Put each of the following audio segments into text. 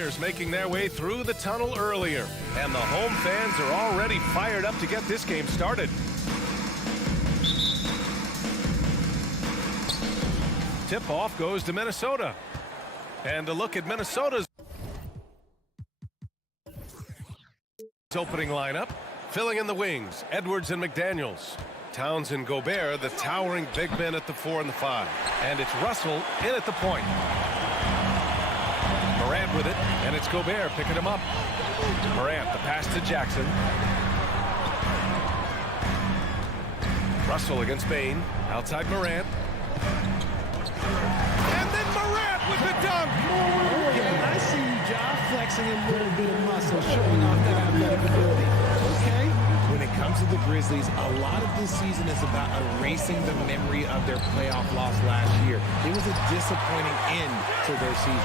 Flyers making their way through the tunnel earlier, and the home fans are already fired up to get this game started. Tip-off goes to Minnesota. And a look at Minnesota's opening lineup. Filling in the wings, Edwards and McDaniels. Towns and Gobert, the towering big men at the 4 and the 5. And it's Russell in at the point. Morant with it, and it's Gobert picking him up. Morant, the pass to Jackson. Russell against Bain, outside Morant. And then Morant with the dunk! Okay, I see you, Ja, flexing a little bit of muscle, showing off that athletic ability. Okay? When it comes to the Grizzlies, a lot of this season is about erasing the memory of their playoff loss last year. It was a disappointing end to their season.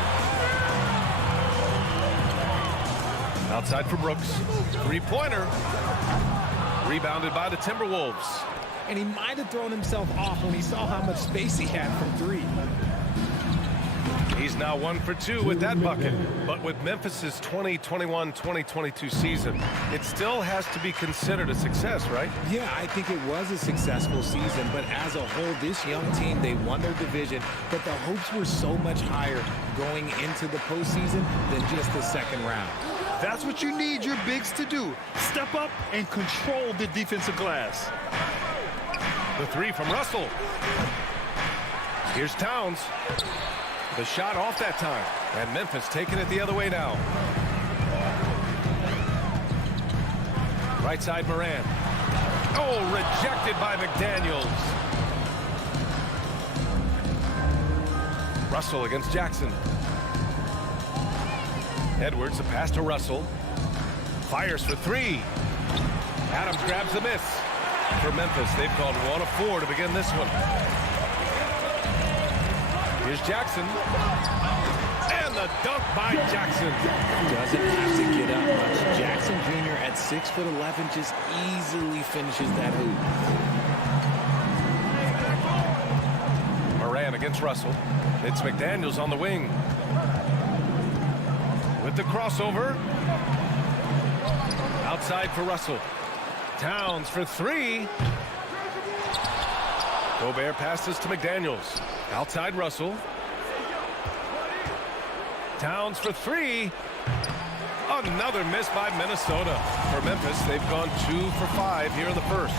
Outside for Brooks. Three-pointer. Rebounded by the Timberwolves. And he might have thrown himself off when he saw how much space he had from 3. He's now 1 for 2 with that bucket. But with Memphis's 2021-2022 season, it still has to be considered a success, right? Yeah, I think it was a successful season, but as a whole, this young team, they won their division, but the hopes were so much higher going into the postseason than just the second round. That's what you need your bigs to do. Step up and control the defensive glass. The 3 from Russell. Here's Towns. The shot off that time. And Memphis taking it the other way now. Right side Morant. Oh, rejected by McDaniels. Russell against Jackson. Edwards, a pass to Russell. Fires for 3. Adams grabs the miss. For Memphis, they've gone 1 of 4 to begin this one. Here's Jackson. And the dunk by Jackson. Doesn't have to get up much. Jackson Jr. at 6'11" just easily finishes that hoop. Morant against Russell. It's McDaniels on the wing. With the crossover. Outside for Russell. Towns for 3. Gobert passes to McDaniels. Outside Russell. Towns for 3. Another miss by Minnesota. For Memphis, they've gone 2 for 5 here in the first.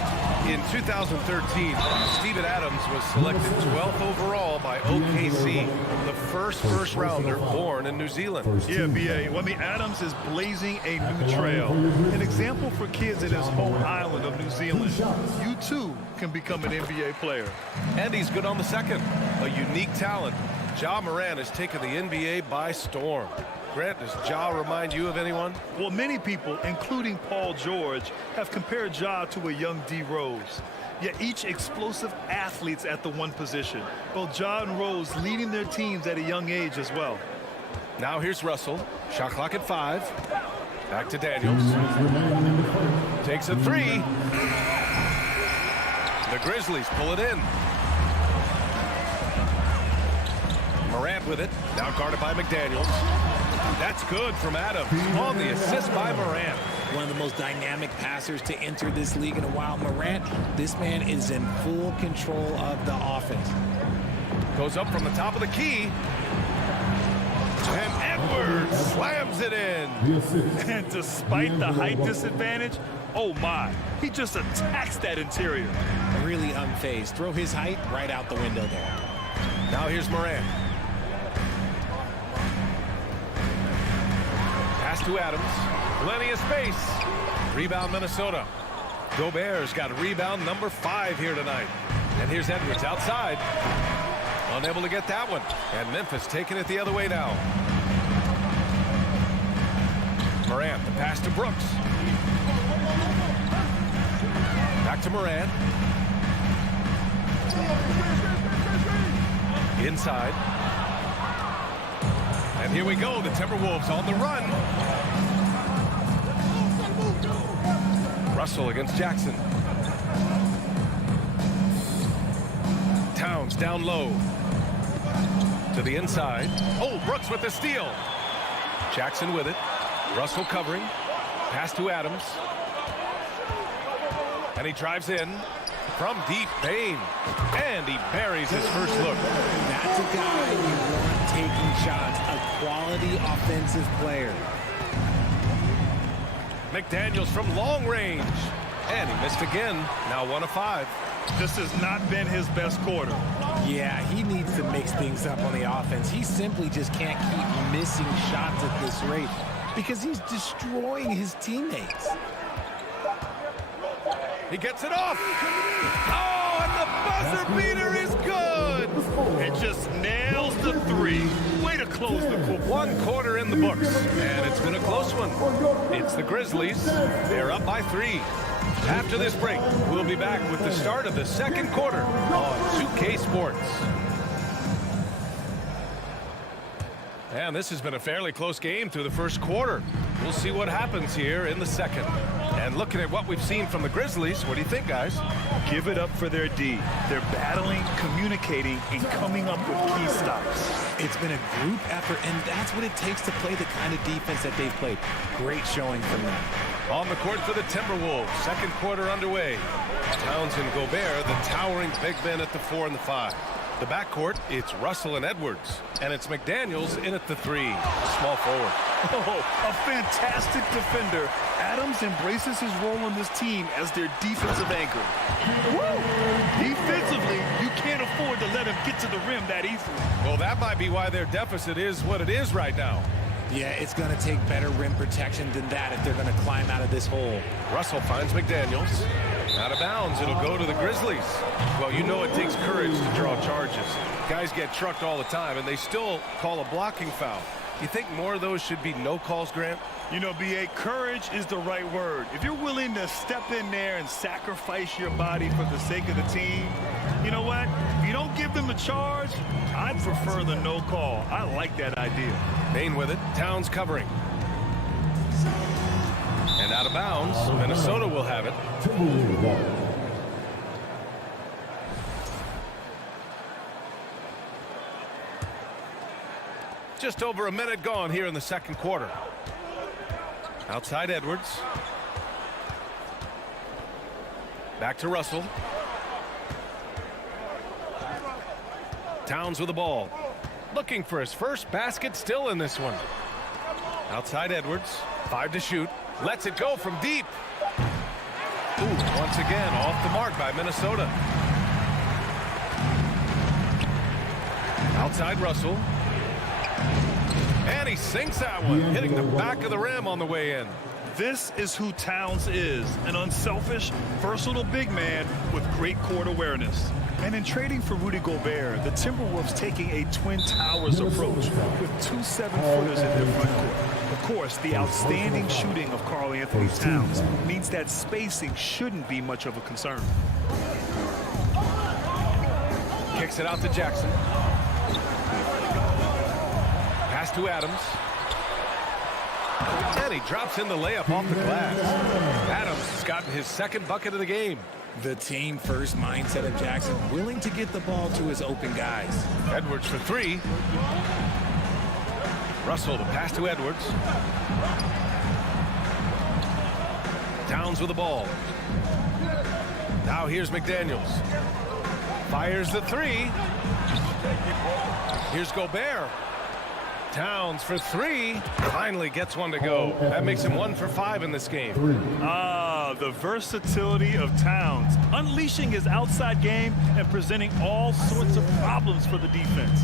In 2013, Steven Adams was selected 12th overall by OKC, the first rounder born in New Zealand. Yeah, B.A. Well, I mean, Adams is blazing a new trail. An example for kids in his home island of New Zealand. You, too, can become an NBA player. And he's good on the second. A unique talent. Ja Morant has taken the NBA by storm. Grant, does Ja remind you of anyone? Well, many people, including Paul George, have compared Ja to a young D. Rose. Yet each explosive athletes at the one position. Both Ja and Rose leading their teams at a young age as well. Now here's Russell. Shot clock at 5. Back to Daniels. Takes a 3. The Grizzlies pull it in. Morant with it. Now guarded by McDaniels. That's good from Adams on the assist by Morant. One of the most dynamic passers to enter this league in a while. Morant, this man is in full control of the offense. Goes up from the top of the key. And Edwards slams it in. And despite the height disadvantage, oh my, he just attacks that interior. Really unfazed. Throw his height right out the window there. Now here's Morant. Pass to Adams. Plenty of space. Rebound Minnesota. Gobert's got rebound number 5 here tonight. And here's Edwards outside. Unable to get that one. And Memphis taking it the other way now. Morant, the pass to Brooks. Back to Morant. Inside. And here we go. The Timberwolves on the run. Russell against Jackson. Towns down low. To the inside. Oh, Brooks with the steal. Jackson with it. Russell covering. Pass to Adams. And he drives in from deep. Bain. And he buries his first look. That's a guy you want taking shots, a quality offensive player. McDaniels from long range. And he missed again. Now 1 of 5. This has not been his best quarter. Yeah, he needs to mix things up on the offense. He simply just can't keep missing shots at this rate because he's destroying his teammates. He gets it off. Oh, and the buzzer beater is good. And just nails the 3. Way to close the quarter. 1 quarter in the books, and it's been a close one. It's the Grizzlies. They're up by 3. After this break, we'll be back with the start of the second quarter on 2K Sports. And this has been a fairly close game through the first quarter. We'll see what happens here in the second. And looking at what we've seen from the Grizzlies, what do you think, guys? Give it up for their D. They're battling, communicating, and coming up with key stops. It's been a group effort, and that's what it takes to play the kind of defense that they've played. Great showing from them. On the court for the Timberwolves, second quarter underway. Towns and Gobert, the towering big men at the 4 and the 5. The backcourt, it's Russell and Edwards, and it's McDaniels in at the 3, small forward. Oh, a fantastic defender. Adams embraces his role on this team as their defensive anchor. Woo! Defensively, you can't afford to let him get to the rim that easily. Well, that might be why their deficit is what it is right now. Yeah, it's going to take better rim protection than that if they're going to climb out of this hole. Russell finds McDaniels. Out of bounds, it'll go to the Grizzlies. Well, you know it takes courage to draw charges. Guys get trucked all the time, and they still call a blocking foul. You think more of those should be no calls, Grant? You know, B.A., courage is the right word. If you're willing to step in there and sacrifice your body for the sake of the team, you know what? If you don't give them a charge, I'd prefer the no call. I like that idea. Bain with it. Towns covering. And out of bounds. Minnesota will have it. Just over a minute gone here in the second quarter. Outside Edwards. Back to Russell. Towns with the ball. Looking for his first basket still in this one. Outside Edwards. 5 to shoot. Lets it go from deep. Ooh, once again, off the mark by Minnesota. Outside Russell. And he sinks that one, hitting the back of the rim on the way in. This is who Towns is, an unselfish, versatile big man with great court awareness. And in trading for Rudy Gobert, the Timberwolves taking a Twin Towers approach with 2 7-footers in their front court. Of course, the outstanding shooting of Karl Anthony Towns means that spacing shouldn't be much of a concern. Kicks it out to Jackson. Pass to Adams. And he drops in the layup off the glass. Adams has gotten his second bucket of the game. The team first mindset of Jackson, willing to get the ball to his open guys. Edwards for 3. Russell, the pass to Edwards. Towns with the ball. Now here's McDaniels. Fires the 3. Here's Gobert. Towns for 3. Finally gets one to go. That makes him 1 for 5 in this game. The versatility of Towns, unleashing his outside game and presenting all sorts of problems for the defense.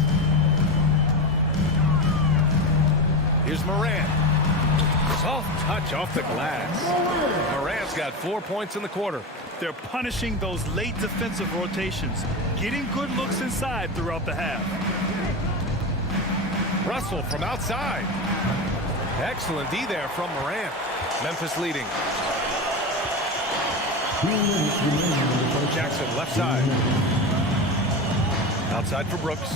Here's Morant. Soft touch off the glass. Morant's got 4 points in the quarter. They're punishing those late defensive rotations, getting good looks inside throughout the half. Russell from outside. Excellent D there from Morant. Memphis leading. Jackson left side. Outside for Brooks.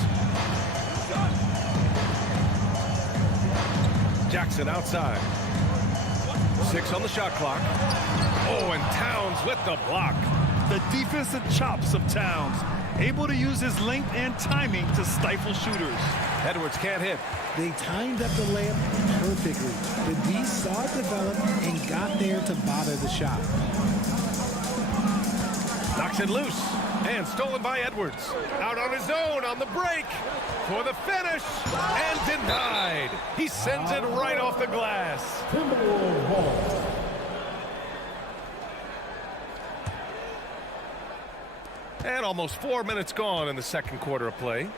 Jackson outside. 6 on the shot clock. Oh, and Towns with the block. The defensive chops of Towns, able to use his length and timing to stifle shooters. Edwards can't hit. They timed up the layup perfectly. The D saw it develop and got there to bother the shot. Knocks it loose. And stolen by Edwards. Out on his own on the break. For the finish. And denied. He sends it right off the glass. And almost 4 minutes gone in the second quarter of play.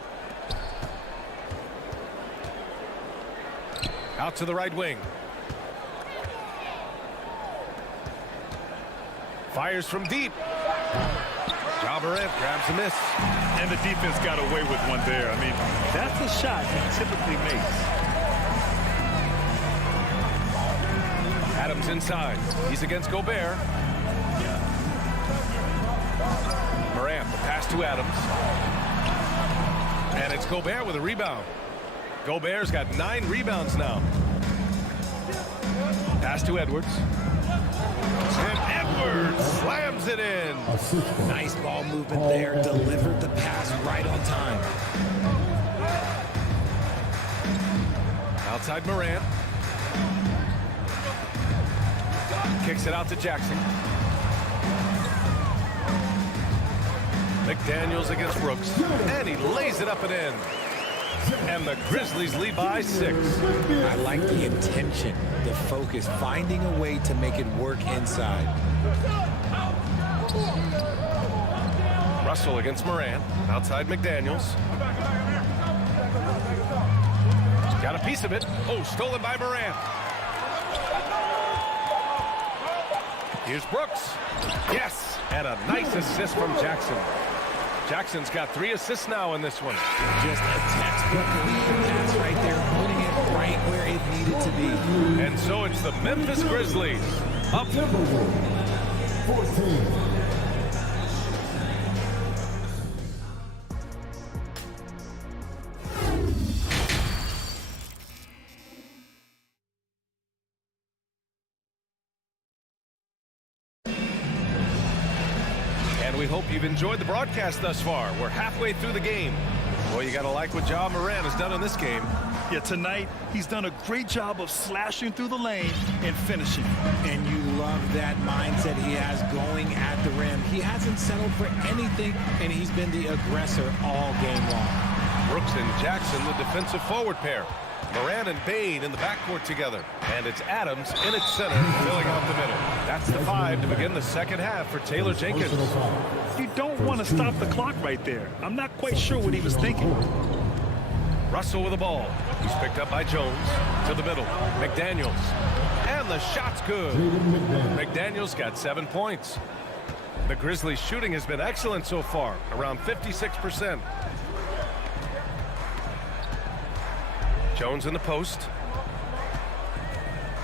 Out to the right wing. Fires from deep. Ja Morant grabs a miss. And the defense got away with one there. I mean, that's a shot he typically makes. Adams inside. He's against Gobert. Morant, the pass to Adams. And it's Gobert with a rebound. Gobert's got 9 rebounds now. Pass to Edwards. And Edwards slams it in. Nice ball movement there. Delivered the pass right on time. Outside Morant. Kicks it out to Jackson. McDaniels against Brooks. And he lays it up and in. And the Grizzlies lead by 6. I like the intention, the focus, finding a way to make it work inside. Russell against Morant. Outside McDaniels. Got a piece of it. Oh, stolen by Morant. Here's Brooks. Yes. And a nice assist from Jackson. Jackson's got 3 assists now in this one. Just a textbook pass right there, putting it right where it needed to be. And so it's the Memphis Grizzlies up. Number 14. We hope you've enjoyed the broadcast thus far. We're halfway through the game. Well, you got to like what Ja Morant has done in this game. Yeah, tonight he's done a great job of slashing through the lane and finishing. And you love that mindset he has going at the rim. He hasn't settled for anything, and he's been the aggressor all game long. Brooks and Jackson, the defensive forward pair. Morant and Bain in the backcourt together. And it's Adams in its center, filling out the middle. That's the 5 to begin the second half for Taylor Jenkins. You don't want to stop the clock right there. I'm not quite sure what he was thinking. Russell with the ball. He's picked up by Jones. To the middle. McDaniels. And the shot's good. McDaniels got 7 points. The Grizzlies' shooting has been excellent so far, around 56%. Jones in the post.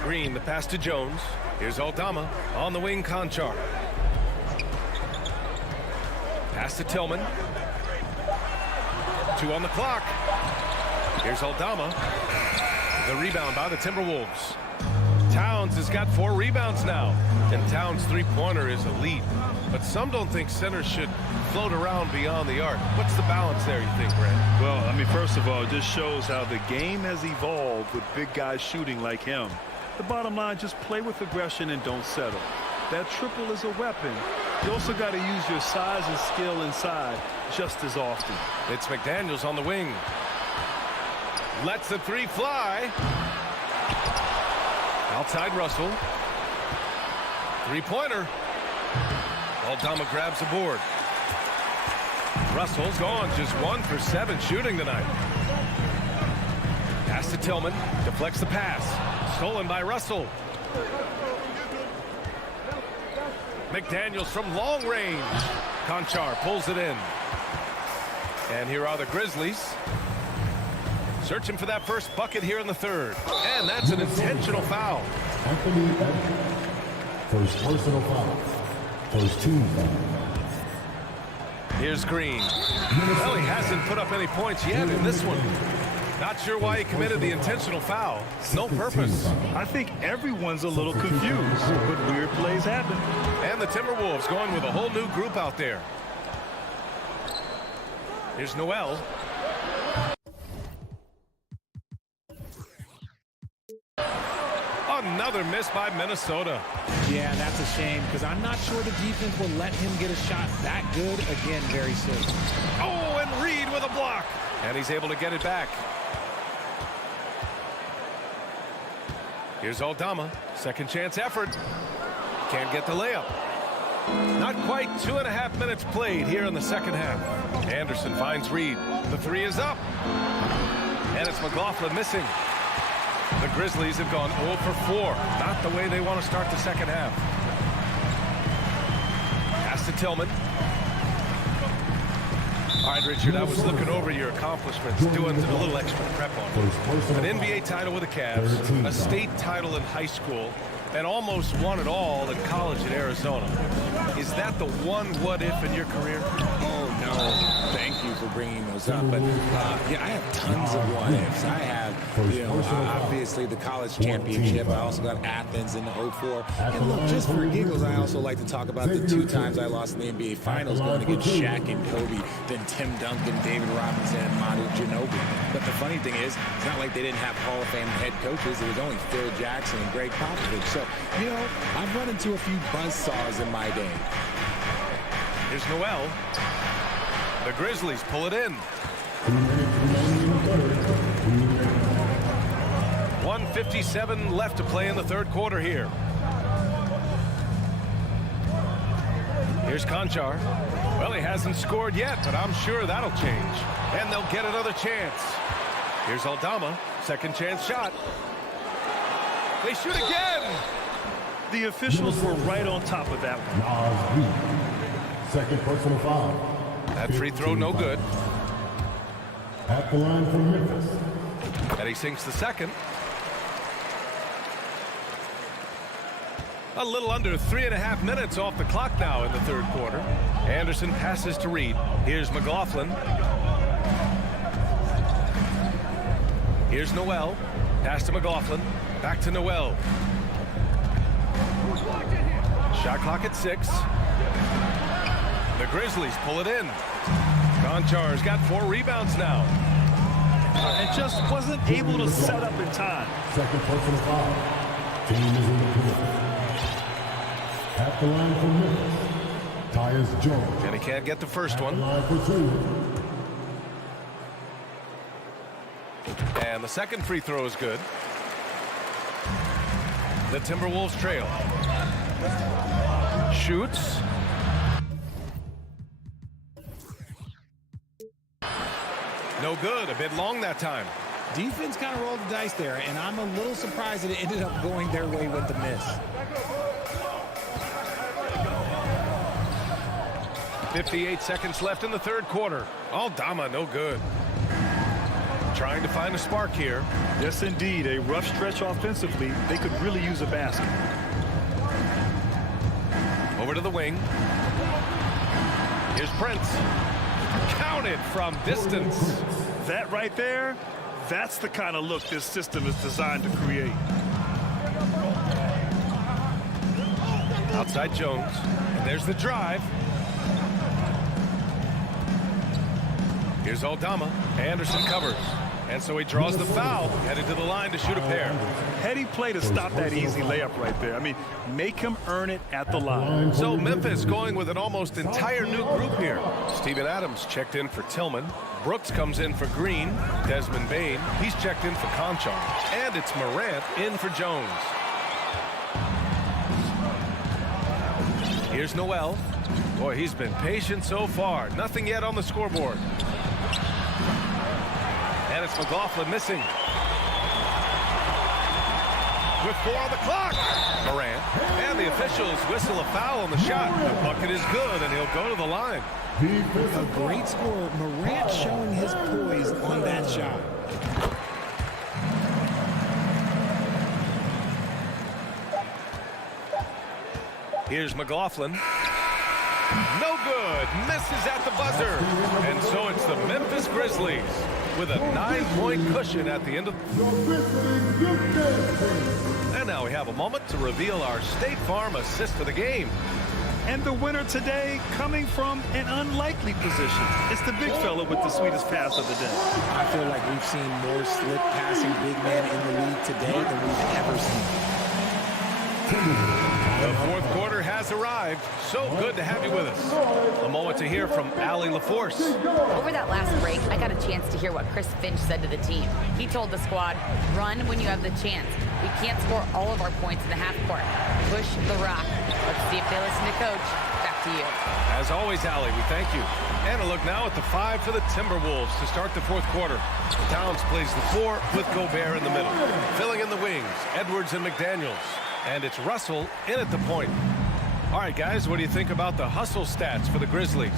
Green, the pass to Jones. Here's Aldama. On the wing, Conchar. Pass to Tillman. 2 on the clock. Here's Aldama. The rebound by the Timberwolves. Towns has got 4 rebounds now. And Towns' three-pointer is elite. But some don't think centers should float around beyond the arc. What's the balance there, you think, Brad? Well, I mean, first of all, it just shows how the game has evolved with big guys shooting like him. The bottom line, just play with aggression and don't settle. That triple is a weapon. You also got to use your size and skill inside just as often. It's McDaniels on the wing. Lets the 3 fly. Outside Russell. Three-pointer. Aldama grabs the board. Russell's gone just 1 for 7 shooting tonight. Pass to Tillman. Deflects the pass. Stolen by Russell. McDaniels from long range. Conchar pulls it in. And here are the Grizzlies. Searching for that first bucket here in the third. And that's an intentional foul. Anthony Edwards. First personal foul. First team foul. Here's Green. Well, he hasn't put up any points yet in this one. Not sure why he committed the intentional foul. No purpose. I think everyone's a little confused, but weird plays happen. And the Timberwolves going with a whole new group out there. Here's Noel. Another miss by Minnesota. Yeah, that's a shame because I'm not sure the defense will let him get a shot that good again very soon. Oh, and Reed with a block. And he's able to get it back. Here's Aldama. Second chance effort. Can't get the layup. Not quite 2.5 minutes played here in the second half. Anderson finds Reed. The three is up. And it's McLaughlin missing. The Grizzlies have gone 0 for 4. Not the way they want to start the second half. Pass to Tillman. All right, Richard, I was looking over your accomplishments, doing a little extra prep on you. An NBA title with the Cavs, a state title in high school, and almost won it all in college in Arizona. Is that the one what-if in your career? Oh, no. Thank you for bringing those up. But, yeah, I have tons of what-ifs. I have, obviously the college championship. I also got Athens in the 04. And look, just for giggles, I also like to talk about the 2 times I lost in the NBA Finals going against Shaq and Kobe, then Tim Duncan, David Robinson, and Manu Ginobili. But the funny thing is, it's not like they didn't have Hall of Fame head coaches. It was only Phil Jackson and Greg Popovich. So, you know, I've run into a few buzzsaws in my day. Here's Noel. The Grizzlies pull it in. 1:57 left to play in the third quarter here. Here's Conchar. Well, he hasn't scored yet, but I'm sure that'll change. And they'll get another chance. Here's Aldama. Second chance shot. They shoot again. The officials were right on top of that one. Second personal foul. That free throw no good. At the line from Memphis. And he sinks the second. A little under 3.5 minutes off the clock now in the third quarter. Anderson passes to Reed. Here's McLaughlin. Here's Noel. Pass to McLaughlin. Back to Noel. Shot clock at 6. The Grizzlies pull it in. Gonchar's got 4 rebounds now. And just wasn't able to set up in time. Second personal foul. Team is in the pool. At the line from Memphis. Tyus Jones. And he can't get the first one. Line for 2. And the second free throw is good. The Timberwolves trail. Shoots. No good. A bit long that time. Defense kind of rolled the dice there, and I'm a little surprised that it ended up going their way with the miss. 58 seconds left in the third quarter. Aldama, no good. Trying to find a spark here. Yes, indeed. A rough stretch offensively. They could really use a basket. Over to the wing. Here's Prince. Counted from distance. That right there, that's the kind of look this system is designed to create. Outside Jones. And there's the drive. Here's Aldama. Anderson covers. And so he draws the foul, headed to the line to shoot a pair. Heady play to stop that easy layup right there. I mean, make him earn it at the line. So Memphis going with an almost entire new group here. Steven Adams checked in for Tillman. Brooks comes in for Green. Desmond Bane, he's checked in for Conchar. And it's Morant in for Jones. Here's Noel. Boy, he's been patient so far. Nothing yet on the scoreboard. And it's McLaughlin missing. With 4 on the clock. Morant. And the officials whistle a foul on the shot. The bucket is good, and he'll go to the line. A great scorer. Morant showing his poise on that shot. Here's McLaughlin. No good. Misses at the buzzer. And so it's the Memphis Grizzlies with a 9-point cushion at the end of... And now we have a moment to reveal our State Farm assist of the game. And the winner today coming from an unlikely position. It's the big fella with the sweetest pass of the day. I feel like we've seen more slick passing big men in the league today than we've ever seen. The fourth quarter has arrived. So good to have you with us. A moment to hear from Allie LaForce. Over that last break, I got a chance to hear what Chris Finch said to the team. He told the squad, run when you have the chance. We can't score all of our points in the half court. Push the rock. Let's see if they listen to Coach. Back to you. As always, Allie, we thank you. And a look now at the 5 for the Timberwolves to start the fourth quarter. Towns plays the 4 with Gobert in the middle. Filling in the wings, Edwards and McDaniels. And it's Russell in at the point. All right, guys, what do you think about the hustle stats for the Grizzlies?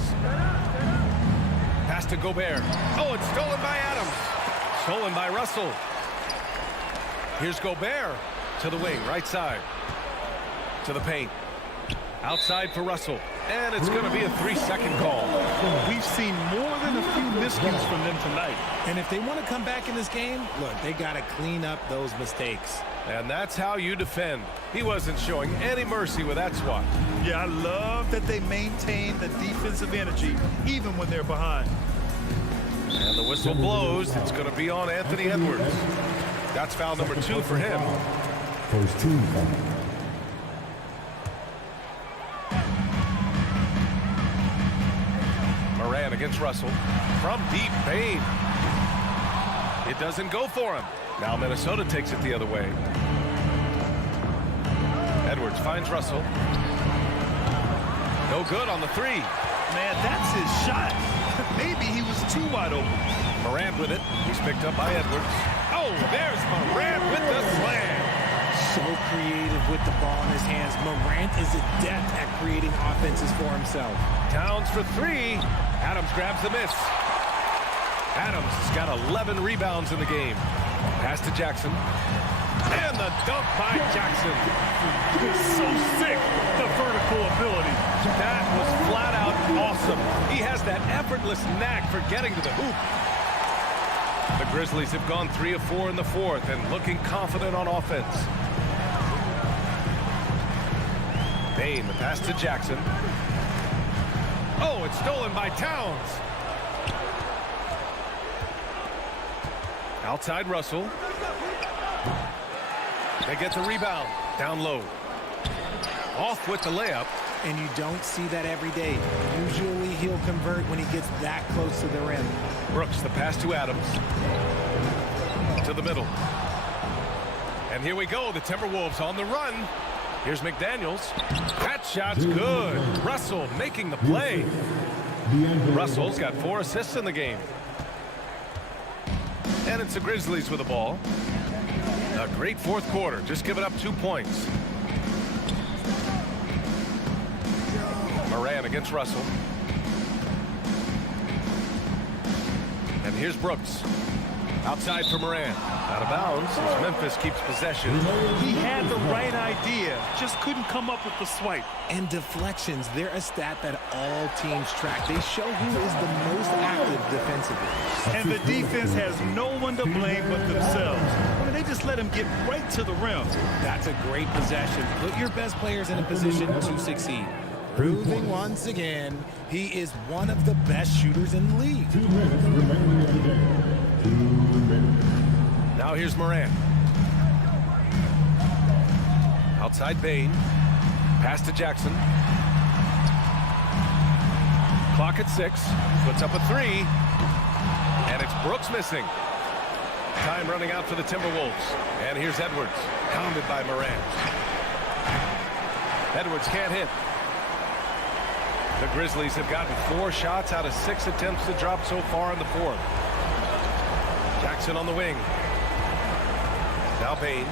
Pass to Gobert. Oh, it's stolen by Adams. Stolen by Russell. Here's Gobert to the wing, right side. To the paint. Outside for Russell. And it's going to be a 3-second call. We've seen more than a few miscues from them tonight. And if they want to come back in this game, look, they got to clean up those mistakes. And that's how you defend. He wasn't showing any mercy with that swat. Yeah, I love that they maintain the defensive energy even when they're behind. And the whistle blows. It's going to be on Anthony Edwards. That's foul number 2 for him. First team foul. Moran against Russell. From deep, Payne. It doesn't go for him. Now Minnesota takes it the other way. Edwards finds Russell. No good on the 3. Man, that's his shot. Maybe he was too wide open. Morant with it. He's picked up by Edwards. Oh, there's Morant with the slam. So creative with the ball in his hands. Morant is adept at creating offenses for himself. Towns for 3. Adams grabs the miss. Adams has got 11 rebounds in the game. Pass to Jackson. And the dunk by Jackson. So sick, the vertical ability. That was flat out awesome. He has that effortless knack for getting to the hoop. The Grizzlies have gone 3 of 4 in the fourth and looking confident on offense. Payne, the pass to Jackson. Oh, it's stolen by Towns. Outside Russell. They get the rebound. Down low. Off with the layup. And you don't see that every day. Usually he'll convert when he gets that close to the rim. Brooks, the pass to Adams. To the middle. And here we go. The Timberwolves on the run. Here's McDaniels. That shot's good. Russell making the play. Russell's got 4 assists in the game. And it's the Grizzlies with the ball. A great fourth quarter. Just giving up 2 points. Moran against Russell. And here's Brooks. Outside for Moran. Out of bounds as Memphis keeps possession. He had the right idea, just couldn't come up with the swipe. And deflections, they're a stat that all teams track. They show who is the most active defensively. And the defense has no one to blame but themselves. I mean, they just let him get right to the rim. That's a great possession. Put your best players in a position to succeed. Proving once again, he is one of the best shooters in the league. 2 minutes remaining of the game. 2 minutes. Now here's Moran. Outside Payne. Pass to Jackson. Clock at 6. Puts up a 3. And it's Brooks missing. Time running out for the Timberwolves. And here's Edwards. Pounded by Moran. Edwards can't hit. The Grizzlies have gotten 4 shots out of 6 attempts to drop so far in the fourth. Jackson on the wing. Now Payne.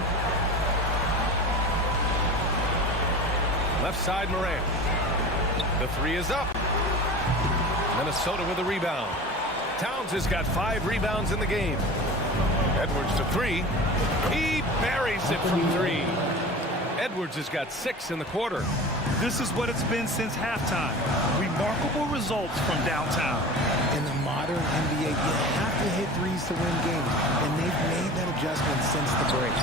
Left side Moran. The 3 is up. Minnesota with a rebound. Towns has got 5 rebounds in the game. Edwards to 3. He buries it from 3. Edwards has got 6 in the quarter. This is what it's been since halftime. Remarkable results from downtown. In the modern NBA, you have to hit threes to win games, and they've made that adjustment since the break.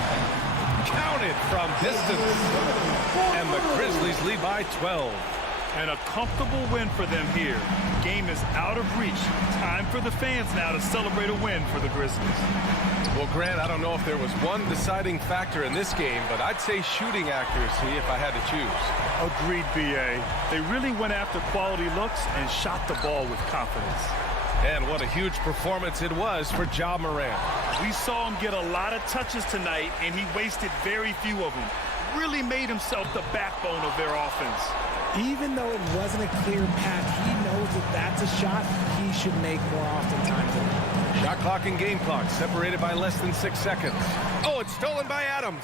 Counted from distance. And the Grizzlies lead by 12. And a comfortable win for them here. Game is out of reach. Time for the fans now to celebrate a win for the Grizzlies. Well, Grant, I don't know if there was one deciding factor in this game, but I'd say shooting accuracy if I had to choose. Agreed, B.A. They really went after quality looks and shot the ball with confidence. And what a huge performance it was for Ja Morant. We saw him get a lot of touches tonight, and he wasted very few of them. Really made himself the backbone of their offense. Even though it wasn't a clear path, he knows that that's a shot he should make more oftentimes. Shot clock and game clock separated by less than 6 seconds. Oh, it's stolen by Adams.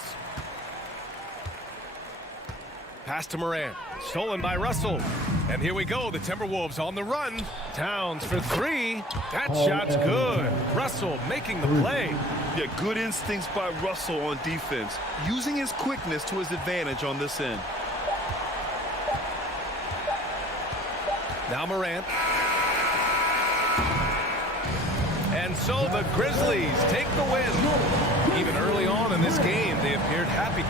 Pass to Morant. Stolen by Russell. And here we go. The Timberwolves on the run. Towns for three. That shot's good. Russell making the play. Yeah, good instincts by Russell on defense, using his quickness to his advantage on this end. Now Morant. And so the Grizzlies take the win. Even early on in this game, they appeared happy.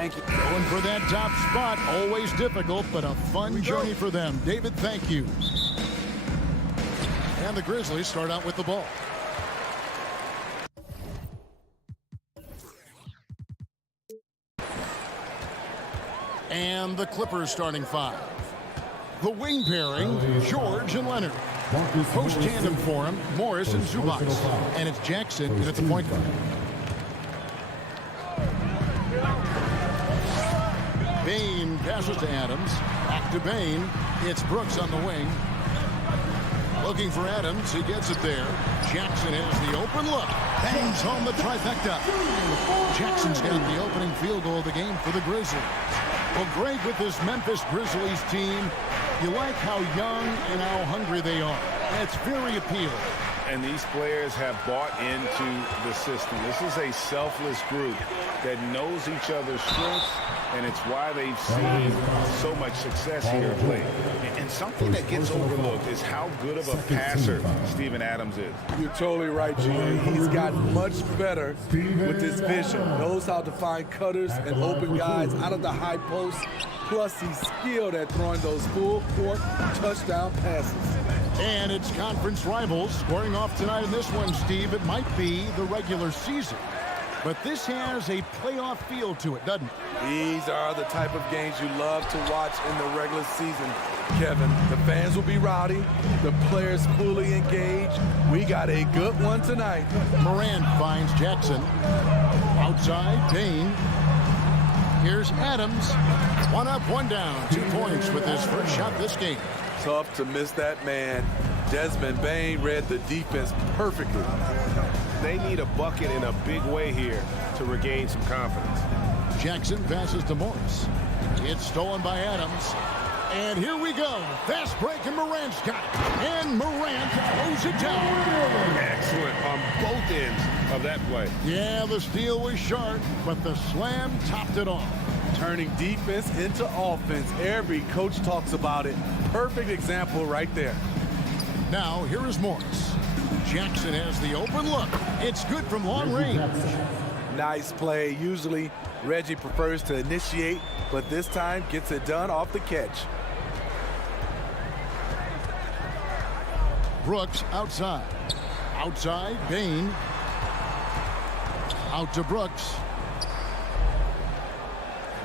Thank you. Going for that top spot, always difficult, but a fun journey for them. David, thank you. And the Grizzlies start out with the ball. And the Clippers starting five. The wing pairing, George and Leonard. Post tandem for him, Morris and Zubac. And it's Jackson at the point guard. Bain passes to Adams. Back to Bain. It's Brooks on the wing. Looking for Adams. He gets it there. Jackson has the open look. Bangs home the trifecta. Jackson's got the opening field goal of the game for the Grizzlies. Well, Greg, with this Memphis Grizzlies team, you like how young and how hungry they are. That's very appealing. And these players have bought into the system. This is a selfless group that knows each other's strengths, and it's why they've seen so much success here of late. And something that gets overlooked is how good of a passer Steven Adams is. You're totally right, G.A. He's gotten much better with his vision. Knows how to find cutters and open guys out of the high post. Plus, he's skilled at throwing those full-court touchdown passes. And it's conference rivals squaring off tonight in this one, Steve. It might be the regular season, but this has a playoff feel to it, doesn't it? These are the type of games you love to watch in the regular season, Kevin. The fans will be rowdy, the players fully engaged. We got a good one tonight. Morant finds Jackson. Outside, Payne. Here's Adams. One up, one down. 2 points with his first shot this game. Tough to miss that man. Desmond Bane read the defense perfectly. They need a bucket in a big way here to regain some confidence. Jackson passes to Morris. It's stolen by Adams. And here we go. Fast break, and Morant's got it. And Morant throws it down. Excellent on both ends of that play. Yeah, the steal was sharp, but the slam topped it off. Turning defense into offense. Every coach talks about it. Perfect example right there. Now, here is Morris. Jackson has the open look. It's good from long range. Nice play. Usually, Reggie prefers to initiate, but this time gets it done off the catch. Brooks outside. Outside, Bane. Out to Brooks.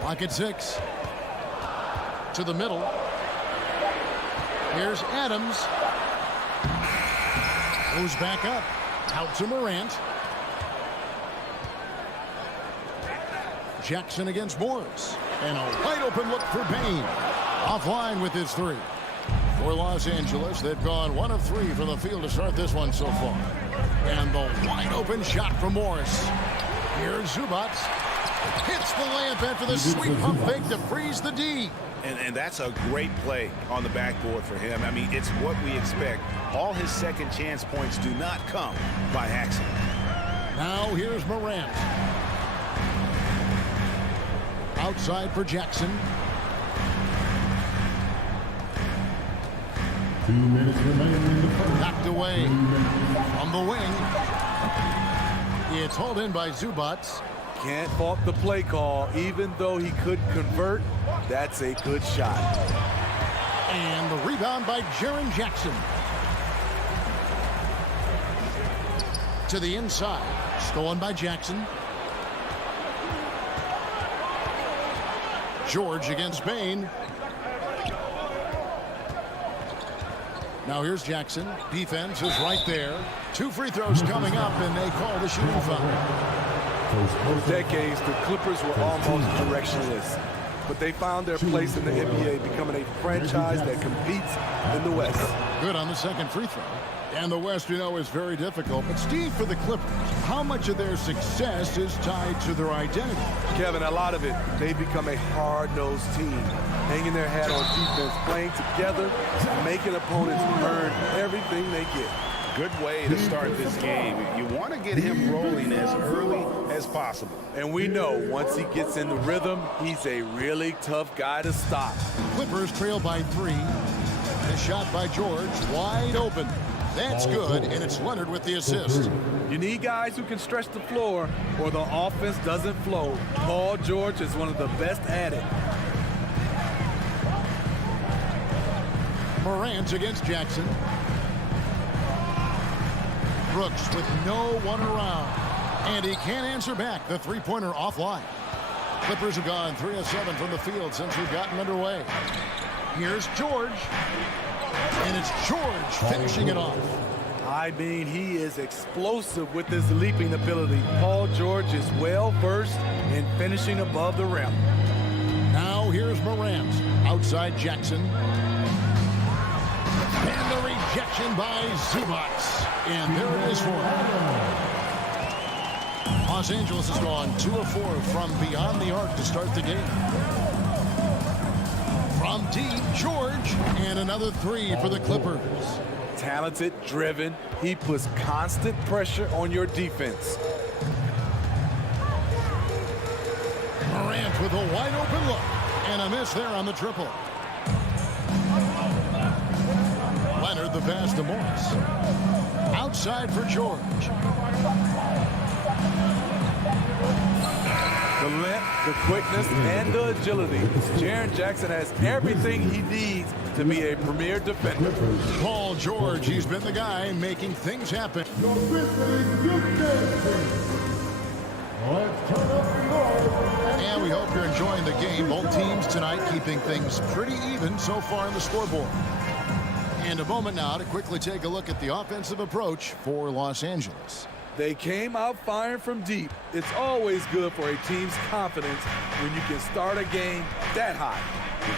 Lock at 6. To the middle. Here's Adams. Goes back up. Out to Morant. Jackson against Morris. And a wide open look for Bane. Offline with his 3. For Los Angeles, they've gone 1 of 3 from the field to start this one so far. And the wide open shot from Morris. Here's Zubats. Hits the layup after the sweet pump fake to freeze the D. And that's a great play on the backboard for him. I mean, it's what we expect. All his second chance points do not come by accident. Now here's Morant. Outside for Jackson. 2 minutes remaining in the first. Knocked away from the wing. It's hauled in by Zubats. Can't fault the play call. Even though he couldn't convert, that's a good shot. And the rebound by Jaren Jackson. To the inside. Stolen by Jackson. George against Bane. Now here's Jackson. Defense is right there. 2 free throws coming up, and they call the shooting foul. For decades, the Clippers were almost directionless, but they found their place in the NBA, becoming a franchise that competes in the West. Good on the second free throw. And the West, you know, is very difficult. But Steve, for the Clippers, how much of their success is tied to their identity? Kevin, a lot of it. They've become a hard-nosed team, hanging their hat on defense, playing together, making opponents earn everything they get. Good way to start this game. You want to get him rolling as early as possible. And we know once he gets in the rhythm, he's a really tough guy to stop. Clippers trail by 3. A shot by George, wide open. That's good, and it's Leonard with the assist. You need guys who can stretch the floor or the offense doesn't flow. Paul George is one of the best at it. Morant against Jackson. Brooks with no one around. And he can't answer back. The three-pointer offline. Clippers have gone 3 of 7 from the field since we've gotten underway. Here's George. And it's George finishing it off. I mean, he is explosive with his leaping ability. Paul George is well versed in finishing above the rim. Now here's Morant. Outside Jackson. And the rejection by Zubats. And there it is for him. Los Angeles has gone 2 of 4 from beyond the arc to start the game. From deep, George, and another 3 for the Clippers. Talented, driven. He puts constant pressure on your defense. Morant with a wide open look. And a miss there on the triple. Leonard the pass to Morris. Outside for George. The length, the quickness, and the agility. Jaren Jackson has everything he needs to be a premier defender. Paul George, he's been the guy making things happen. And we hope you're enjoying the game. Both teams tonight keeping things pretty even so far on the scoreboard. And a moment now to quickly take a look at the offensive approach for Los Angeles. They came out firing from deep. It's always good for a team's confidence when you can start a game that high.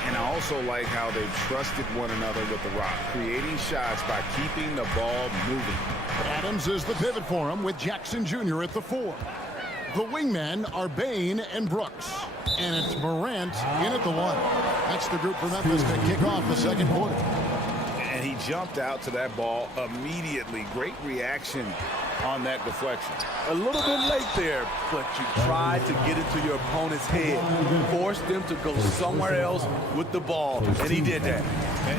And I also like how they've trusted one another with the rock, creating shots by keeping the ball moving. Adams is the pivot for him with Jackson Jr. at the 4. The wingmen are Bain and Brooks. And it's Morant in at the 1. That's the group for Memphis to kick off the second quarter. And he jumped out to that ball immediately. Great reaction on that deflection. A little bit late there, but you tried to get into your opponent's head. Forced them to go somewhere else with the ball, and he did that.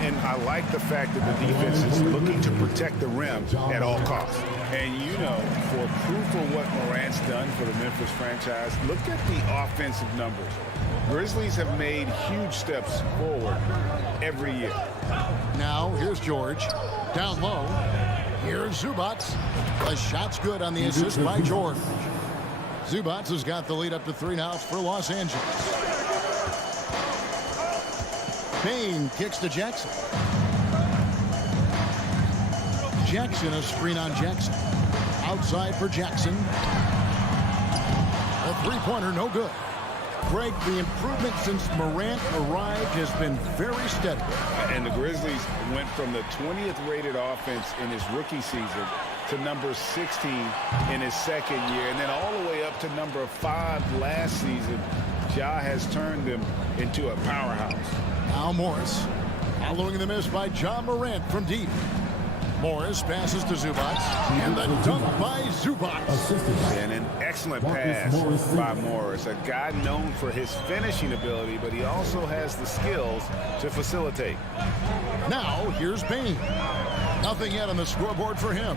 And I like the fact that the defense is looking to protect the rim at all costs. And you know, for proof of what Morant's done for the Memphis franchise, look at the offensive numbers. Grizzlies have made huge steps forward every year. Now, here's George. Down low. Here's Zubac. The shot's good on the assist by George. Zubac has got the lead up to 3 now for Los Angeles. Bain kicks to Jackson. Jackson, a screen on Jackson. Outside for Jackson. A three-pointer, no good. Greg, the improvement since Morant arrived has been very steady. And the Grizzlies went from the 20th rated offense in his rookie season to number 16 in his second year, and then all the way up to number 5 last season. Ja has turned them into a powerhouse. Now Morris, following the miss by Ja Morant from deep. Morris passes to Zubac, and the dunk by Zubac. And an excellent pass by Morris, a guy known for his finishing ability, but he also has the skills to facilitate. Now here's Bain. Nothing yet on the scoreboard for him.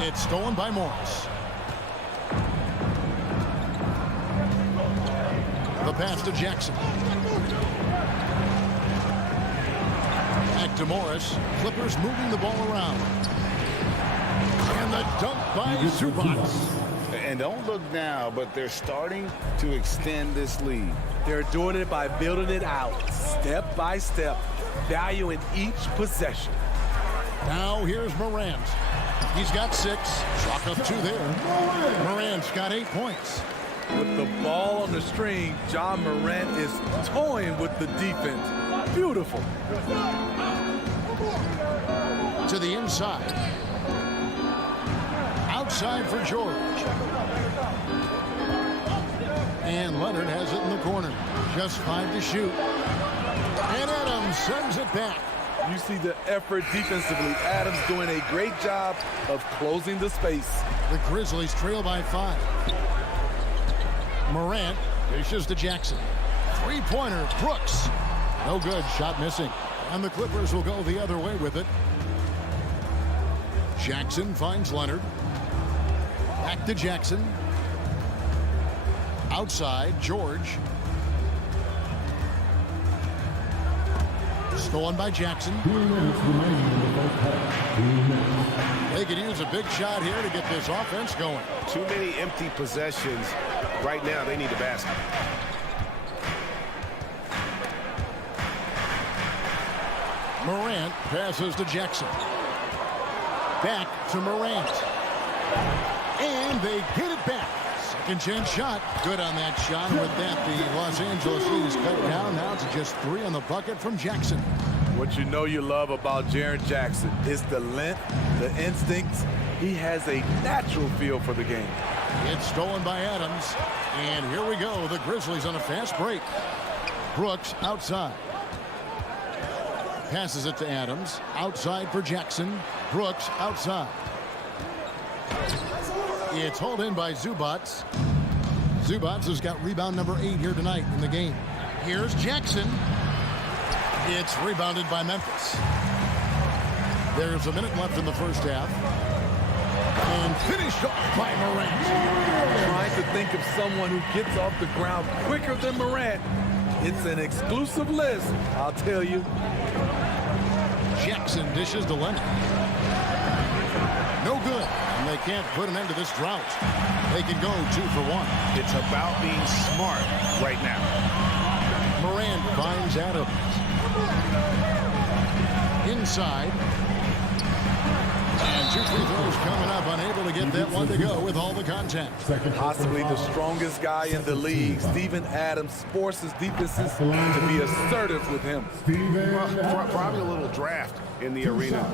It's stolen by Morris. The pass to Jackson. Back to Morris. Clippers moving the ball around. And the dunk by Zubac. And don't look now, but they're starting to extend this lead. They're doing it by building it out, step by step, valuing each possession. Now here's Morant. He's got 6. Chalk up 2 there. Morant's got 8 points. With the ball on the string, Ja Morant is toying with the defense. Beautiful. To the inside. Outside for George. And Leonard has it in the corner. Just 5 to shoot. And Adams sends it back. You see the effort defensively. Adams doing a great job of closing the space. The Grizzlies trail by 5. Morant dishes to Jackson. Three-pointer, Brooks. No good, shot missing. And the Clippers will go the other way with it. Jackson finds Leonard. Back to Jackson. Outside, George. Stolen by Jackson. They could use a big shot here to get this offense going. Too many empty possessions. Right now, they need a basket. Morant passes to Jackson. Back to Morant. And they get it back. Second chance shot. Good on that shot. With that, the Los Angeles lead is cut down now to just 3 on the bucket from Jackson. What you know you love about Jaren Jackson is the length, the instincts. He has a natural feel for the game. It's stolen by Adams. And here we go. The Grizzlies on a fast break. Brooks outside. Passes it to Adams. Outside for Jackson. Brooks outside. It's hauled in by Zubats. Zubats has got rebound number 8 here tonight in the game. Here's Jackson. It's rebounded by Memphis. There's a minute left in the first half. And finished off by Morant. Trying to think of someone who gets off the ground quicker than Morant. It's an exclusive list, I'll tell you. Jackson dishes to Leonard. No good. And they can't put an end to this drought. They can go 2 for 1. It's about being smart right now. Morant finds Adams. Inside. And 2 free throws coming up. Unable to get that one to go with all the contact. Possibly the strongest guy in the league, Steven Adams, forces defenses to be assertive with him. Well, probably a little draft in the arena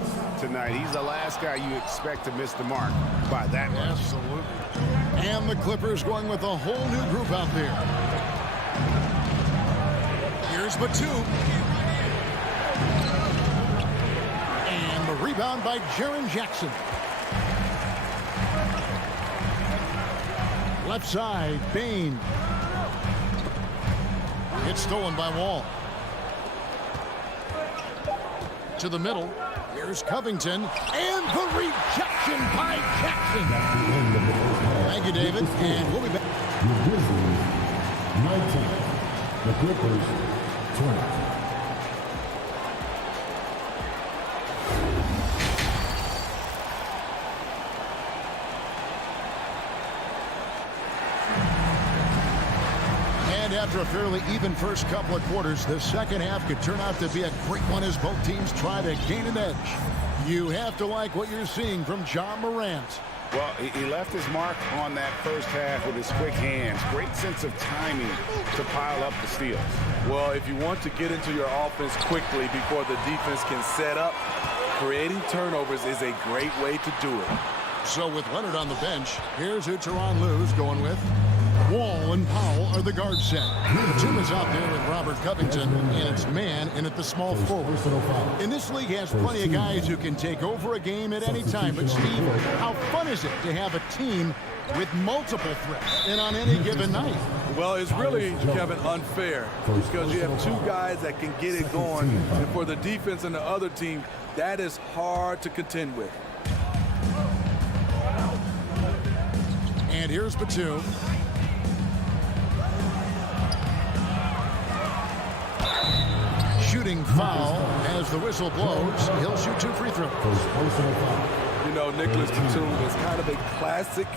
tonight. He's the last guy you expect to miss the mark by that much. Absolutely. And the Clippers going with a whole new group out there. Here's Batum. And the rebound by Jaren Jackson. Left side, Bain. It's stolen by Wall. To the middle. Here's Covington. And the rejection by Jackson. Thank you, David. And we'll be back. The Grizzlies, 19. The Clippers, 20. After a fairly even first couple of quarters, the second half could turn out to be a great one as both teams try to gain an edge. You have to like what you're seeing from Ja Morant. Well, he left his mark on that first half with his quick hands. Great sense of timing to pile up the steals. Well, if you want to get into your offense quickly before the defense can set up, creating turnovers is a great way to do it. So with Leonard on the bench, here's who Tyronn Lue's going with. Wall and Powell are the guard set. Batum is out there with Robert Covington, and it's man in at the small forward. And this league has plenty of guys who can take over a game at any time. But Steve, how fun is it to have a team with multiple threats and on any given night? Well, it's really, Kevin, unfair because you have 2 guys that can get it going, and for the defense and the other team, that is hard to contend with. And here's Batum. Shooting foul as the whistle blows. He'll shoot 2 free throws. You know, Nicholas Batum is kind of a classic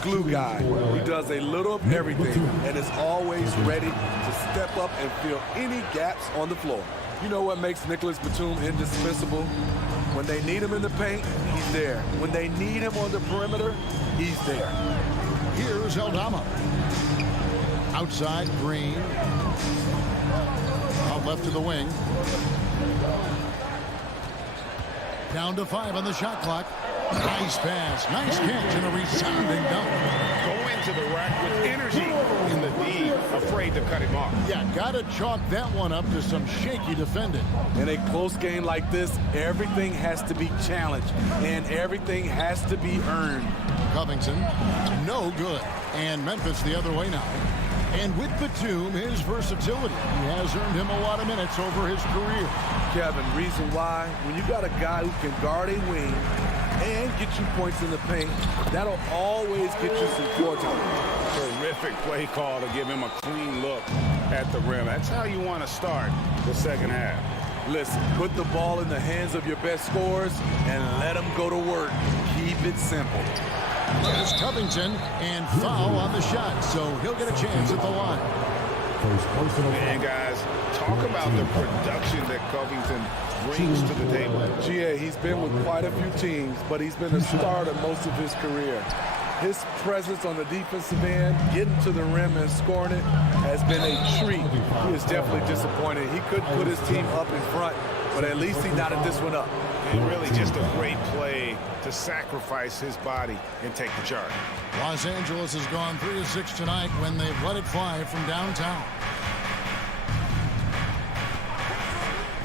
glue guy. He does a little of everything and is always ready to step up and fill any gaps on the floor. You know what makes Nicholas Batum indispensable? When they need him in the paint, he's there. When they need him on the perimeter, he's there. Here's Aldama. Outside, Green. Out left to the wing. Down to 5 on the shot clock. Nice pass. Nice catch and a resounding dunk. Go into the rack with energy in the D, afraid to cut him off. Yeah, got to chalk that one up to some shaky defending. In a close game like this, everything has to be challenged and everything has to be earned. Covington, no good. And Memphis the other way now. And with Batum, his versatility, he has earned him a lot of minutes over his career. Kevin, reason why, when you got a guy who can guard a wing and get you points in the paint, that'll always get you some floor time. Terrific play call to give him a clean look at the rim. That's how you want to start the second half. Listen, put the ball in the hands of your best scorers and let them go to work. Keep it simple. There's Covington, and foul on the shot, so he'll get a chance at the line. Man, guys, talk about the production that Covington brings to the table. GA, he's been with quite a few teams, but he's been a starter most of his career. His presence on the defensive end, getting to the rim and scoring it, has been a treat. He is definitely disappointed. He couldn't put his team up in front, but at least he knotted this one up. And really just a great play to sacrifice his body and take the charge. Los Angeles has gone 3 of 6 tonight when they've let it fly from downtown.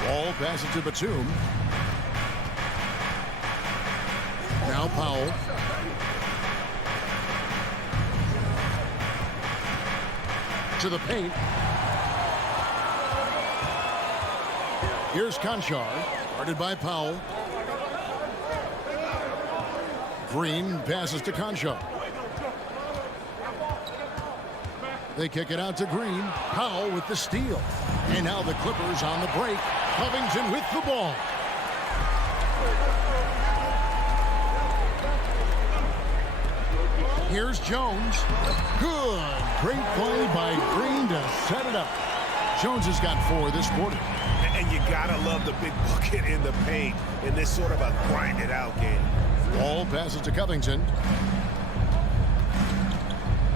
Wall Powell passes to Batum. Now Powell. To the paint. Here's Conchar, guarded by Powell. Green passes to Conchar. They kick it out to Green. Powell with the steal. And now the Clippers on the break. Covington with the ball. Here's Jones. Good. Great play by Green to set it up. Jones has got 4 this quarter. And you gotta love the big bucket in the paint in this sort of a grind-it-out game. Ball passes to Covington.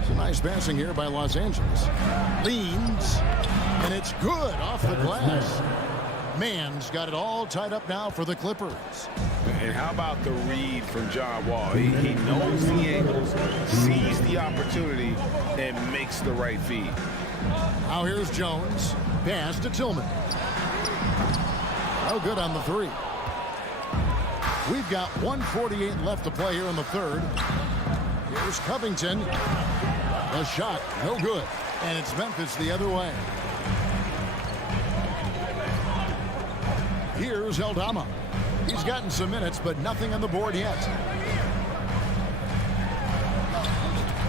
It's a nice passing here by Los Angeles. Leans, and it's good off the glass. Mann's got it all tied up now for the Clippers. And how about the read from John Wall? He knows the angles, sees the opportunity, and makes the right feed. Now here's Jones. Pass to Tillman. No good on the 3. We've got 1:48 left to play here in the third. Here's Covington. A shot, no good. And it's Memphis the other way. Here's Eldama. He's gotten some minutes, but nothing on the board yet.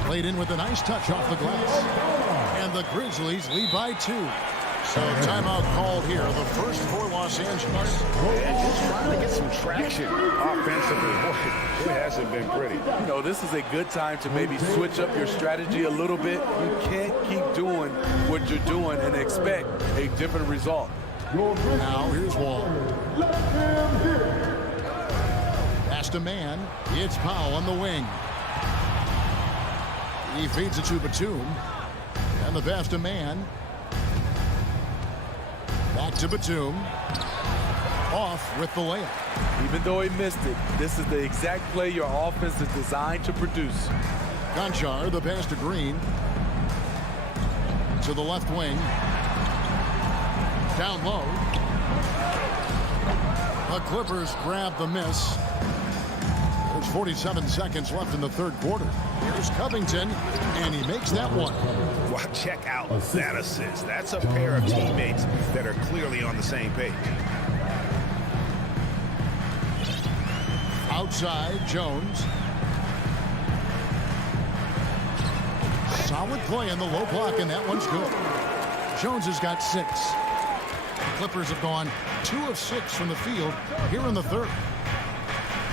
Played in with a nice touch off the glass. And the Grizzlies lead by 2. So timeout called here, the first for Los Angeles. And just trying to get some traction offensively. Boy, it hasn't been pretty. You know, this is a good time to maybe switch up your strategy a little bit. You can't keep doing what you're doing and expect a different result. Now here's Wall. Pass to Man. It's Powell on the wing. He feeds it to Batum. And the pass to Man. Back to Batum. Off with the layup. Even though he missed it, this is the exact play your offense is designed to produce. Conchar, the pass to Green. To the left wing. Down low. The Clippers grab the miss. There's 47 seconds left in the third quarter. Here's Covington, and he makes that one. Well, check out that assist. That's a pair of teammates that are clearly on the same page. Outside, Jones. Solid play in the low block, and that one's good. Jones has got 6. The Clippers have gone 2 of 6 from the field here in the third.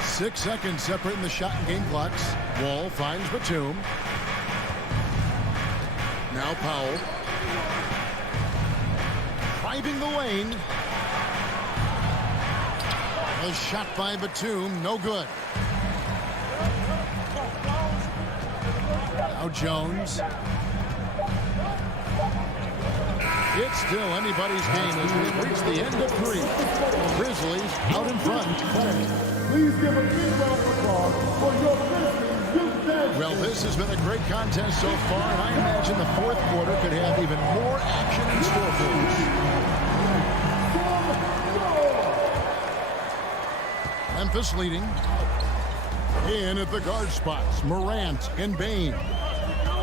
6 seconds separating the shot and game clocks. Wall finds Batum. Now Powell. Driving the lane. A shot by Batum, no good. Now Jones. It's still anybody's game as we reach the end of 3. Grizzlies out in front. Please give a big round of applause for your Grizzlies. Well, this has been a great contest so far, and I imagine the fourth quarter could have even more action in store for us. Memphis leading. In at the guard spots, Morant and Bain.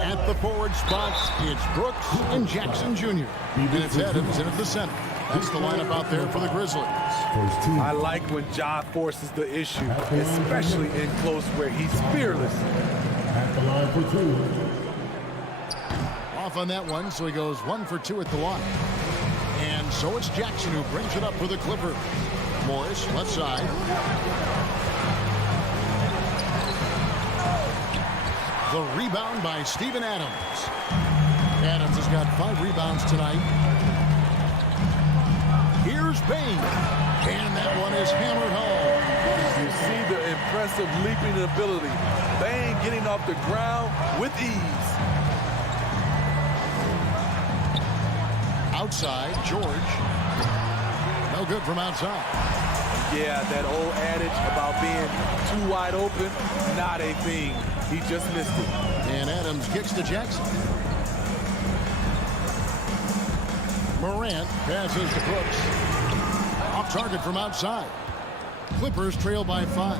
At the forward spots, it's Brooks and Jackson Jr. And it's Adams in at the center. That's the lineup out there for the Grizzlies. I like when Ja forces the issue, especially in close where he's fearless. At the line for 2. Off on that one, so he goes 1 for 2 at the line. And so it's Jackson who brings it up for the Clippers. Morris, left side. The rebound by Steven Adams. Adams has got 5 rebounds tonight. Here's Bain. And that one is hammered home. You see the impressive leaping ability. Bain getting off the ground with ease. Outside, George. No good from outside. Yeah, that old adage about being too wide open, not a thing. He just missed it. And Adams kicks to Jackson. Morant passes to Brooks. Off target from outside. Clippers trail by 5.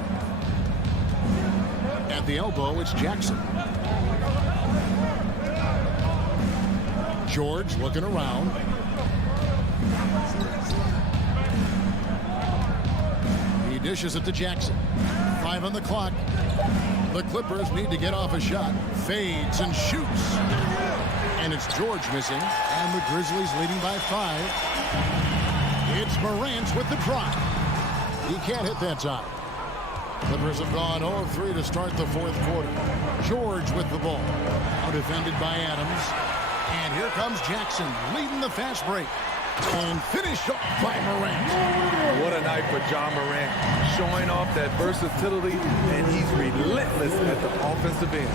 At the elbow, it's Jackson. George looking around. He dishes it to Jackson. 5 on the clock. The Clippers need to get off a shot. Fades and shoots. And it's George missing. And the Grizzlies leading by 5. It's Morant with the drive. He can't hit that time. Clippers have gone 0-3 to start the 4th quarter. George with the ball. Now defended by Adams. And here comes Jackson leading the fast break. And finished off by Morant. What a night for John Morant. Showing off that versatility, and he's relentless at the offensive end.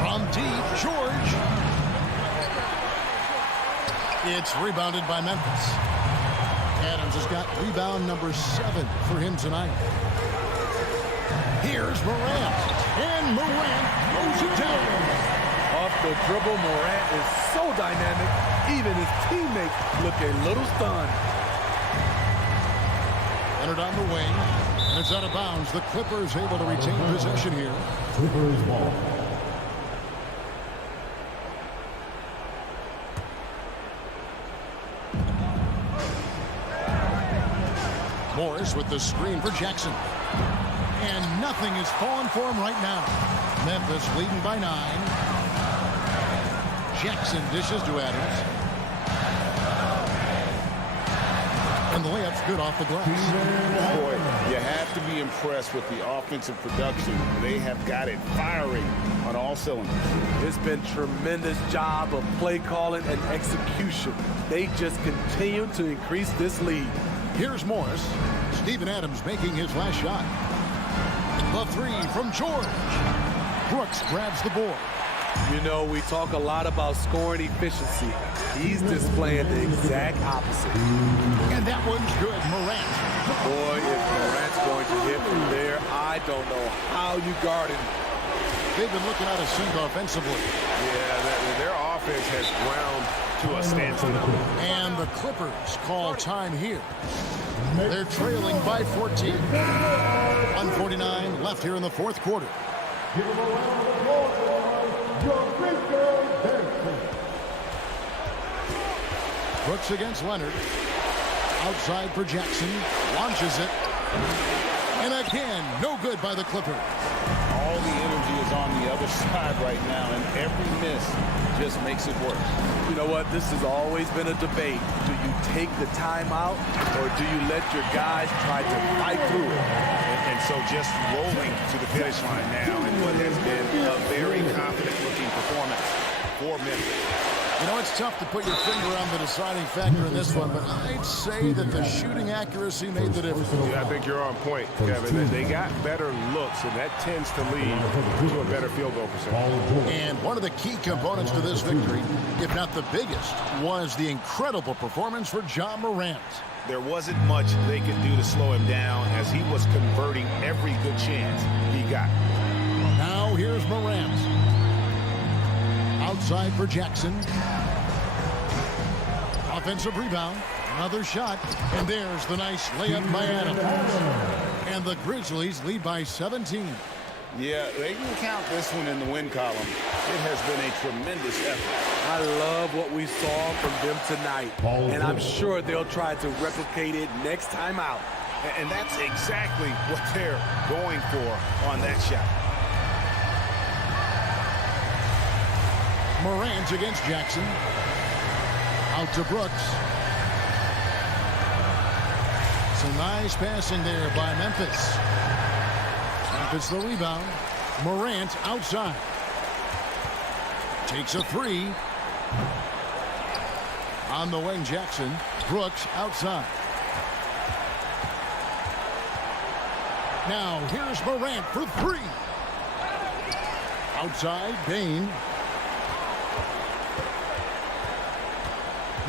From deep, George. It's rebounded by Memphis. Adams has got rebound number 7 for him tonight. Here's Morant. And Morant throws it down. Off the dribble, Morant is so dynamic, even his teammates look a little stunned. Entered on the wing, and it's out of bounds. The Clippers able to retain possession here. Clippers ball. Morris with the screen for Jackson. And nothing is falling for him right now. Memphis leading by 9. Jackson dishes to Adams. And the layup's good off the glass. Boy, you have to be impressed with the offensive production. They have got it firing on all cylinders. It's been tremendous job of play calling and execution. They just continue to increase this lead. Here's Morris. Steven Adams making his last shot. The 3 from George. Brooks grabs the board. You know, we talk a lot about scoring efficiency. He's displaying the exact opposite. And that one's good, Morant. Boy, if Morant's going to hit from there, I don't know how you guard him. They've been looking out of sync offensively. Yeah, their offense has ground to a standstill. And the Clippers call time here. They're trailing by 14. 1:49 left here in the 4th quarter. Brooks against Leonard. Outside for Jackson. Launches it. And again, no good by the Clippers. All the energy is on the other side right now, and every miss just makes it worse. You know what? This has always been a debate. Do you take the timeout, or do you let your guys try to fight through it? And so just rolling to the finish line now in what has been a very confident-looking performance for Memphis. You know, it's tough to put your finger on the deciding factor in this one, but I'd say that the shooting accuracy made the difference. Yeah, I think you're on point, Kevin. They got better looks, and that tends to lead to a better field goal percentage. And one of the key components to this victory, if not the biggest, was the incredible performance for John Morant. There wasn't much they could do to slow him down as he was converting every good chance he got. Now here's Morant. Outside for Jackson. Offensive rebound. Another shot. And there's the nice layup by Adams. And the Grizzlies lead by 17. Yeah, they can count this one in the win column. It has been a tremendous effort. I love what we saw from them tonight. And I'm sure they'll try to replicate it next time out. And that's exactly what they're going for on that shot. Morant against Jackson. Out to Brooks. Some nice passing there by Memphis. Memphis the rebound. Morant outside. Takes a 3. On the wing, Jackson. Brooks outside. Now here's Morant for 3. Outside, Bain.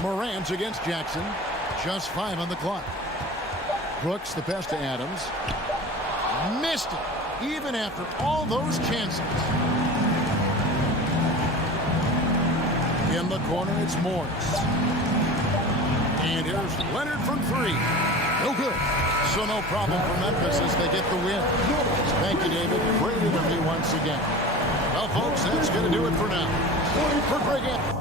Morant against Jackson. Just 5 on the clock. Brooks the pass to Adams. Missed it, even after all those chances. In the corner, it's Morris. And here's Leonard from three. No good. So no problem for Memphis as they get the win. Thank you, David. Great interview once again. Well, folks, that's going to do it for now. For Greg Anthony.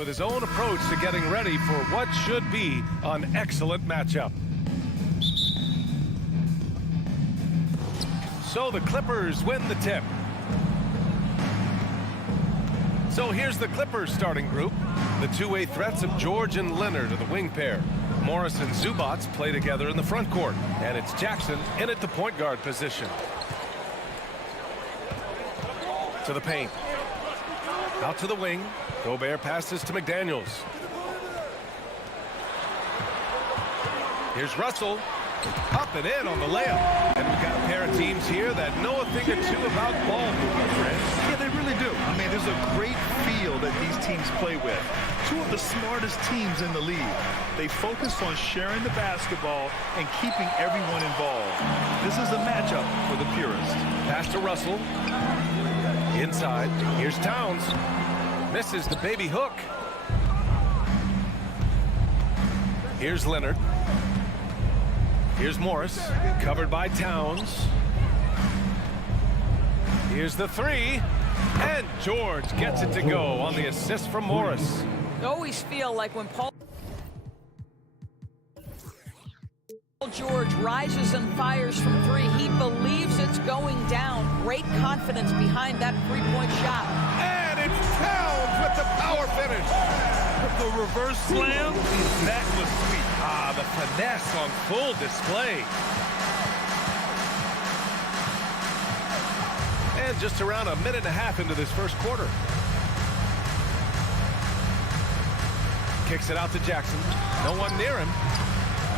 with his own approach to getting ready for what should be an excellent matchup. So the Clippers win the tip. So here's the Clippers starting group. The two-way threats of George and Leonard are the wing pair. Morris and Zubats play together in the front court. And it's Jackson in at the point guard position. To the paint. Out to the wing. Gobert passes to McDaniels. Here's Russell. Up and in on the layup. And we've got a pair of teams here that know a thing or two about ball movement, Fred. Yeah, they really do. I mean, there's a great feel that these teams play with. two of the smartest teams in the league. They focus on sharing the basketball and keeping everyone involved. This is a matchup for the purists. Pass to Russell. Inside. Here's Towns. Misses the baby hook. Here's Leonard. Here's Morris. Covered by Towns. Here's the three. And George gets it to go on the assist from Morris. I always feel like when Paul George rises and fires from three, he believes it's going down. Great confidence behind that three-point shot. And it's Towns with the power finish. The reverse slam, that was sweet. Ah, the finesse on full display. And just around a minute and a half into this first quarter. Kicks it out to Jackson. No one near him.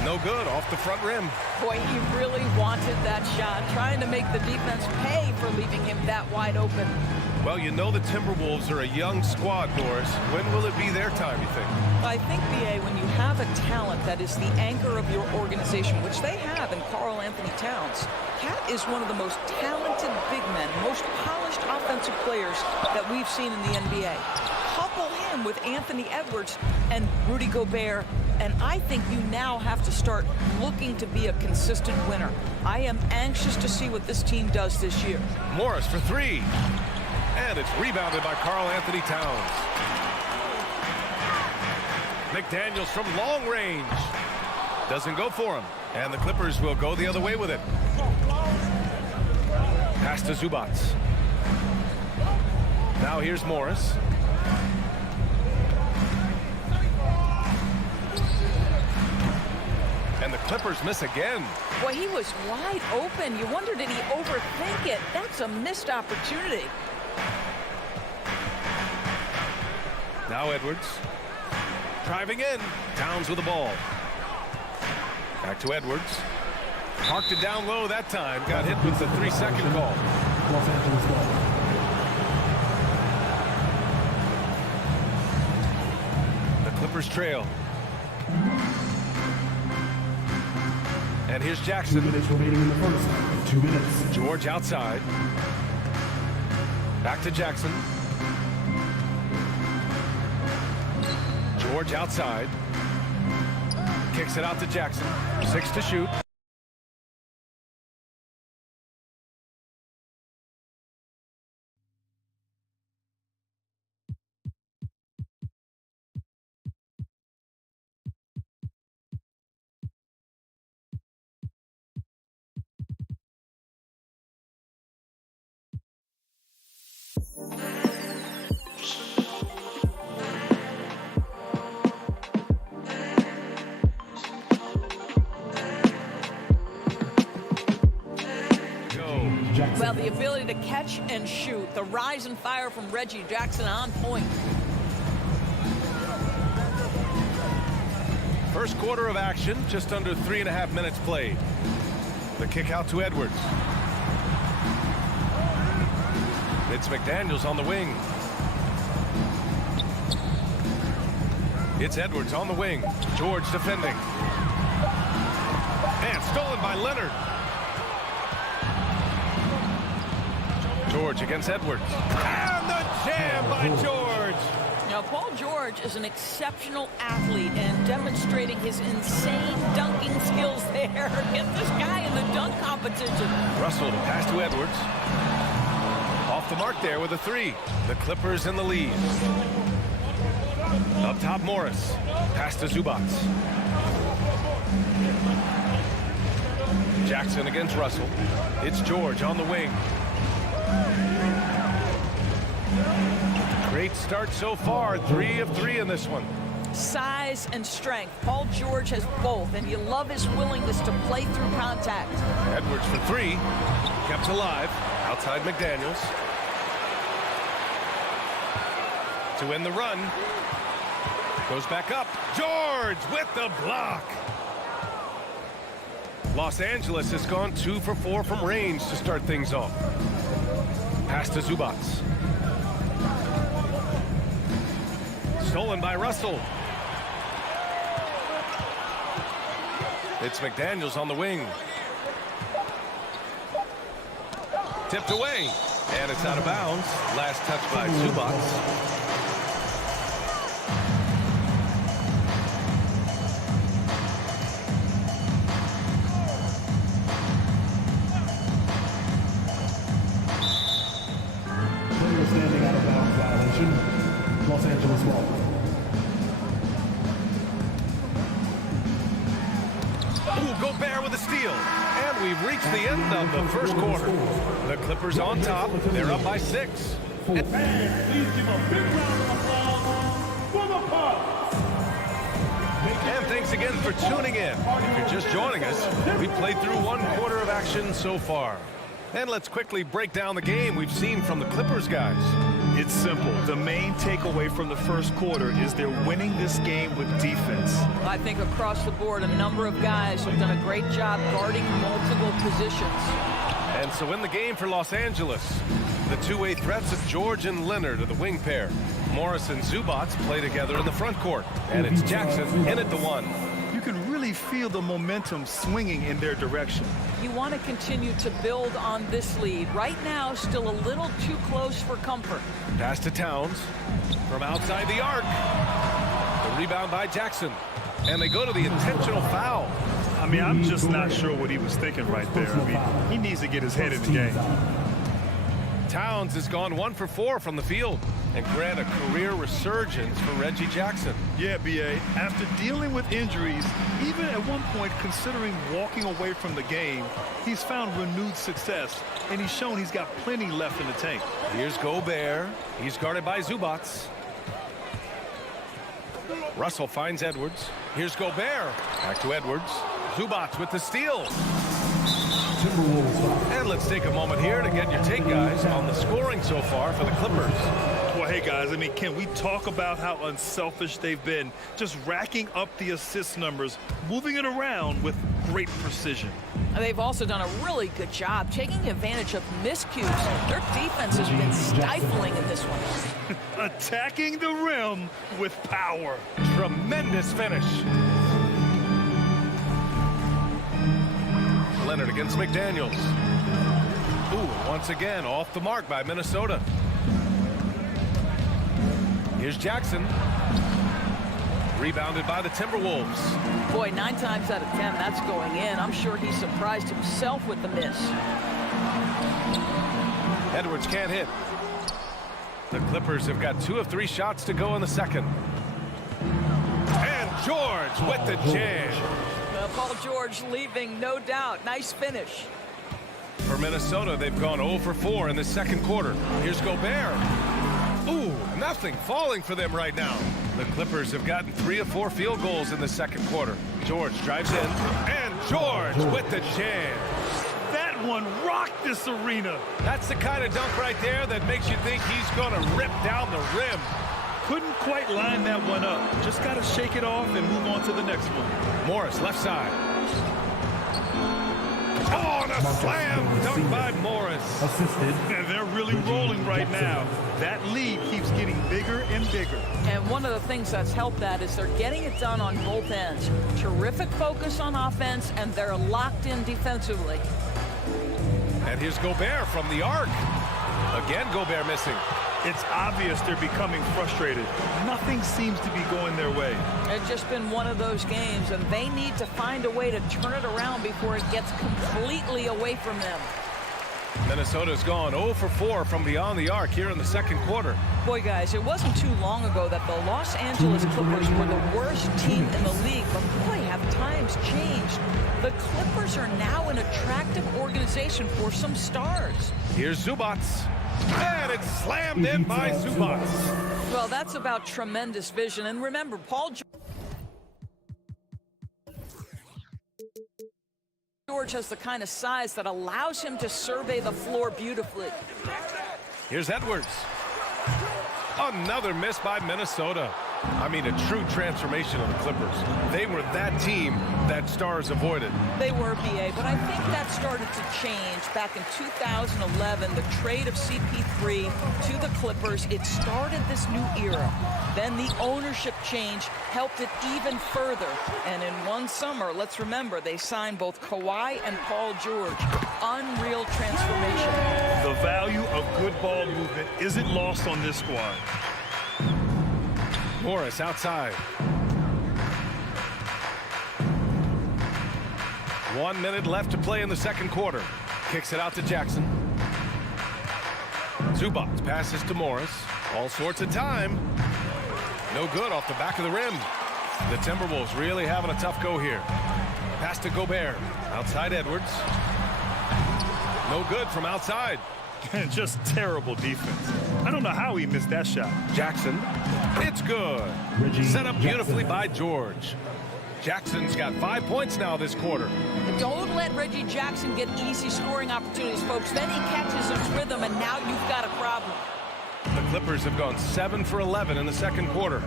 No good, off the front rim. Boy, he really wanted that shot, trying to make the defense pay for leaving him that wide open. Well, you know the Timberwolves are a young squad, Doris. When will it be their time, you think? I think, B.A., when you have a talent that is the anchor of your organization, which they have in Karl Anthony Towns, Cat is one of the most talented big men, most polished offensive players that we've seen in the NBA. Couple him with Anthony Edwards and Rudy Gobert, and I think you now have to start looking to be a consistent winner. I am anxious to see what this team does this year. Morris for three. And it's rebounded by Karl Anthony Towns. McDaniels from long range. Doesn't go for him. And the Clippers will go the other way with it. Pass to Zubac. Now here's Morris. And the Clippers miss again. Boy, he was wide open. You wonder, did he overthink it? That's a missed opportunity. Now Edwards. Driving in. Towns with the ball. Back to Edwards. Parked it down low that time. Got hit with the 3-second call. The Clippers trail. And here's Jackson. 2 minutes remaining in the first. 2 minutes. George outside. Back to Jackson. George outside. Kicks it out to Jackson. 6 to shoot. Well, the ability to catch and shoot, the rise and fire from Reggie Jackson on point. First quarter of action, just under 3.5 minutes played. The kick out to Edwards. It's McDaniels on the wing. It's Edwards on the wing. George defending. And stolen by Leonard. George against Edwards. And the jam by George. Now, Paul George is an exceptional athlete and demonstrating his insane dunking skills there. Get this guy in the dunk competition. Russell to pass to Edwards. Off the mark there with a three. The Clippers in the lead. Up top, Morris. Pass to Zubac. Jackson against Russell. It's George on the wing. Great start so far. 3 of 3 in this one. Size and strength. Paul George has both, and you love his willingness to play through contact. Edwards for 3. Kept alive. Outside McDaniels. To win the run. Goes back up. George with the block. Los Angeles has gone 2 for 4 from range to start things off. Pass to Zubac. stolen by Russell. It's McDaniels on the wing. Tipped away, and it's out of bounds. Last touch by Zubats. Standing out of bounds violation. Los Angeles ball. Ooh, Gobert with a steal. And we've reached the end of the first quarter. The Clippers on top. They're up by 6. Please give a big round of applause for the Bucks. And thanks again for tuning in. If you're just joining us, we've played through 1 quarter of action so far. And let's quickly break down the game we've seen from the Clippers guys. It's simple. The main takeaway from the first quarter is they're winning this game with defense. I think across the board, a number of guys have done a great job guarding multiple positions. And so in the game for Los Angeles, the two-way threats of George and Leonard are the wing pair. Morris and Zubats play together in the front court. And it's Jackson in at the 1. You can really feel the momentum swinging in their direction. You want to continue to build on this lead. Right now, still a little too close for comfort. Pass to Towns from outside the arc. The rebound by Jackson. And they go to the intentional foul. I mean, I'm just not sure what he was thinking right there. I mean, he needs to get his head in the game. Towns has gone 1 for 4 from the field and grant a career resurgence for Reggie Jackson. Yeah, B.A., after dealing with injuries, even at one point considering walking away from the game, he's found renewed success, and he's shown he's got plenty left in the tank. Here's Gobert. He's guarded by Zubats. Russell finds Edwards. Here's Gobert. Back to Edwards. Zubats with the steal. And let's take a moment here to get your take, guys, on the scoring so far for the Clippers. Well, hey, guys, I mean, can we talk about how unselfish they've been? Just racking up the assist numbers, moving it around with great precision. They've also done a really good job taking advantage of miscues. Their defense has been stifling in this one. Attacking the rim with power. Tremendous finish. Leonard against McDaniels. Ooh, once again, off the mark by Minnesota. Here's Jackson. Rebounded by the Timberwolves. Boy, 9 times out of 10, that's going in. I'm sure he surprised himself with the miss. Edwards can't hit. The Clippers have got 2 of 3 shots to go in the second. And George with the jam. Paul George leaving, no doubt. Nice finish. For Minnesota, they've gone 0 for 4 in the second quarter. Here's Gobert. Ooh, nothing falling for them right now. The Clippers have gotten 3 of 4 field goals in the second quarter. George drives in, and George with the jam. That one rocked this arena. That's the kind of dunk right there that makes you think he's going to rip down the rim. Couldn't quite line that one up. Just got to shake it off and move on to the next one. Morris, left side. Oh, and a slam dunk by Morris. Assisted. And they're really rolling right now. That lead keeps getting bigger and bigger. And one of the things that's helped that is they're getting it done on both ends. Terrific focus on offense, and they're locked in defensively. And here's Gobert from the arc. Again, Gobert missing. It's obvious they're becoming frustrated. Nothing seems to be going their way. It's just been one of those games, and they need to find a way to turn it around before it gets completely away from them. Minnesota's gone 0 for 4 from beyond the arc here in the second quarter. Boy, guys, it wasn't too long ago that the Los Angeles Clippers were the worst team in the league, but boy, have times changed. The Clippers are now an attractive organization for some stars. Here's Zubats. And it's slammed in by Zubats. Well, that's about tremendous vision. And remember, Paul George has the kind of size that allows him to survey the floor beautifully. Here's Edwards. Another miss by Minnesota. I mean, a true transformation of the Clippers. They were that team that stars avoided. They were, BA, but I think that started to change back in 2011. The trade of CP3 to the Clippers, it started this new era. Then the ownership change helped it even further. And in one summer, let's remember, they signed both Kawhi and Paul George. Unreal transformation. The value of good ball movement isn't lost on this squad. Morris outside. 1 minute left to play in the second quarter. Kicks it out to Jackson. Zubac passes to Morris. All sorts of time. No good off the back of the rim. The Timberwolves really having a tough go here. Pass to Gobert. Outside Edwards. No good from outside. Just terrible defense. I don't know how he missed that shot. Jackson. It's good. Set up beautifully by George. Jackson's got 5 points now this quarter. Don't let Reggie Jackson get easy scoring opportunities, folks. Then he catches his rhythm, and now you've got a problem. The Clippers have gone 7 for 11 in the second quarter.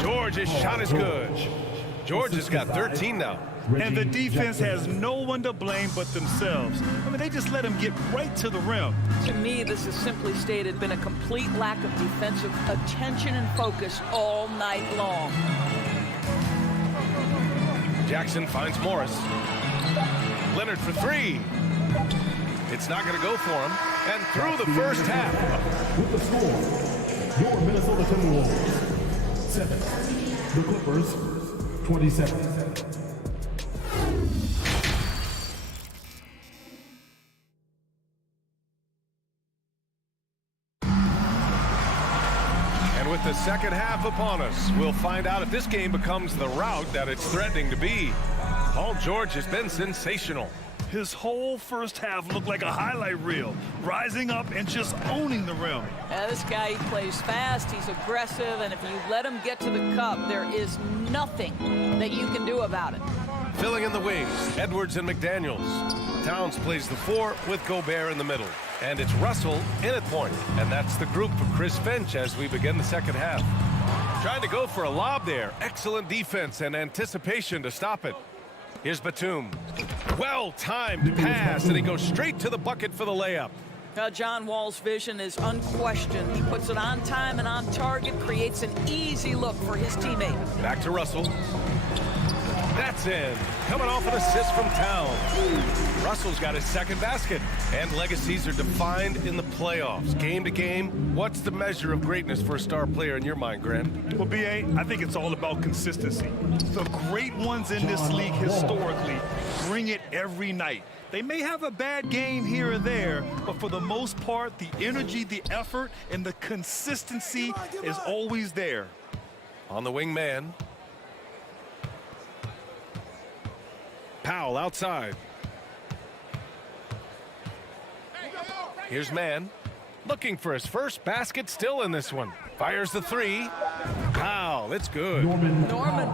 George's shot is good. George has got 13 now. And the defense has no one to blame but themselves. I mean, they just let him get right to the rim. To me, this is simply stated been a complete lack of defensive attention and focus all night long. Jackson finds Morris. Leonard for three. It's not going to go for him. And through the first half. With the score, your Minnesota Timberwolves 7, the Clippers 27. With the second half upon us, we'll find out if this game becomes the rout that it's threatening to be. Paul George has been sensational. His whole first half looked like a highlight reel, rising up and just owning the rim. Yeah, this guy, he plays fast, he's aggressive, and if you let him get to the cup, there is nothing that you can do about it. Filling in the wings, Edwards and McDaniels. Towns plays the 4 with Gobert in the middle. And it's Russell in at point. And that's the group for Chris Finch as we begin the second half. Trying to go for a lob there. Excellent defense and anticipation to stop it. Here's Batum. Well-timed pass, and he goes straight to the bucket for the layup. John Wall's vision is unquestioned. He puts it on time and on target, creates an easy look for his teammate. Back to Russell. That's in. Coming off an assist from Towns. Russell's got his second basket. And legacies are defined in the playoffs. Game to game, what's the measure of greatness for a star player in your mind, Grant? Well, B.A., I think it's all about consistency. The great ones in this league historically bring it every night. They may have a bad game here or there, but for the most part, the energy, the effort, and the consistency is always there. On the wing man. Powell outside. Here's Mann. Looking for his first basket still in this one. Fires the 3. Powell, it's good. Norman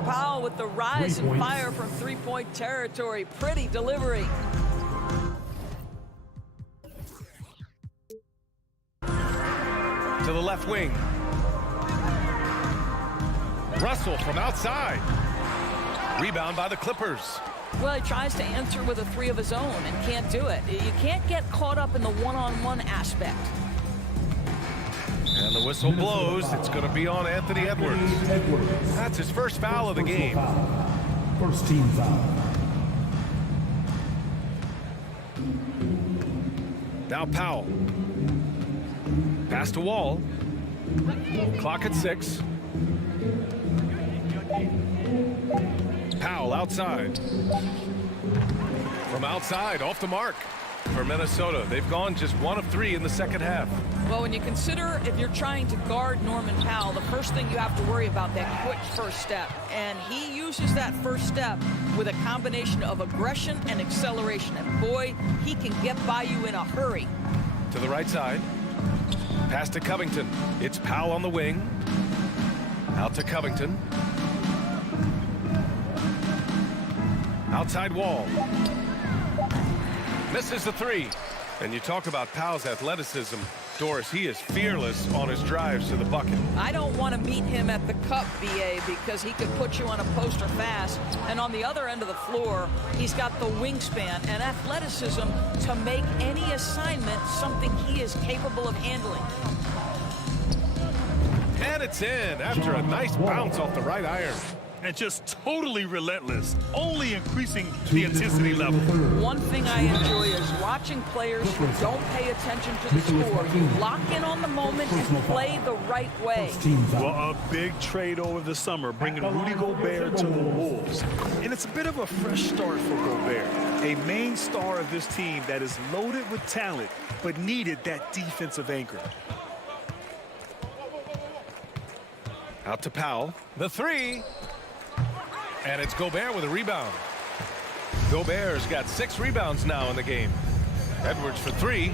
Powell with the rise and fire from three-point territory. Pretty delivery. To the left wing. Russell from outside. Rebound by the Clippers. Well, he tries to answer with a 3 of his own and can't do it. You can't get caught up in the one-on-one aspect. And the whistle blows. It's going to be on Anthony Edwards. That's his first foul of the game. First team foul. Now Powell. Pass to Wall. Clock at 6. Powell outside. From outside, off the mark for Minnesota. They've gone just 1 of 3 in the second half. Well, when you consider if you're trying to guard Norman Powell, the first thing you have to worry about that quick first step. And he uses that first step with a combination of aggression and acceleration. And boy, he can get by you in a hurry. To the right side. Pass to Covington. It's Powell on the wing. Out to Covington. Outside Wall. Misses the 3. And you talk about Powell's athleticism. Doris, he is fearless on his drives to the bucket. I don't want to meet him at the cup, VA, because he could put you on a poster fast. And on the other end of the floor, he's got the wingspan and athleticism to make any assignment something he is capable of handling. And it's in after a nice bounce off the right iron. And just totally relentless, only increasing the intensity level. One thing I enjoy is watching players who don't pay attention to the score lock in on the moment and play the right way. Well, a big trade over the summer, bringing Rudy Gobert to the Wolves. And it's a bit of a fresh start for Gobert, a main star of this team that is loaded with talent, but needed that defensive anchor. Out to Powell. The three. And it's Gobert with a rebound. Gobert's got 6 rebounds now in the game. Edwards for 3.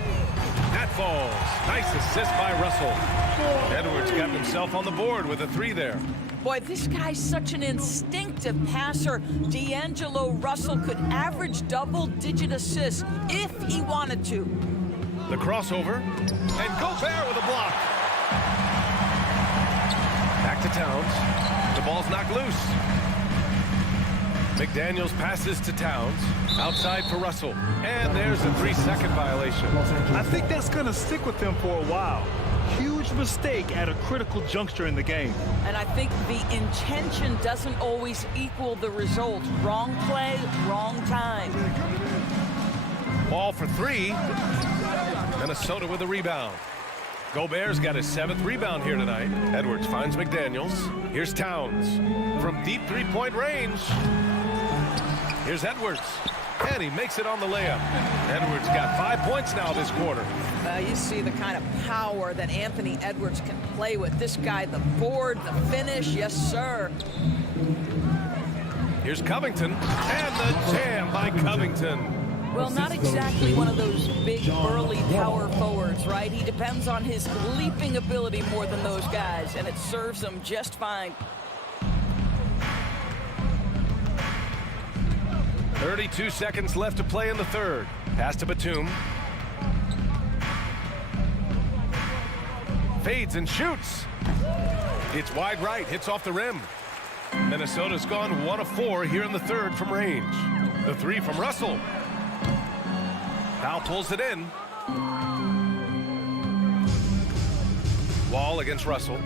That falls. Nice assist by Russell. Edwards got himself on the board with a 3 there. Boy, this guy's such an instinctive passer. D'Angelo Russell could average double-digit assists if he wanted to. The crossover. And Gobert with a block. Back to Towns. The ball's knocked loose. McDaniels passes to Towns. Outside for Russell. And there's a 3-second violation. I think that's going to stick with them for a while. Huge mistake at a critical juncture in the game. And I think the intention doesn't always equal the result. Wrong play, wrong time. Ball for 3. Minnesota with a rebound. Gobert's got his 7th rebound here tonight. Edwards finds McDaniels. Here's Towns from deep 3-point range. Here's Edwards, and he makes it on the layup. Edwards got 5 points now this quarter. You see the kind of power that Anthony Edwards can play with. This guy, the board, the finish, yes, sir. Here's Covington, and the jam by Covington. Well, not exactly one of those big, burly power forwards, right? He depends on his leaping ability more than those guys, and it serves him just fine. 32 seconds left to play in the third. Pass to Batum. Fades and shoots. It's wide right, hits off the rim. Minnesota's gone 1 of 4 here in the third from range. The 3 from Russell. Powell pulls it in. Wall against Russell.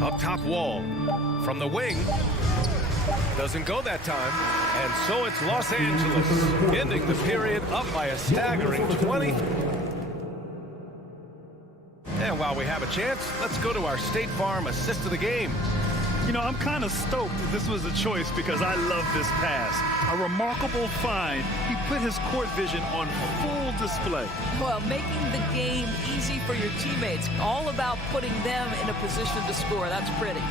Up top, Wall. From the wing. Doesn't go that time. And so it's Los Angeles, ending the period up by a staggering 20. And while we have a chance, let's go to our State Farm assist of the game. You know, I'm kind of stoked that this was a choice because I love this pass. A remarkable find. He put his court vision on full display. Well, making the game easy for your teammates. All about putting them in a position to score. That's pretty.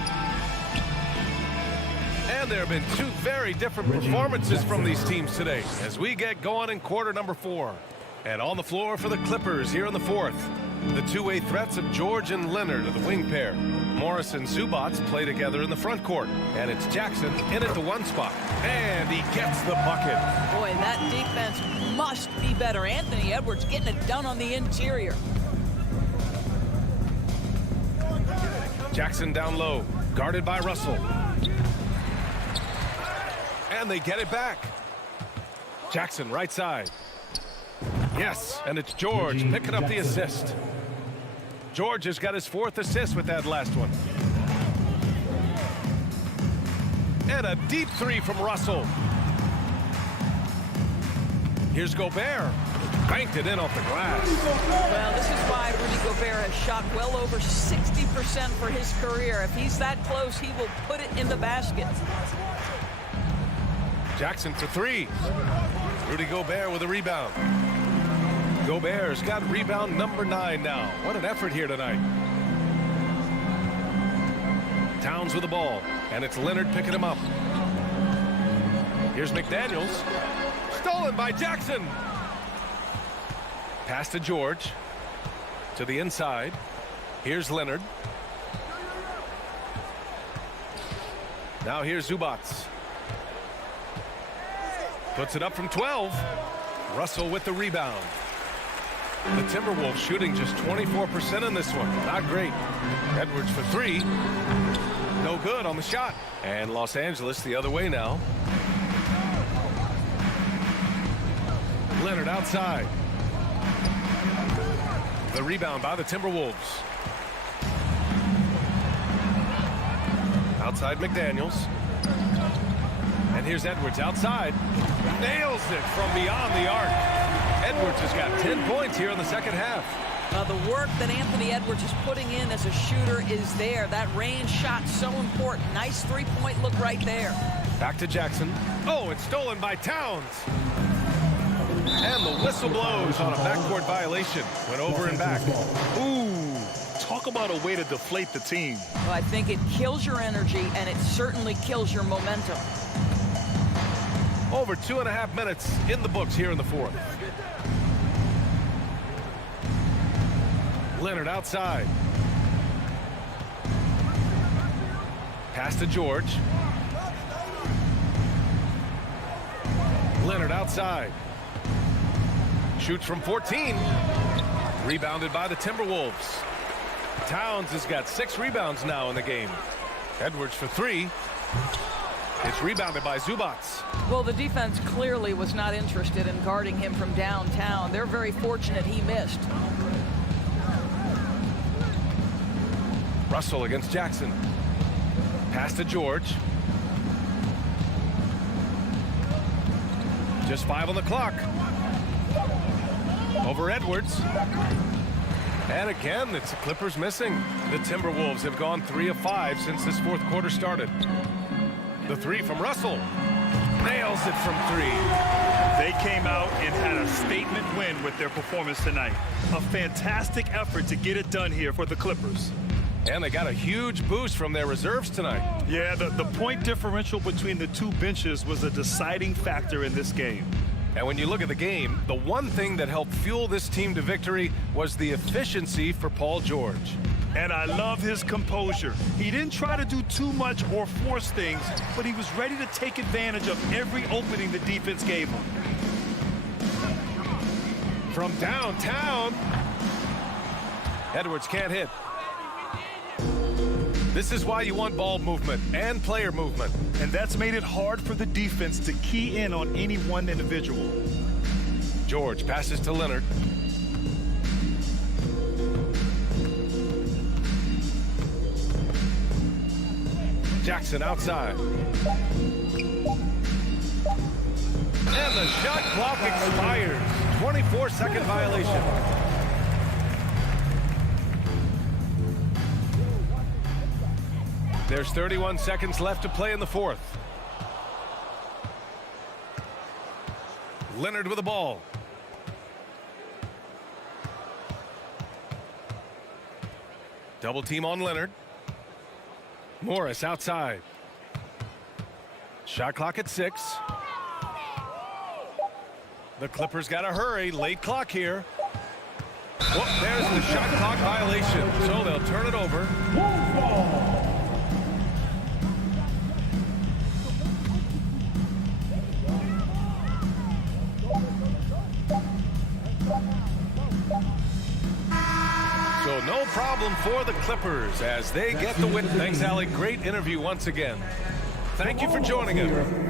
And there have been 2 very different performances from these teams today as we get going in quarter number 4. And on the floor for the Clippers here in the 4th. The two-way threats of George and Leonard are the wing pair. Morris and Zubats play together in the front court. And it's Jackson in at the 1 spot. And he gets the bucket. Boy, that defense must be better. Anthony Edwards getting it done on the interior. Jackson down low, guarded by Russell. And they get it back. Jackson right side. Yes, and it's George picking up the assist. George has got his 4th assist with that last one. And a deep 3 from Russell. Here's Gobert. Banked it in off the glass. Well, this is why Rudy Gobert has shot well over 60% for his career. If he's that close, he will put it in the basket. Jackson for 3. Rudy Gobert with a rebound. Gobert's got rebound number 9 now. What an effort here tonight. Towns with the ball, and it's Leonard picking him up. Here's McDaniels. Stolen by Jackson. Pass to George. To the inside. Here's Leonard. Now here's Zubats. Puts it up from 12. Russell with the rebound. The Timberwolves shooting just 24% in this one. Not great. Edwards for three. No good on the shot. And Los Angeles the other way now. Leonard outside. The rebound by the Timberwolves. Outside McDaniels. And here's Edwards outside. Nails it from beyond the arc. Edwards has got 10 points here in the second half. The work that Anthony Edwards is putting in as a shooter is there. That range shot so important. Nice three-point look right there. Back to Jackson. Oh, it's stolen by Towns. And the whistle blows on a backcourt violation. Went over and back. Ooh, talk about a way to deflate the team. Well, I think it kills your energy, and it certainly kills your momentum. Over 2.5 minutes in the books here in the fourth. Leonard outside. Pass to George. Leonard outside. Shoots from 14. Rebounded by the Timberwolves. Towns has got 6 rebounds now in the game. Edwards for three. It's rebounded by Zubac. Well, the defense clearly was not interested in guarding him from downtown. They're very fortunate he missed. Russell against Jackson. Pass to George. Just 5 on the clock. Over Edwards. And again, it's the Clippers missing. The Timberwolves have gone 3 of 5 since this fourth quarter started. The three from Russell. Nails it from 3. They came out and had a statement win with their performance tonight. A fantastic effort to get it done here for the Clippers. And they got a huge boost from their reserves tonight. Yeah, the point differential between the two benches was a deciding factor in this game. And when you look at the game, the one thing that helped fuel this team to victory was the efficiency for Paul George. And I love his composure. He didn't try to do too much or force things, but he was ready to take advantage of every opening the defense gave him. From downtown, Edwards can't hit. This is why you want ball movement and player movement. And that's made it hard for the defense to key in on any one individual. George passes to Leonard. Jackson outside. And the shot clock expires. 24-second violation. There's 31 seconds left to play in the fourth. Leonard with the ball. Double team on Leonard. Morris outside. Shot clock at 6. The Clippers got to hurry. Late clock here. Whoop, there's the shot clock violation. So they'll turn it over. So no problem for the Clippers as they get the win. Thanks, Alec. Great interview once again. Thank you for joining us.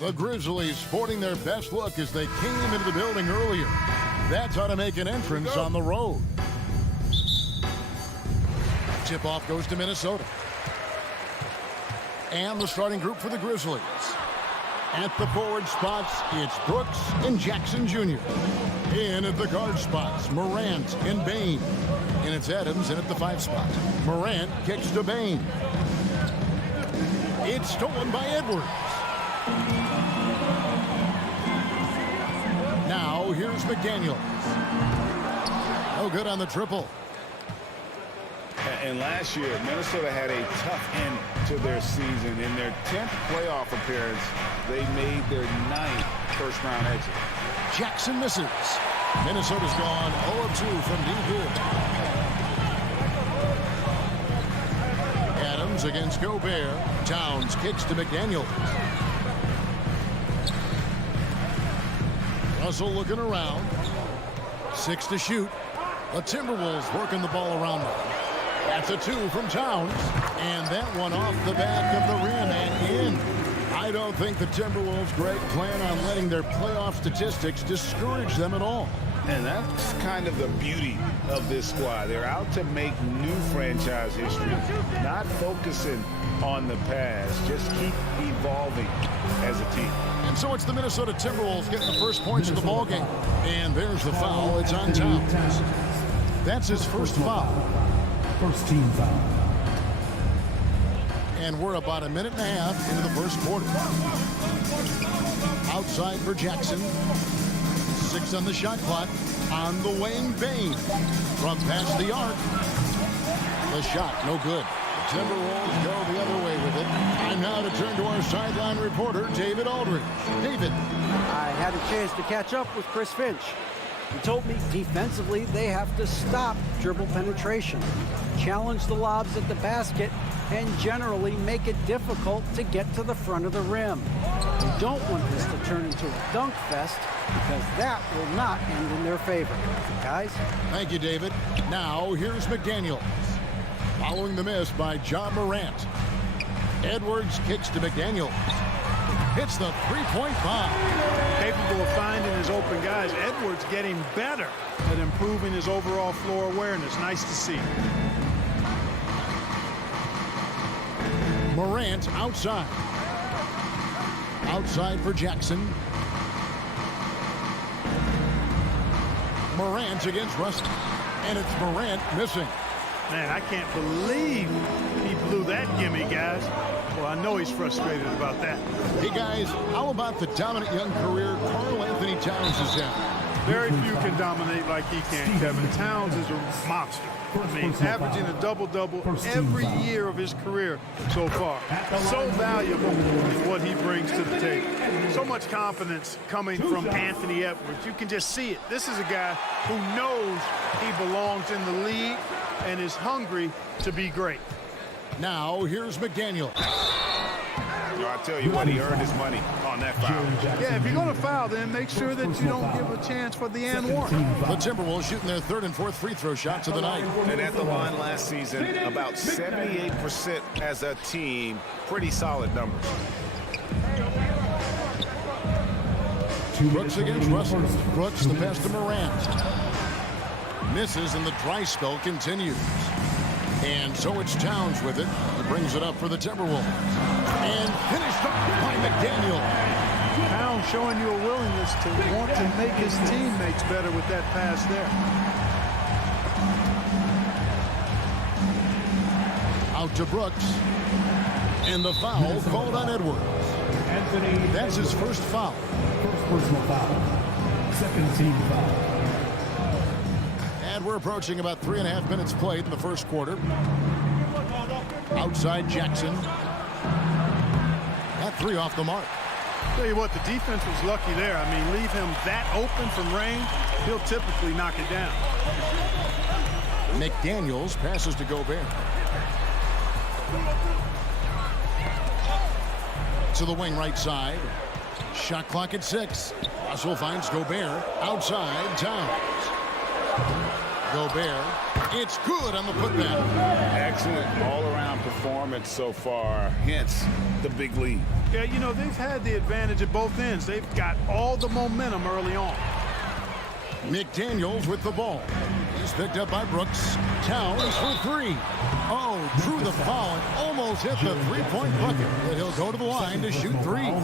The Grizzlies sporting their best look as they came into the building earlier. That's how to make an entrance on the road. Tip-off goes to Minnesota. And the starting group for the Grizzlies. At the forward spots, it's Brooks and Jackson Jr. In at the guard spots, Morant and Bain. And it's Adams in at the 5 spot. Morant kicks to Bain. It's stolen by Edwards. Now here's McDaniels. No good on the triple. And last year, Minnesota had a tough end to their season. In their 10th playoff appearance, they made their 9th first-round exit. Jackson misses. Minnesota's gone 0-2 from deep here. Adams against Gobert. Towns kicks to McDaniels. Russell looking around. 6 to shoot. The Timberwolves working the ball around them. That's a 2 from Towns. And that one off the back of the rim and in. I don't think the Timberwolves, Greg, plan on letting their playoff statistics discourage them at all. And that's kind of the beauty of this squad. They're out to make new franchise history, not focusing on the past, just keep evolving as a team. And so it's the Minnesota Timberwolves getting the first points of the ballgame. And there's the foul. It's on Towns. That's his first foul. First team foul. And we're about a minute and a half into the first quarter. Outside for Jackson. 6 on the shot clock. On the wing, Bain. From past the arc. The shot, no good. Timberwolves go the other way with it. Time now to turn to our sideline reporter, David Aldridge. David. I had a chance to catch up with Chris Finch. He told me defensively they have to stop dribble penetration, challenge the lobs at the basket, and generally make it difficult to get to the front of the rim. You don't want this to turn into a dunk fest because that will not end in their favor. Guys? Thank you, David. Now, here's McDaniel. Following the miss by John Morant. Edwards kicks to McDaniel. Hits the three-point bomb. Capable of finding his open guys. Edwards getting better at improving his overall floor awareness. Nice to see. Morant outside. Outside for Jackson. Morant against Russell. And it's Morant missing. Man, I can't believe he blew that gimme, guys. Well, I know he's frustrated about that. Hey, guys, how about the dominant young career Karl Anthony Towns has had? Very few can dominate like he can, Kevin. Towns is a monster. I mean, averaging a double-double every year of his career so far. So valuable in what he brings to the table. So much confidence coming from Anthony Edwards. You can just see it. This is a guy who knows he belongs in the league and is hungry to be great. Now, here's McDaniel. I tell you what, he earned his money on that foul. Yeah, if you're going to foul, then make sure that you don't give a chance for the and one. The Timberwolves shooting their third and fourth free throw shots of the night. And at the line last season, about 78% as a team. Pretty solid numbers. Brooks against Russell. Brooks the pass to Morant. Misses and the dry spell continues. And so it's Towns with it. He brings it up for the Timberwolves. And finished up by McDaniel. Towns showing you a willingness to want to make his teammates better with that pass there. Out to Brooks. And the foul called on Edwards. That's his first foul. First personal foul. Second team foul. And we're approaching about 3.5 minutes played in the first quarter. Outside Jackson. That three off the mark. Tell you what, the defense was lucky there. I mean, leave him that open from range, he'll typically knock it down. McDaniels passes to Gobert. To the wing right side. Shot clock at 6. Russell finds Gobert. Outside, Towns. Gobert. It's good on the putback. Excellent all-around performance so far, hence the big lead. Yeah, you know, they've had the advantage at both ends. They've got all the momentum early on. McDaniels with the ball. He's picked up by Brooks. Towns for three. Oh, drew the foul and almost hit the three-point bucket. But he'll go to the line to shoot three.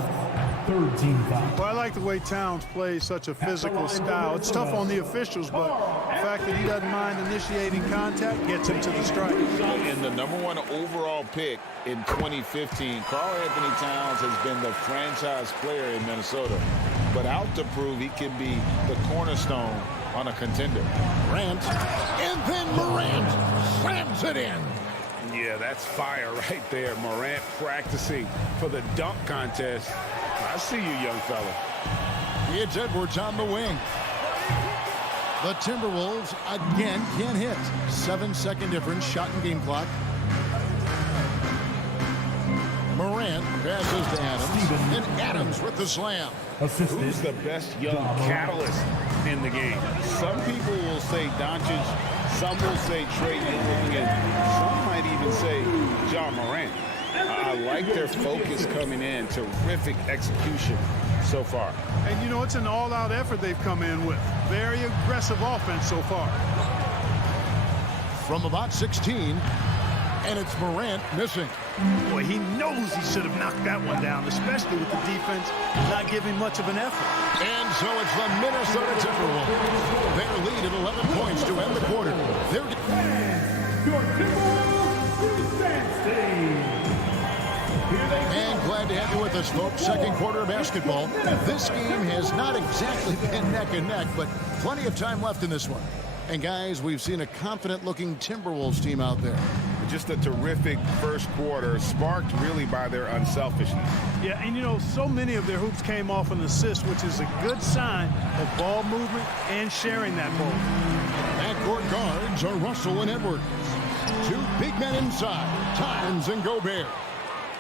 Third team foul. Well, I like the way Towns plays such a physical style. It's tough on the officials, but the fact that he doesn't mind initiating contact gets him to the strike. And the #1 overall pick in 2015, Karl Anthony Towns has been the franchise player in Minnesota, but out to prove he can be the cornerstone on a contender. Morant, and then Morant slams it in. Yeah, that's fire right there. Morant practicing for the dunk contest. I see you, young fella. It's Edwards on the wing. The Timberwolves again can't hit. 7-second difference, shot and game clock. Morant passes to Adams. And Adams with the slam. Who's the best young catalyst in the game? Some people will say Doncic, some will say Trae Young, and some might even say Ja Morant. I like their focus coming in. Terrific execution so far. And, you know, it's an all-out effort they've come in with. Very aggressive offense so far. From about 16, and it's Morant missing. Boy, he knows he should have knocked that one down, especially with the defense not giving much of an effort. And so it's the Minnesota Timberwolves. Their lead at 11 points to end the quarter. Your Timberwolves defense. And glad to have you with us, folks. Second quarter of basketball. This game has not exactly been neck and neck, but plenty of time left in this one. And guys, we've seen a confident-looking Timberwolves team out there. just a terrific first quarter, sparked really by their unselfishness. Yeah, and you know, so many of their hoops came off an assist, which is a good sign of ball movement and sharing that ball. Backcourt guards are Russell and Edwards. Two big men inside, Towns and Gobert.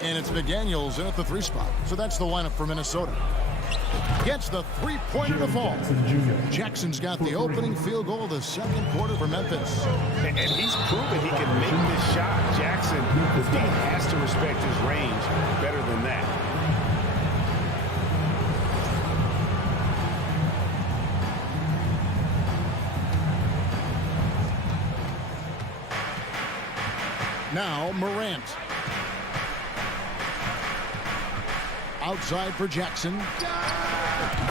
And it's McDaniels in at the 3 spot. So that's the lineup for Minnesota. Gets the three-pointer to fall. Jackson's got the opening field goal of the second quarter for Memphis. And he's proven he can make this shot. Jackson, the team has to respect his range better than that. Now Morant. Outside for Jackson.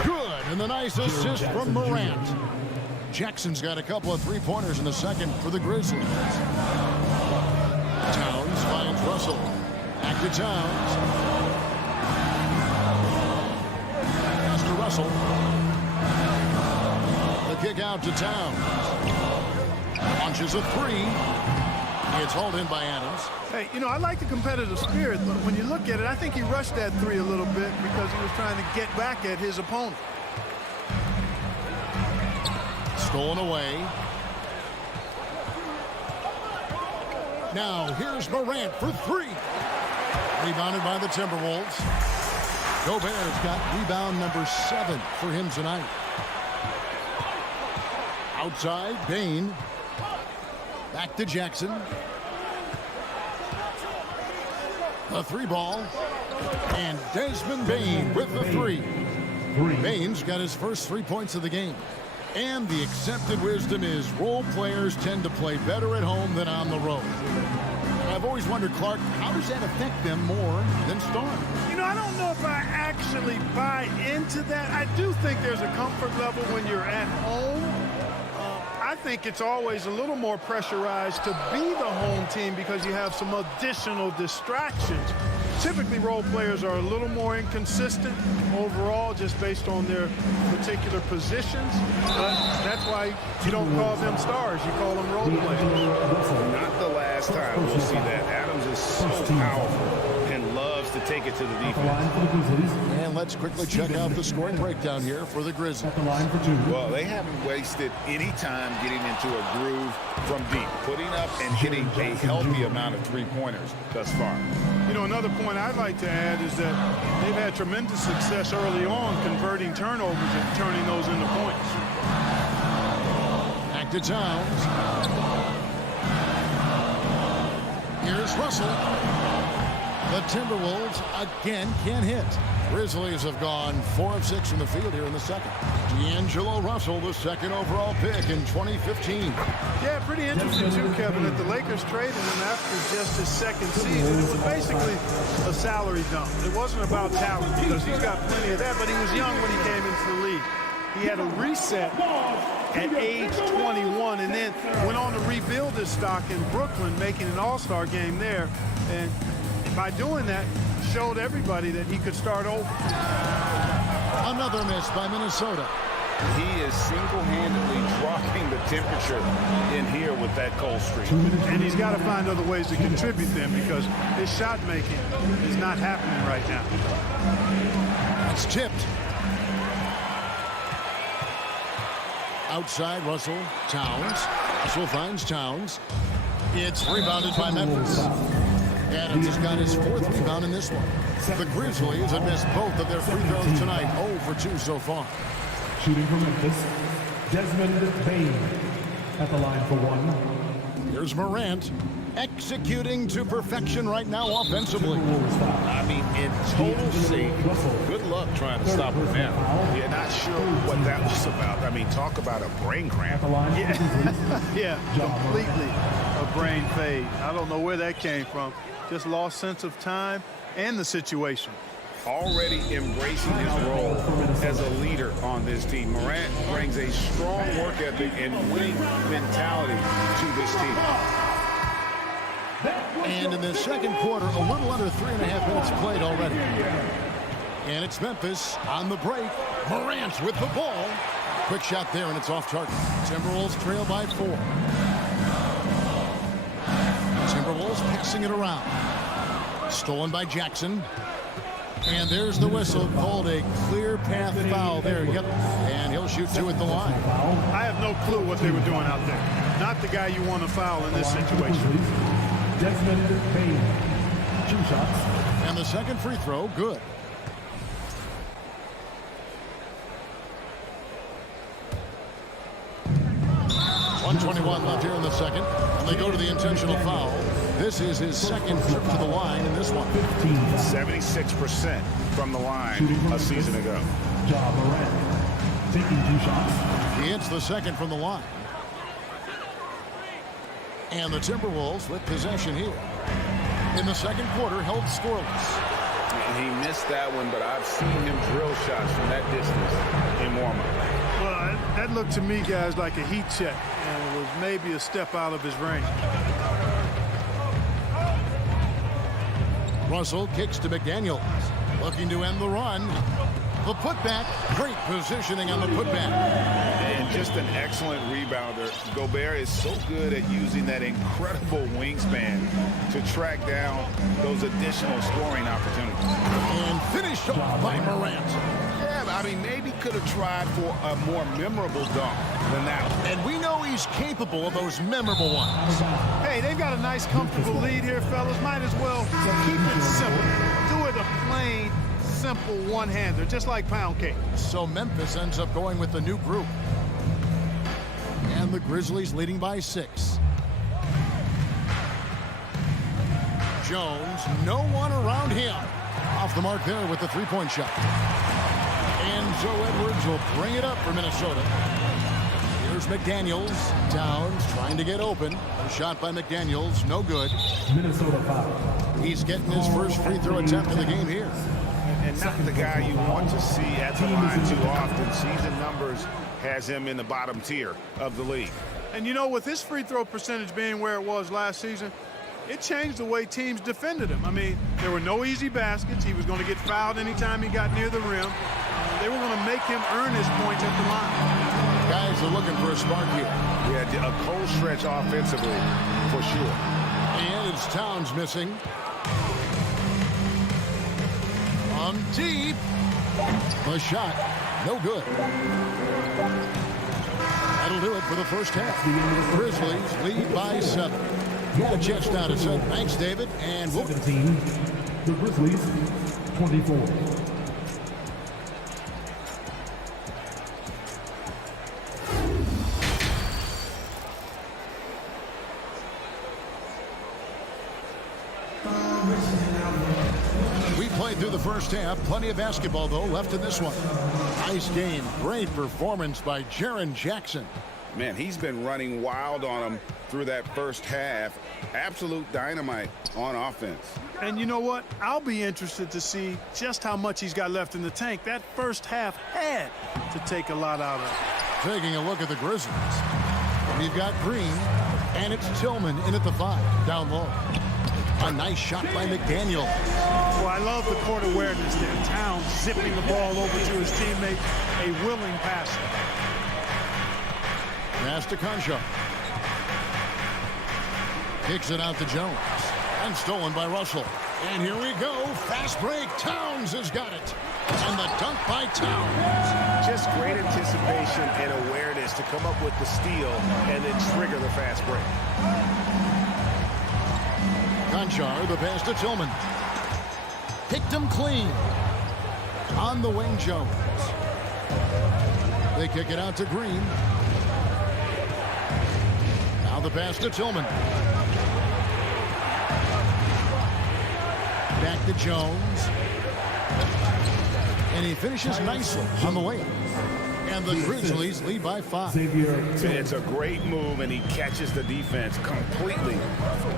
Good, and the nice assist from Morant. Jackson's got a couple of three-pointers in the second for the Grizzlies. Towns finds Russell. Back to Towns. Pass to Russell. The kick out to Towns. Launches a three. It's hauled in by Adams. Hey, you know, I like the competitive spirit, but when you look at it, I think he rushed that three a little bit because he was trying to get back at his opponent. Stolen away. Now here's Morant for three. Rebounded by the Timberwolves. Gobert's got rebound number 7 for him tonight. Outside, Bain. Back to Jackson. The 3-ball. And Desmond Bain with the 3. Bain's got his first 3 points of the game. And the accepted wisdom is role players tend to play better at home than on the road. And I've always wondered, Clark, how does that affect them more than stars? You know, I don't know if I actually buy into that. I do think there's a comfort level when you're at home. I think it's always a little more pressurized to be the home team because you have some additional distractions. Typically, role players are a little more inconsistent overall just based on their particular positions. That's why you don't call them stars. You call them role players. Not the last time we'll see that. Adams is so powerful and loves to take it to the defense. And let's quickly check out the scoring breakdown here for the Grizzlies. Well, they haven't wasted any time getting into a groove from deep, putting up and hitting a healthy amount of three-pointers thus far. You know, another point I'd like to add is that they've had tremendous success early on converting turnovers and turning those into points. Back to Towns. Here's Russell. The Timberwolves again can't hit. Grizzlies have gone 4 of 6 from the field here in the second. D'Angelo Russell, the second overall pick in 2015. Yeah, pretty interesting too, Kevin, that the Lakers traded him after just his second season. It was basically a salary dump. It wasn't about talent because he's got plenty of that, but he was young when he came into the league. He had a reset at age 21 and then went on to rebuild his stock in Brooklyn, making an all-star game there. And by doing that, showed everybody that he could start over. Another miss by Minnesota. He is single-handedly dropping the temperature in here with that cold streak. And he's got to find other ways to contribute then because his shot making is not happening right now. It's tipped. Outside Russell, Towns. Russell finds Towns. It's rebounded by Memphis. Adams has got his 4th rebound in this one. The Grizzlies have missed both of their free throws tonight. 0 for 2 so far. Shooting for Memphis, Desmond Bain at the line for 1. Here's Morant executing to perfection right now offensively. I mean, in total sync. Good luck trying to stop him now. You're not sure what that was about. I mean, talk about a brain cramp. Yeah, completely a brain fade. I don't know where that came from. Just lost sense of time and the situation. Already embracing his role as a leader on this team. Morant brings a strong work ethic and winning mentality to this team. And in the second quarter, a little under 3.5 minutes played already. And it's Memphis on the break. Morant with the ball. Quick shot there, and it's off target. Timberwolves trail by 4. Timberwolves Timberwolves passing it around. Stolen by Jackson. And there's the whistle, called a clear path foul there. Yep, and he'll shoot 2 at the line. I have no clue what they were doing out there. Not the guy you want to foul in this situation. And the second free throw, good. .121 left here in the second. And they go to the intentional foul. This is his second trip to the line in this one. 76% from the line a season ago. He hits the second from the line. And the Timberwolves with possession here. In the second quarter, held scoreless. He missed that one, but I've seen him drill shots from that distance in warm-up. Well, that looked to me, guys, like a heat check, and it was maybe a step out of his range. Russell kicks to McDaniels, looking to end the run. The putback, great positioning on the putback. And just an excellent rebounder. Gobert is so good at using that incredible wingspan to track down those additional scoring opportunities. And finished off by Morant. Yeah, I mean, maybe could have tried for a more memorable dunk than that one. And we know he's capable of those memorable ones. Hey, they've got a nice, comfortable lead here, fellas. Might as well keep it simple. Do it a plain, simple one-hander, just like pound cake. So Memphis ends up going with the new group. And the Grizzlies leading by 6. Jones, no one around him. Off the mark there with the three-point shot. And Joe Edwards will bring it up for Minnesota. Here's McDaniels. Towns trying to get open. A shot by McDaniels, no good. Minnesota foul. He's getting his first free throw attempt of the game here. And not the guy you want to see at the line too often. Season numbers has him in the bottom tier of the league. And you know, with his free throw percentage being where it was last season, it changed the way teams defended him. I mean, there were no easy baskets. He was going to get fouled anytime he got near the rim. They were going to make him earn his points at the line. Guys are looking for a spark here. Yeah, a cold stretch offensively, for sure. And it's Towns missing. On deep. The shot, no good. That'll do it for the first half. Grizzlies lead by 7. A chance now to set. Thanks, David. And 17. The Grizzlies, 24. We played through the first half. Plenty of basketball, though, left in this one. Nice game. Great performance by Jaren Jackson. Man, he's been running wild on him through that first half. Absolute dynamite on offense. And you know what? I'll be interested to see just how much he's got left in the tank. That first half had to take a lot out of it. Taking a look at the Grizzlies. We've got Green, and it's Tillman in at the 5, down low. A nice shot by McDaniel. Well, I love the court awareness there. Towns zipping the ball over to his teammate, a willing passer. Pass to Concha. Kicks it out to Jones. And stolen by Russell. And here we go. Fast break. Towns has got it. And the dunk by Towns. Just great anticipation and awareness to come up with the steal and then trigger the fast break. Conchar, the pass to Tillman. Picked him clean. On the wing, Jones. They kick it out to Green. Now the pass to Tillman. Back to Jones. And he finishes nicely on the way. And the Grizzlies lead by 5. It's a great move, and he catches the defense completely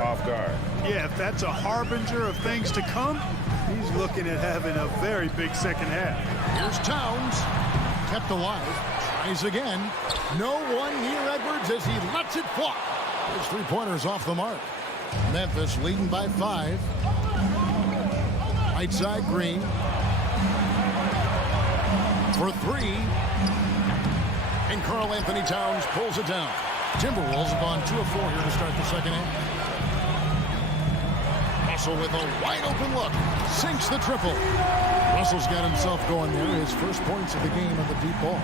off guard. Yeah, if that's a harbinger of things to come, he's looking at having a very big second half. Here's Towns. Kept alive. Tries again. No one near Edwards as he lets it fly. His three-pointers off the mark. Memphis leading by 5. Right side, Green. For 3. And Karl Anthony Towns pulls it down. Timberwolves have gone 2 of 4 here to start the second half. Russell with a wide open look. Sinks the triple. Russell's got himself going there. His first points of the game on the deep ball.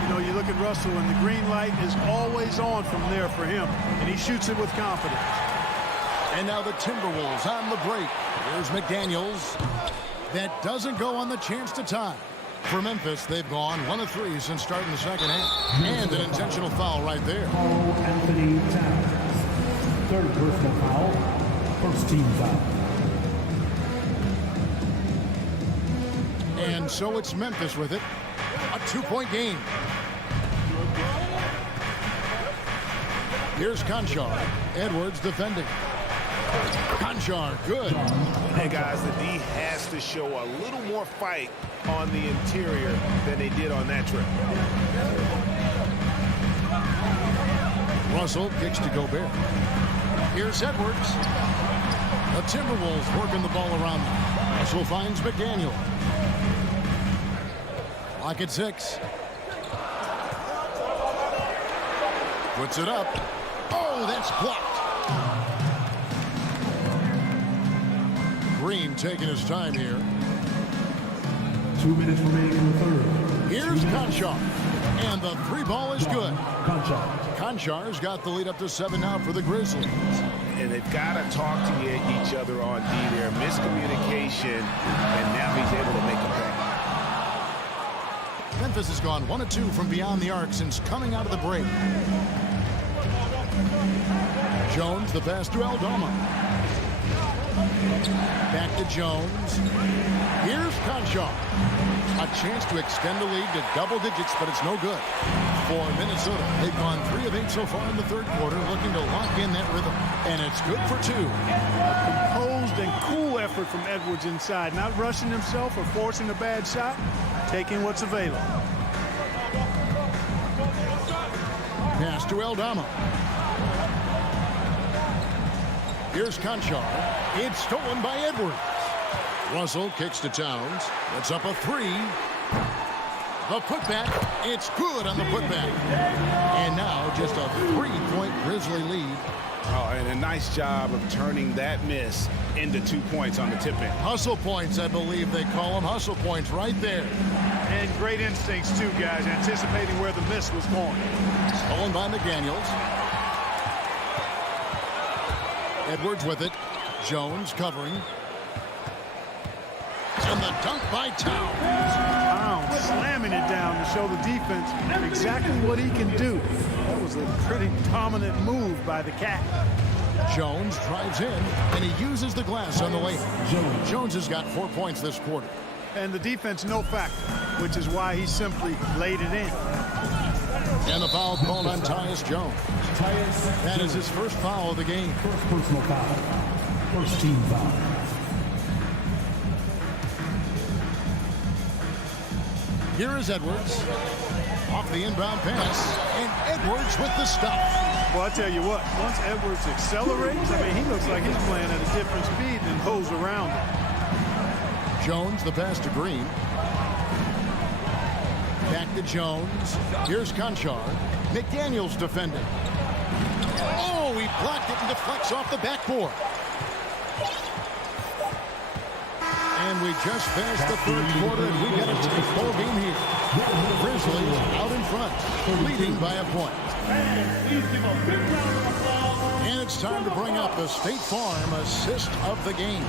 You know, you look at Russell, and the green light is always on from there for him, and he shoots it with confidence. And now the Timberwolves on the break. Here's McDaniels. That doesn't go on the chance to tie. For Memphis, they've gone 1 of 3 since starting the second half. And an intentional foul right there. Carl Anthony Towns. Third personal foul. First team foul. And so it's Memphis with it. A 2-point game. Here's Conchar. Edwards defending. Conchar, good. Hey, guys, the D has to show a little more fight on the interior than they did on that trip. Russell kicks to Gobert. Here's Edwards. The Timberwolves working the ball around them. Russell finds McDaniel. Lock at 6. Puts it up. Oh, that's blocked. Green taking his time here. 2 minutes remaining in the third. Here's Conchar. And the 3 ball is good. Conchar. Conchar's got the lead up to 7 now for the Grizzlies. And they've got to talk to each other on D there. Miscommunication, and now he's able to make a pay. Memphis has gone 1 of 2 from beyond the arc since coming out of the break. Jones, the pass to Aldama. Back to Jones. Here's Conchar. A chance to extend the lead to double digits, but it's no good. For Minnesota, they've gone 3 of 8 so far in the third quarter, looking to lock in that rhythm. And it's good for 2. A composed and cool effort from Edwards inside, not rushing himself or forcing a bad shot, taking what's available. Pass to Aldama. Here's Conchar. It's stolen by Edwards. Russell kicks to Towns. That's up a 3. The putback. It's good on the putback. And now just a 3-point Grizzly lead. Oh, and a nice job of turning that miss into 2 points on the tip-in. Hustle points, I believe they call them. Hustle points right there. And great instincts, too, guys, anticipating where the miss was going. Stolen by McDaniels. Edwards with it. Jones covering. And the dunk by Towns. Towns slamming it down to show the defense exactly what he can do. That was a pretty dominant move by the Cat. Jones drives in, and he uses the glass on the way. Jones has got 4 points this quarter. And the defense no factor, which is why he simply laid it in. And the foul called on Tyus Jones. That is his first foul of the game. First personal foul. First team foul. Here is Edwards. Off the inbound pass. And Edwards with the stop. Well, I tell you what, once Edwards accelerates, I mean, he looks like he's playing at a different speed than those around him. Jones, the pass to Green. Back to Jones. Here's Conchar. McDaniels defending. Oh, he blocked it and deflects off the backboard. And we just finished the third quarter, and we get a tight ball game here. The Grizzlies out in front, leading by a point. And it's time to bring up the State Farm assist of the game.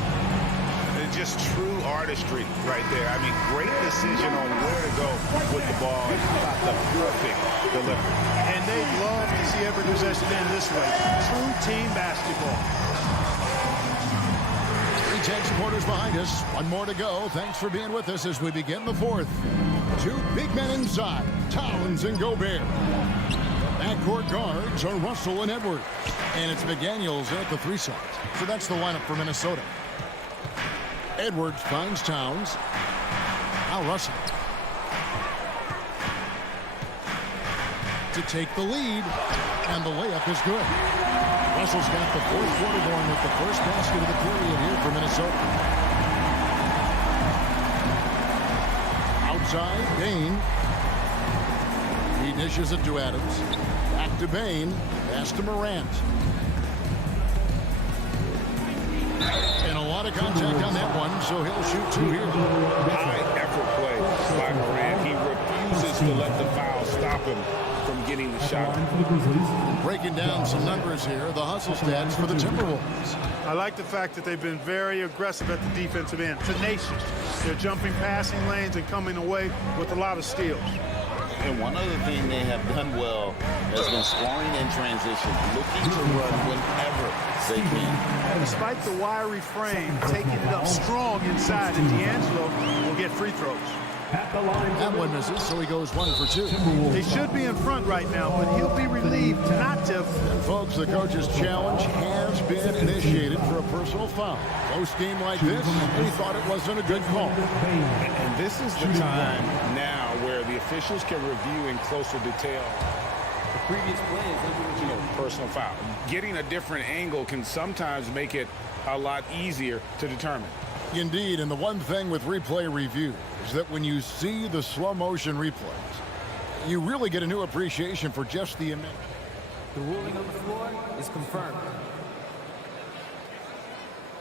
Just true artistry right there. I mean, great decision on where to go with the ball. How about the perfect delivery? And they'd love to see every possession end this way. True team basketball. 310 supporters behind us. One more to go. Thanks for being with us as we begin the fourth. 2 big men inside, Towns and Gobert. Backcourt guards are Russell and Edwards. And it's McDaniels at the 3 side. So that's the lineup for Minnesota. Edwards finds Towns. Now Russell to take the lead, and the layup is good. Russell's got the fourth quarter going with the first basket of the period here for Minnesota. Outside, Bain. He dishes it to Adams. Back to Bain. Pass to Morant. And a lot of contact on that one, so he'll shoot 2 here. High effort play by Morant. He refuses to let the foul stop him from getting the shot. Breaking down some numbers here, the hustle stats for the Timberwolves. I like the fact that they've been very aggressive at the defensive end, tenacious. They're jumping passing lanes and coming away with a lot of steals. And one other thing they have done well has been scoring in transition, looking to run whenever they can. Despite the wiry frame, taking it up strong inside, and D'Angelo will get free throws. That one misses, so he goes 1 for 2. They should be in front right now, but he'll be relieved not to. And folks, the coach's challenge has been initiated for a personal foul. Close game like this, he thought it wasn't a good call. And this is the time now where the officials can review in closer detail the previous play is personal foul. Getting a different angle can sometimes make it a lot easier to determine. Indeed, and the one thing with replay review is that when you see the slow motion replays, you really get a new appreciation for just the image. The ruling on the floor is confirmed.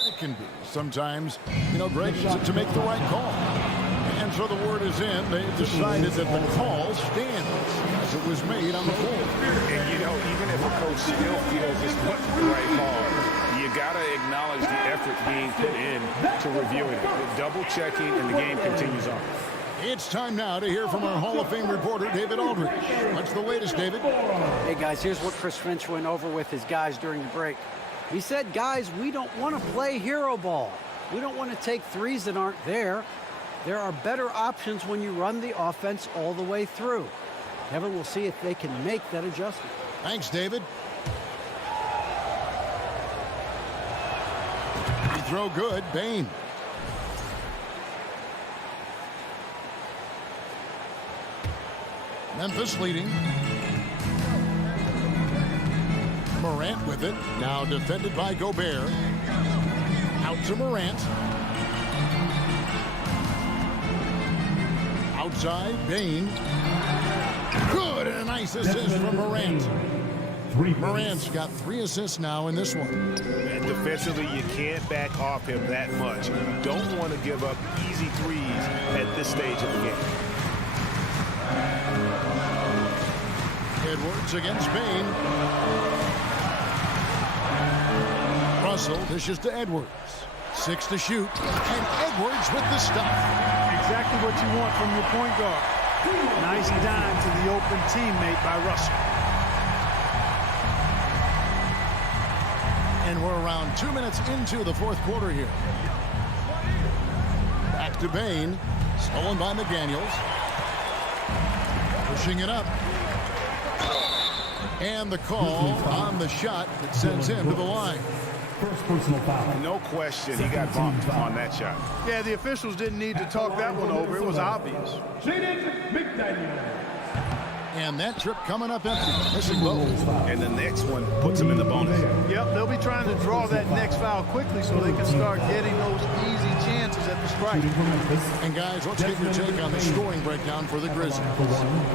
It can be sometimes, great to make the right call. And so the word is in. They've decided that the call stands as it was made on the floor. And even if a coach still feels this wasn't the right call, you got to acknowledge the effort being put in to reviewing it, double checking, and the game continues on. It's time now to hear from our Hall of Fame reporter, David Aldridge. What's the latest, David? Hey, guys, here's what Chris Finch went over with his guys during the break. He said, guys, we don't want to play hero ball. We don't want to take threes that aren't there. There are better options when you run the offense all the way through. Kevin will see if they can make that adjustment. Thanks, David. Free throw good, Bane. Memphis leading. Morant with it. Now defended by Gobert. Out to Morant. Outside, Bane. Good, and a nice assist from Morant. Morant's got 3 assists now in this one. And defensively, you can't back off him that much. You don't want to give up easy threes at this stage of the game. Edwards against Bane. Russell dishes to Edwards. 6 to shoot, and Edwards with the stop. Exactly what you want from your point guard. Nice dime to the open teammate by Russell. And we're around 2 minutes into the fourth quarter here. Back to Bane. Stolen by McDaniels. Pushing it up. And the call on the shot that sends him to the line. First personal foul. No question, he got bumped on that shot. Yeah, the officials didn't need to talk that one over. It was obvious. And that trip coming up empty. Missing both. And the next one puts him in the bonus. Yep, they'll be trying to draw that next foul quickly so they can start getting those easy chances at the strike. And guys, let's get your take on the scoring breakdown for the Grizzlies.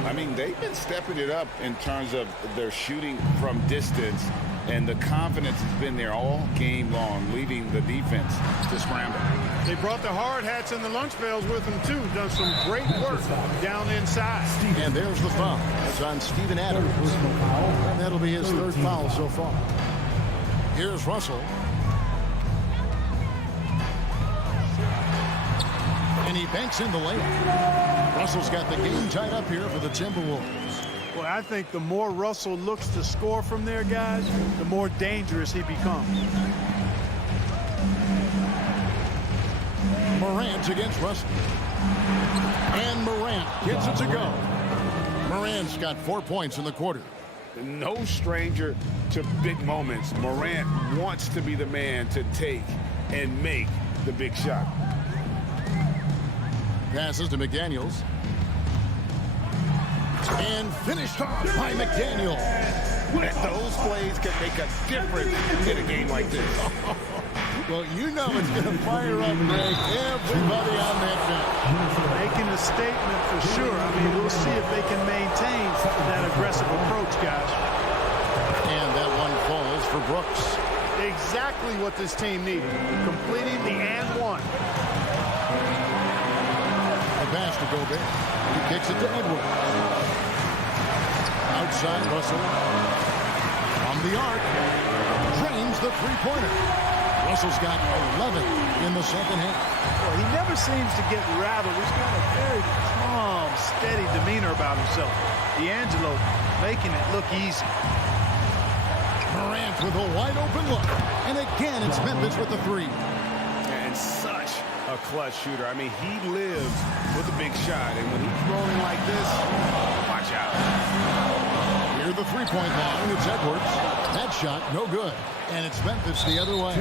I mean, they've been stepping it up in terms of their shooting from distance, and the confidence has been there all game long, leaving the defense to scramble. They brought the hard hats and the lunch bells with them, too. Done some great work down inside. And there's the foul. It's on Steven Adams. And that'll be his 3rd foul so far. Here's Russell. And he banks in the layup. Russell's got the game tied up here for the Timberwolves. Well, I think the more Russell looks to score from there, guys, the more dangerous he becomes. Morant against Russell. And Morant gets it to go. Morant's got 4 points in the quarter. No stranger to big moments. Morant wants to be the man to take and make the big shot. Passes to McDaniels. And finished by McDaniel. Those plays can make a difference in a game like this. Well, you know it's going to fire up, Greg, everybody on that bench. Making a statement for sure. I mean, we'll see if they can maintain that aggressive approach, guys. And that one falls for Brooks. exactly what this team needed, completing the and one. The pass to Gobert. He kicks it to Edwards. Outside Russell. On the arc. Drains the three-pointer. Russell's got 11 in the second half. Well, he never seems to get rattled. He's got a very calm, steady demeanor about himself. D'Angelo making it look easy. Morant with a wide-open look. And again, it's Memphis with the three. And such a clutch shooter. I mean, he lives with a big shot. And when he's rolling like this, watch out. Near the three-point line, it's Edwards. That shot, no good. And it's Memphis the other way.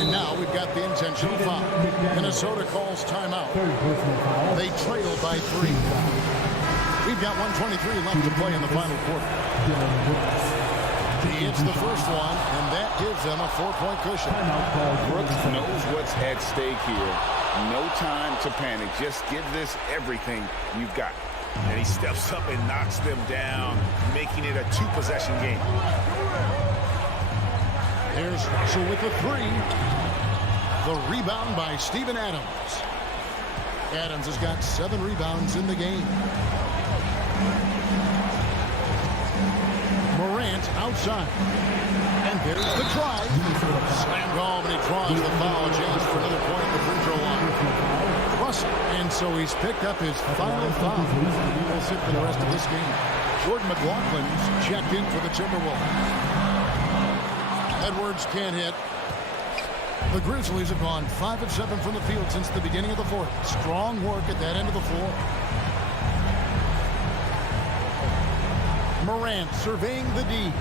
And now we've got the intentional foul. Minnesota calls timeout. They trail by 3. We've got 1:23 left to play in the final quarter. He hits the first one, and that gives them a 4-point cushion. Brooks knows what's at stake here. No time to panic. Just give this everything you've got. And he steps up and knocks them down, making it a 2-possession game. There's Russell with the 3. The rebound by Steven Adams. Adams has got 7 rebounds in the game. Morant outside. And there's the drive. Slammed home, and he draws the foul. Chance for another point at the free throw line. Russell. And so he's picked up his final foul. He will sit for the rest of this game. Jordan McLaughlin's checked in for the Timberwolves. Edwards can't hit. The Grizzlies have gone 5 of 7 from the field since the beginning of the fourth. Strong work at that end of the floor. Morant surveying the D.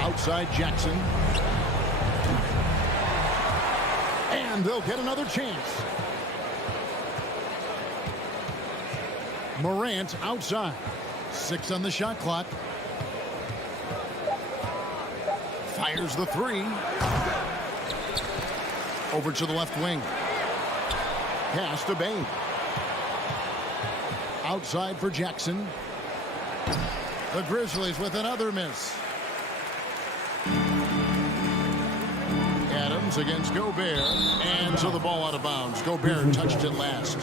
Outside Jackson. And they'll get another chance. Morant outside. 6 on the shot clock. Fires the 3. Over to the left wing. Pass to Bain. Outside for Jackson. The Grizzlies with another miss. Adams against Gobert. And so the ball out of bounds. Gobert touched it last.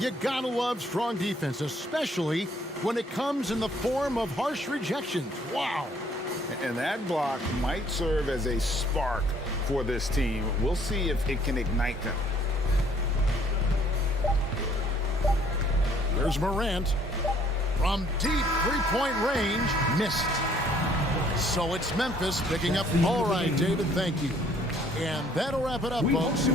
You gotta love strong defense, especially when it comes in the form of harsh rejections. Wow. And that block might serve as a spark for this team. We'll see if it can ignite them. There's Morant. From deep three-point range, missed. So it's Memphis picking up. All right, David, thank you. And that'll wrap it up, folks.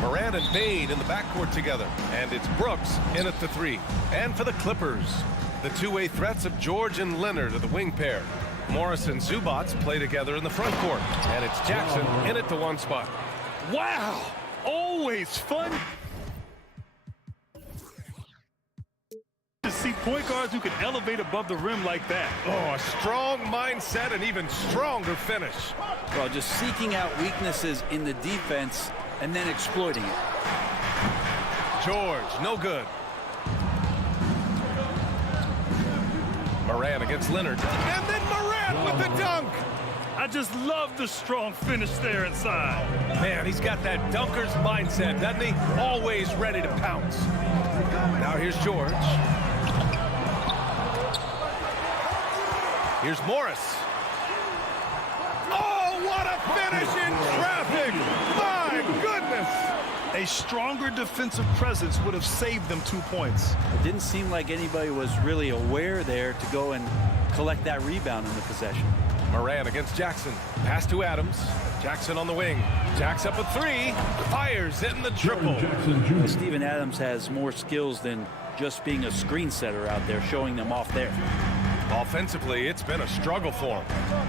Morant and Bade in the backcourt together. And it's Brooks in at the three. And for the Clippers, the two-way threats of George and Leonard are the wing pair. Morris and Zubac play together in the front court. And it's Jackson in at the one spot. Wow! Always fun to see point guards who can elevate above the rim like that. Oh, a strong mindset and even stronger finish. Well, just seeking out weaknesses in the defense and then exploiting it. George, no good. Morant against Leonard. And then Morant with the dunk. I just love the strong finish there inside. Man, he's got that dunker's mindset, doesn't he? Always ready to pounce. Now here's George. Here's Morris. Oh, what a finish in traffic! My goodness! A stronger defensive presence would have saved them 2 points. It didn't seem like anybody was really aware there to go and collect that rebound in the possession. Morant against Jackson. Pass to Adams. Jackson on the wing. Jacks up a three. Fires in the triple. Steven Adams has more skills than just being a screen setter out there, showing them off there. Offensively, it's been a struggle for him.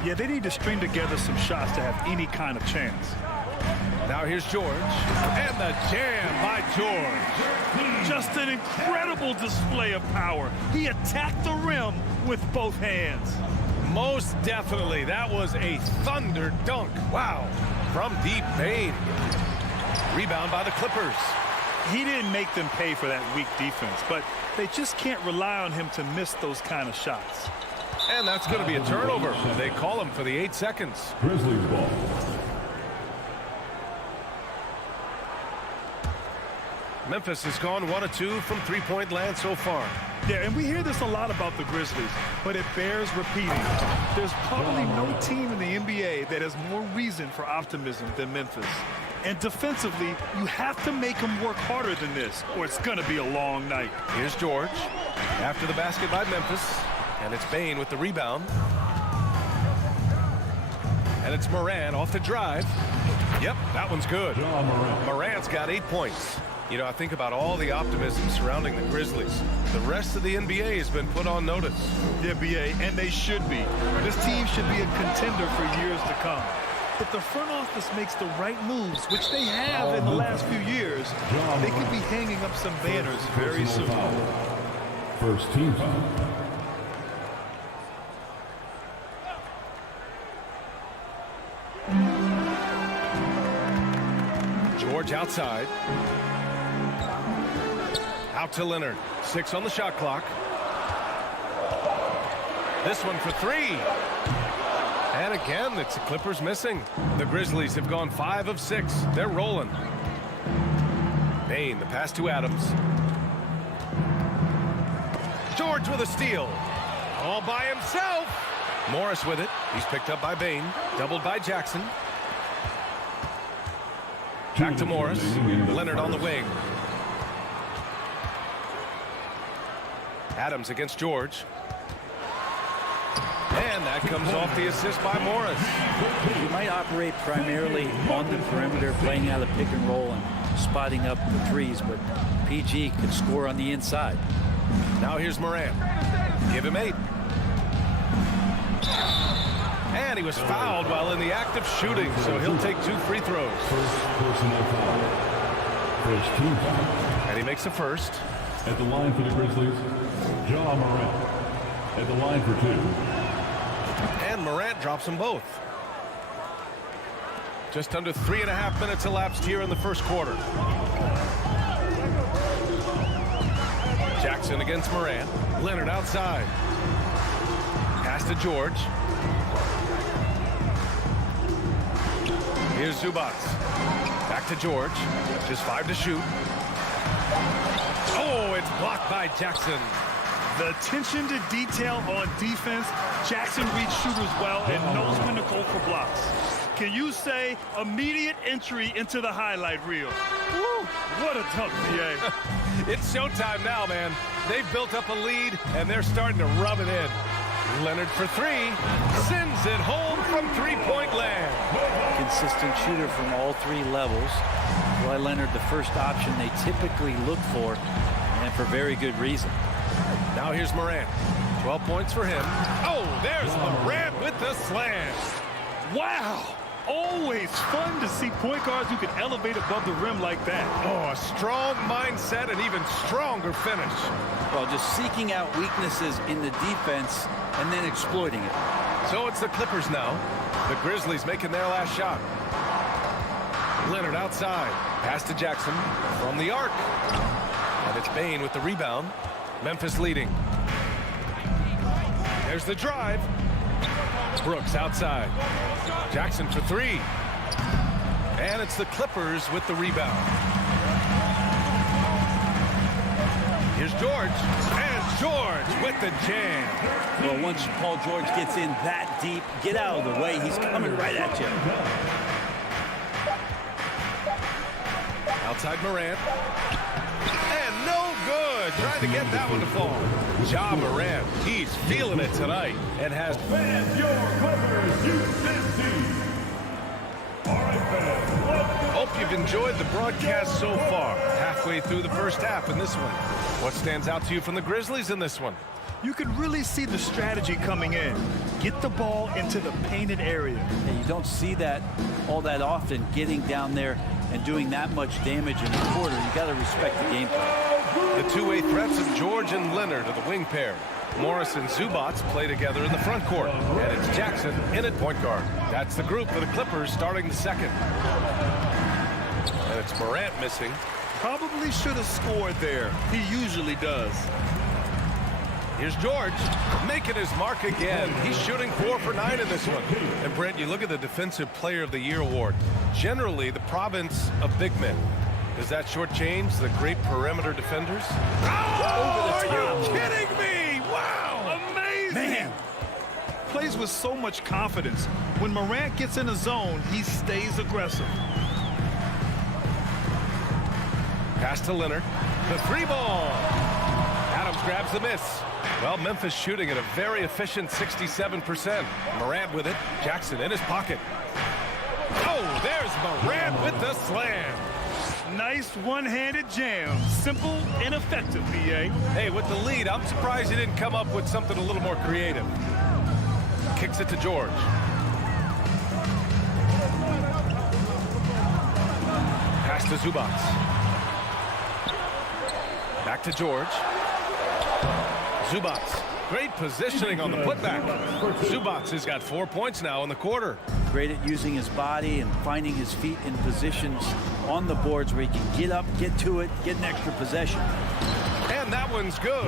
Yeah, they need to string together some shots to have any kind of chance. Now here's George. And the jam by George. Just an incredible display of power. He attacked the rim with both hands. Most definitely. That was a thunder dunk. Wow. From deep Bane. Rebound by the Clippers. He didn't make them pay for that weak defense, but they just can't rely on him to miss those kind of shots. And that's going to be a turnover. They call him for the 8 seconds. Grizzlies ball. Memphis has gone 1 of 2 from three-point land so far. Yeah, and we hear this a lot about the Grizzlies, but it bears repeating. There's probably no team in the NBA that has more reason for optimism than Memphis. And defensively, you have to make them work harder than this, or it's going to be a long night. Here's George after the basket by Memphis, and it's Bane with the rebound. And it's Moran off the drive. Yep, that one's good. Morant's got 8 points. You know, I think about all the optimism surrounding the Grizzlies. The rest of the NBA has been put on notice. Yeah, BA, and they should be. This team should be a contender for years to come. If the front office makes the right moves, which they have in the last few years, they could be hanging up some banners very soon. First team foul. George outside. Out to Leonard. 6 on the shot clock. This one for 3. And again, it's the Clippers missing. The Grizzlies have gone 5 of 6. They're rolling. Bane, the pass to Adams. George with a steal. All by himself. Morris with it. He's picked up by Bane. Doubled by Jackson. Back to Morris. Leonard on the wing. Adams against George. And that comes off the assist by Morris. You might operate primarily on the perimeter, playing out of pick and roll and spotting up the threes, but PG could score on the inside. Now here's Moran. Give him 8. And he was fouled while in the act of shooting, so he'll take 2 free throws. First personal foul. First team foul. And he makes the first. At the line for the Grizzlies, Ja Morant. At the line for 2. And Morant drops them both. Just under 3.5 minutes elapsed here in the first quarter. Jackson against Morant. Leonard outside. Pass to George. Here's Zubats. Back to George. Just 5 to shoot. Oh, it's blocked by Jackson. The attention to detail on defense, Jackson reads shooters well and knows when to go for blocks. Can you say immediate entry into the highlight reel? Woo, what a tough PA. It's showtime now, man. They've built up a lead, and they're starting to rub it in. Leonard for 3. Sends it home from three-point land. Consistent shooter from all 3 levels. Kawhi Leonard, the first option they typically look for, and for very good reason. Now here's Morant. 12 points for him. Oh, there's Morant with the slam. Wow. Always fun to see point guards who can elevate above the rim like that. Oh, a strong mindset and even stronger finish. Well, just seeking out weaknesses in the defense and then exploiting it. So it's the Clippers now. The Grizzlies making their last shot. Leonard outside. Pass to Jackson from the arc. And it's Bane with the rebound. Memphis leading. There's the drive. Brooks outside. Jackson for 3. And it's the Clippers with the rebound. Here's George. And George with the jam. Well, once Paul George gets in that deep, get out of the way. He's coming right at you. Outside Morant. And no good. Trying to get that one to fall. Ja Morant, he's feeling it tonight and has Fans, your Clippers, Houston team. All right, fans. Hope you've enjoyed the broadcast so far. Halfway through the first half in this one. What stands out to you from the Grizzlies in this one? You can really see the strategy coming in. Get the ball into the painted area. And you don't see that all that often, getting down there and doing that much damage in the quarter. You got to respect the game plan. The two-way threats of George and Leonard are the wing pair. Morris and Zubats play together in the front court. And it's Jackson in at point guard. That's the group for the Clippers starting the second. And it's Morant missing. Probably should have scored there. He usually does. Here's George making his mark again. He's shooting 4 for 9 in this one. And Brent, you look at the Defensive Player of the Year award. Generally the province of big men. Does that shortchange the great perimeter defenders? Oh, are you kidding me? Wow! Amazing! Man. Plays with so much confidence. When Morant gets in the zone, he stays aggressive. Pass to Leonard. The three ball. Adams grabs the miss. Well, Memphis shooting at a very efficient 67%. Morant with it. Jackson in his pocket. Oh, there's Morant with the slam. Nice one-handed jam. Simple and effective, B.A. Hey, with the lead, I'm surprised he didn't come up with something a little more creative. Kicks it to George. Pass to Zubats. Back to George. Zubats. Great positioning on the putback. Zubats has got 4 points now in the quarter. Great at using his body and finding his feet in positions on the boards where he can get up, get to it, get an extra possession. And that one's good.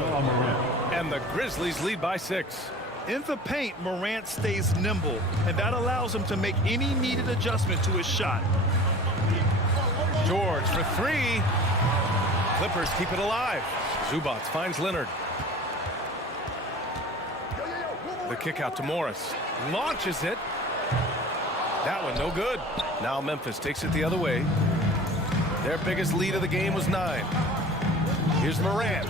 And the Grizzlies lead by 6. In the paint, Morant stays nimble, and that allows him to make any needed adjustment to his shot. George for three. Clippers keep it alive. Zubats finds Leonard. The kick out to Morris. Launches it. That one no good. Now Memphis takes it the other way. Their biggest lead of the game was 9. Here's Morant.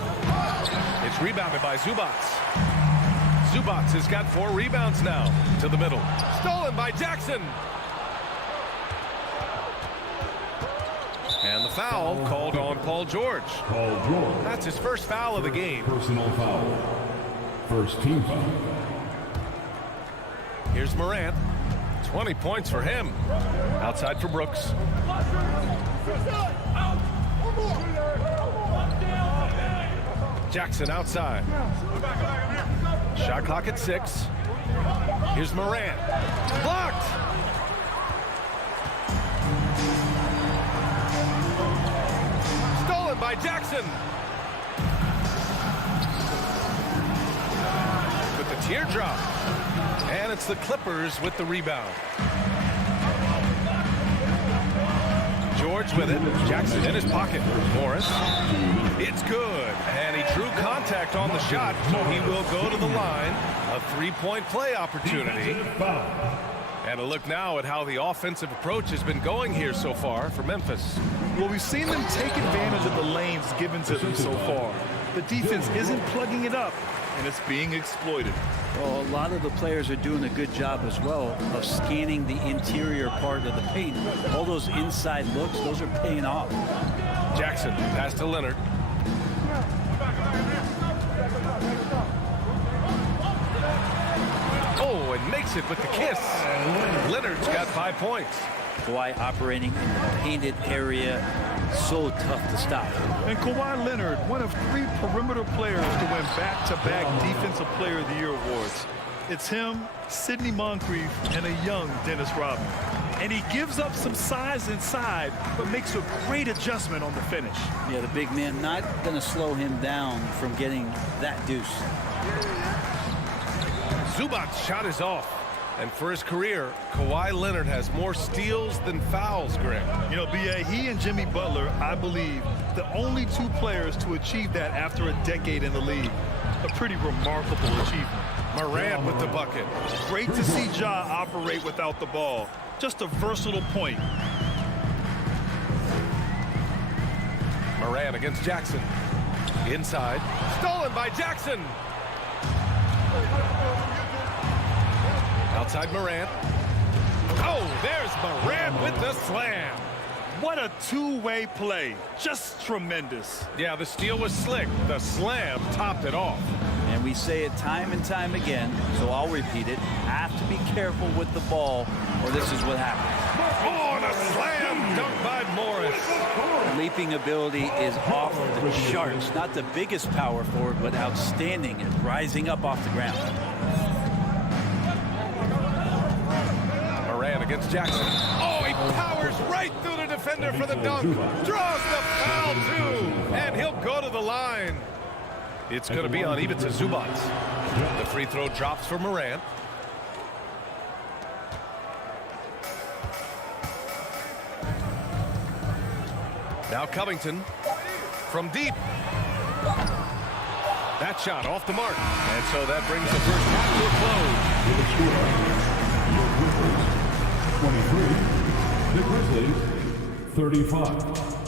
It's rebounded by Zubats. Zubats has got 4 rebounds now. To the middle. Stolen by Jackson. And the foul called on Paul George. That's his first foul of the game. Personal foul. First team foul. Here's Morant. 20 points for him. Outside for Brooks. Jackson outside. Shot clock at 6. Here's Morant. Blocked! Stolen by Jackson. With the teardrop. And it's the Clippers with the rebound. George with it. Jackson in his pocket. Morris. It's good. And he drew contact on the shot, so he will go to the line. A 3-point play opportunity. And a look now at how the offensive approach has been going here so far for Memphis. Well, we've seen them take advantage of the lanes given to them so far. The defense isn't plugging it up, and it's being exploited. Well, a lot of the players are doing a good job as well of scanning the interior part of the paint. All those inside looks, those are paying off. Jackson, pass to Leonard. Oh, and makes it with the kiss. Leonard's got 5 points. Kawhi operating in the painted area, so tough to stop. And Kawhi Leonard, one of 3 perimeter players to win back-to-back Defensive Player of the Year awards. It's him, Sidney Moncrief, and a young Dennis Rodman. And he gives up some size inside, but makes a great adjustment on the finish. Yeah, the big man not going to slow him down from getting that deuce. Zubats' shot is off. And for his career, Kawhi Leonard has more steals than fouls, Greg. You know, B.A., he and Jimmy Butler, I believe, the only 2 players to achieve that after a decade in the league. A pretty remarkable achievement. Morant with the bucket. Great to see Ja operate without the ball. Just a versatile point. Morant against Jackson. Inside. Stolen by Jackson. Outside Morant. Oh, there's Morant with the slam. What a two-way play. Just tremendous. Yeah, the steal was slick. The slam topped it off. And we say it time and time again, so I'll repeat it. Have to be careful with the ball, or this is what happens. Oh, and a slam dunk by Morris. Leaping ability is off the charts. Not the biggest power forward, but outstanding at rising up off the ground. Morant against Jackson. Oh, he powers right through the defender for the dunk. Draws the foul, too. And he'll go to the line. It's going to be on Ivica Zubats. The free throw drops for Morant. Now Covington from deep. That shot off the mark. And so that brings the first half to a close. The Grizzlies 35.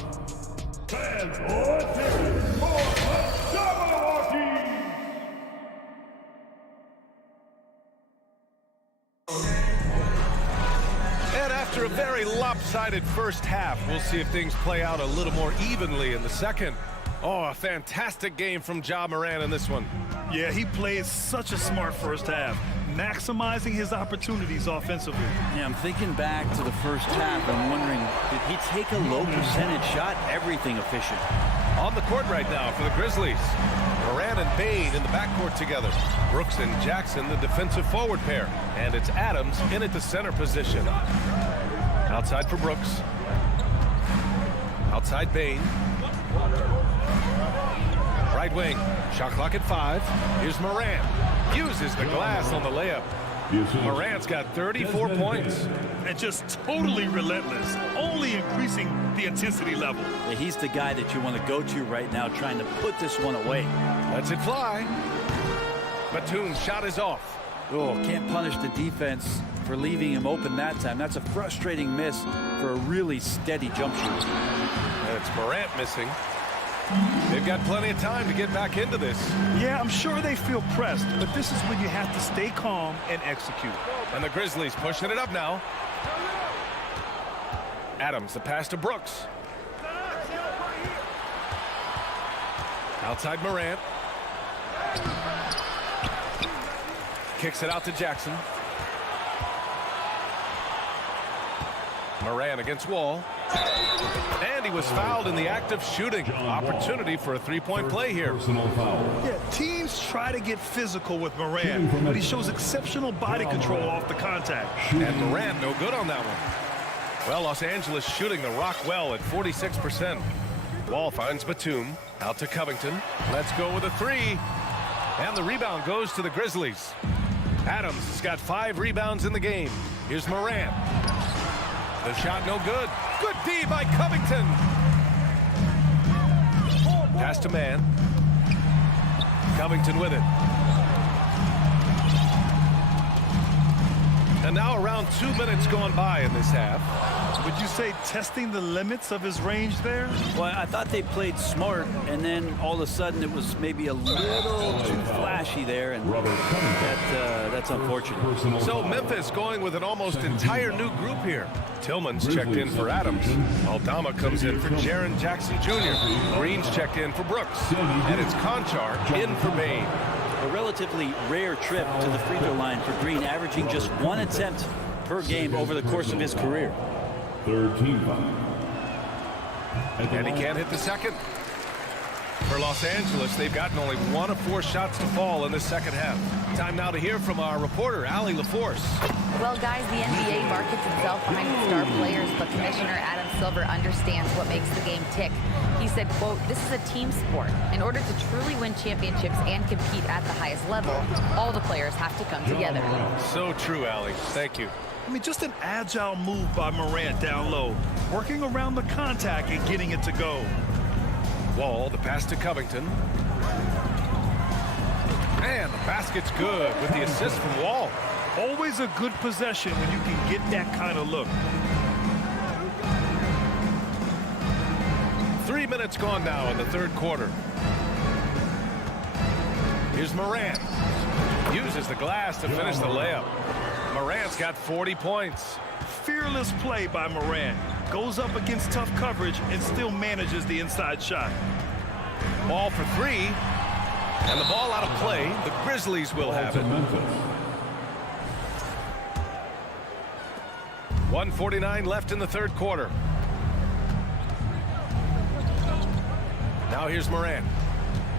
And after a very lopsided first half, we'll see if things play out a little more evenly in the second. Oh, a fantastic game from Ja Morant in this one. Yeah, he played such a smart first half, maximizing his opportunities offensively. Yeah, I'm thinking back to the first half. I'm wondering, did he take a low percentage shot? Everything efficient. On the court right now for the Grizzlies. Morant and Bane in the backcourt together. Brooks and Jackson, the defensive forward pair. And it's Adams in at the center position. Outside for Brooks. Outside Bane. Right wing. Shot clock at 5. Here's Morant. Uses the glass on the layup. Morant's got 34 points. And just totally relentless, only increasing the intensity level. Yeah, he's the guy that you want to go to right now, trying to put this one away. Lets it fly. Batum's shot is off. Oh, can't punish the defense for leaving him open that time. That's a frustrating miss for a really steady jump shooter. And it's Morant missing. They've got plenty of time to get back into this. Yeah, I'm sure they feel pressed, but this is when you have to stay calm and execute. And the Grizzlies pushing it up now. Adams, the pass to Brooks. Outside Morant. Kicks it out to Jackson. Morant against Wall. And he was fouled in the act of shooting. Opportunity for a three-point play here. Yeah, teams try to get physical with Morant, but he shows exceptional body control off the contact. And Morant no good on that one. Well, Los Angeles shooting the rock well at 46%. Wall finds Batum. Out to Covington. Let's go with a three. And the rebound goes to the Grizzlies. Adams has got 5 rebounds in the game. Here's Morant. The shot no good. Good D by Covington. Pass to man. Covington with it. And now around 2 minutes gone by in this half. Would you say testing the limits of his range there? Well, I thought they played smart, and then all of a sudden it was maybe a little too flashy there, and that's unfortunate. So Memphis going with an almost entire new group here. Tillman's checked in for Adams. Aldama comes in for Jaren Jackson Jr. Green's checked in for Brooks. And it's Conchar in for Bane. A relatively rare trip to the free throw line for Green, averaging just 1 attempt per game over the course of his career. Third team foul. And he can't hit the second. For Los Angeles, they've gotten only 1 of 4 shots to fall in the second half. Time now to hear from our reporter, Allie LaForce. Well, guys, the NBA markets itself behind its star players, but Commissioner Adam Silver understands what makes the game tick. He said, quote, "This is a team sport. In order to truly win championships and compete at the highest level, all the players have to come together." So true, Allie. Thank you. I mean, just an agile move by Morant down low, working around the contact and getting it to go. Wall, the pass to Covington. And the basket's good with the assist from Wall. Always a good possession when you can get that kind of look. 3 minutes gone now in the third quarter. Here's Morant. Uses the glass to finish the layup. Morant's got 40 points. Fearless play by Morant. Goes up against tough coverage and still manages the inside shot. Ball for 3. And the ball out of play. The Grizzlies will have it. 1:49 left in the third quarter. Now here's Morant.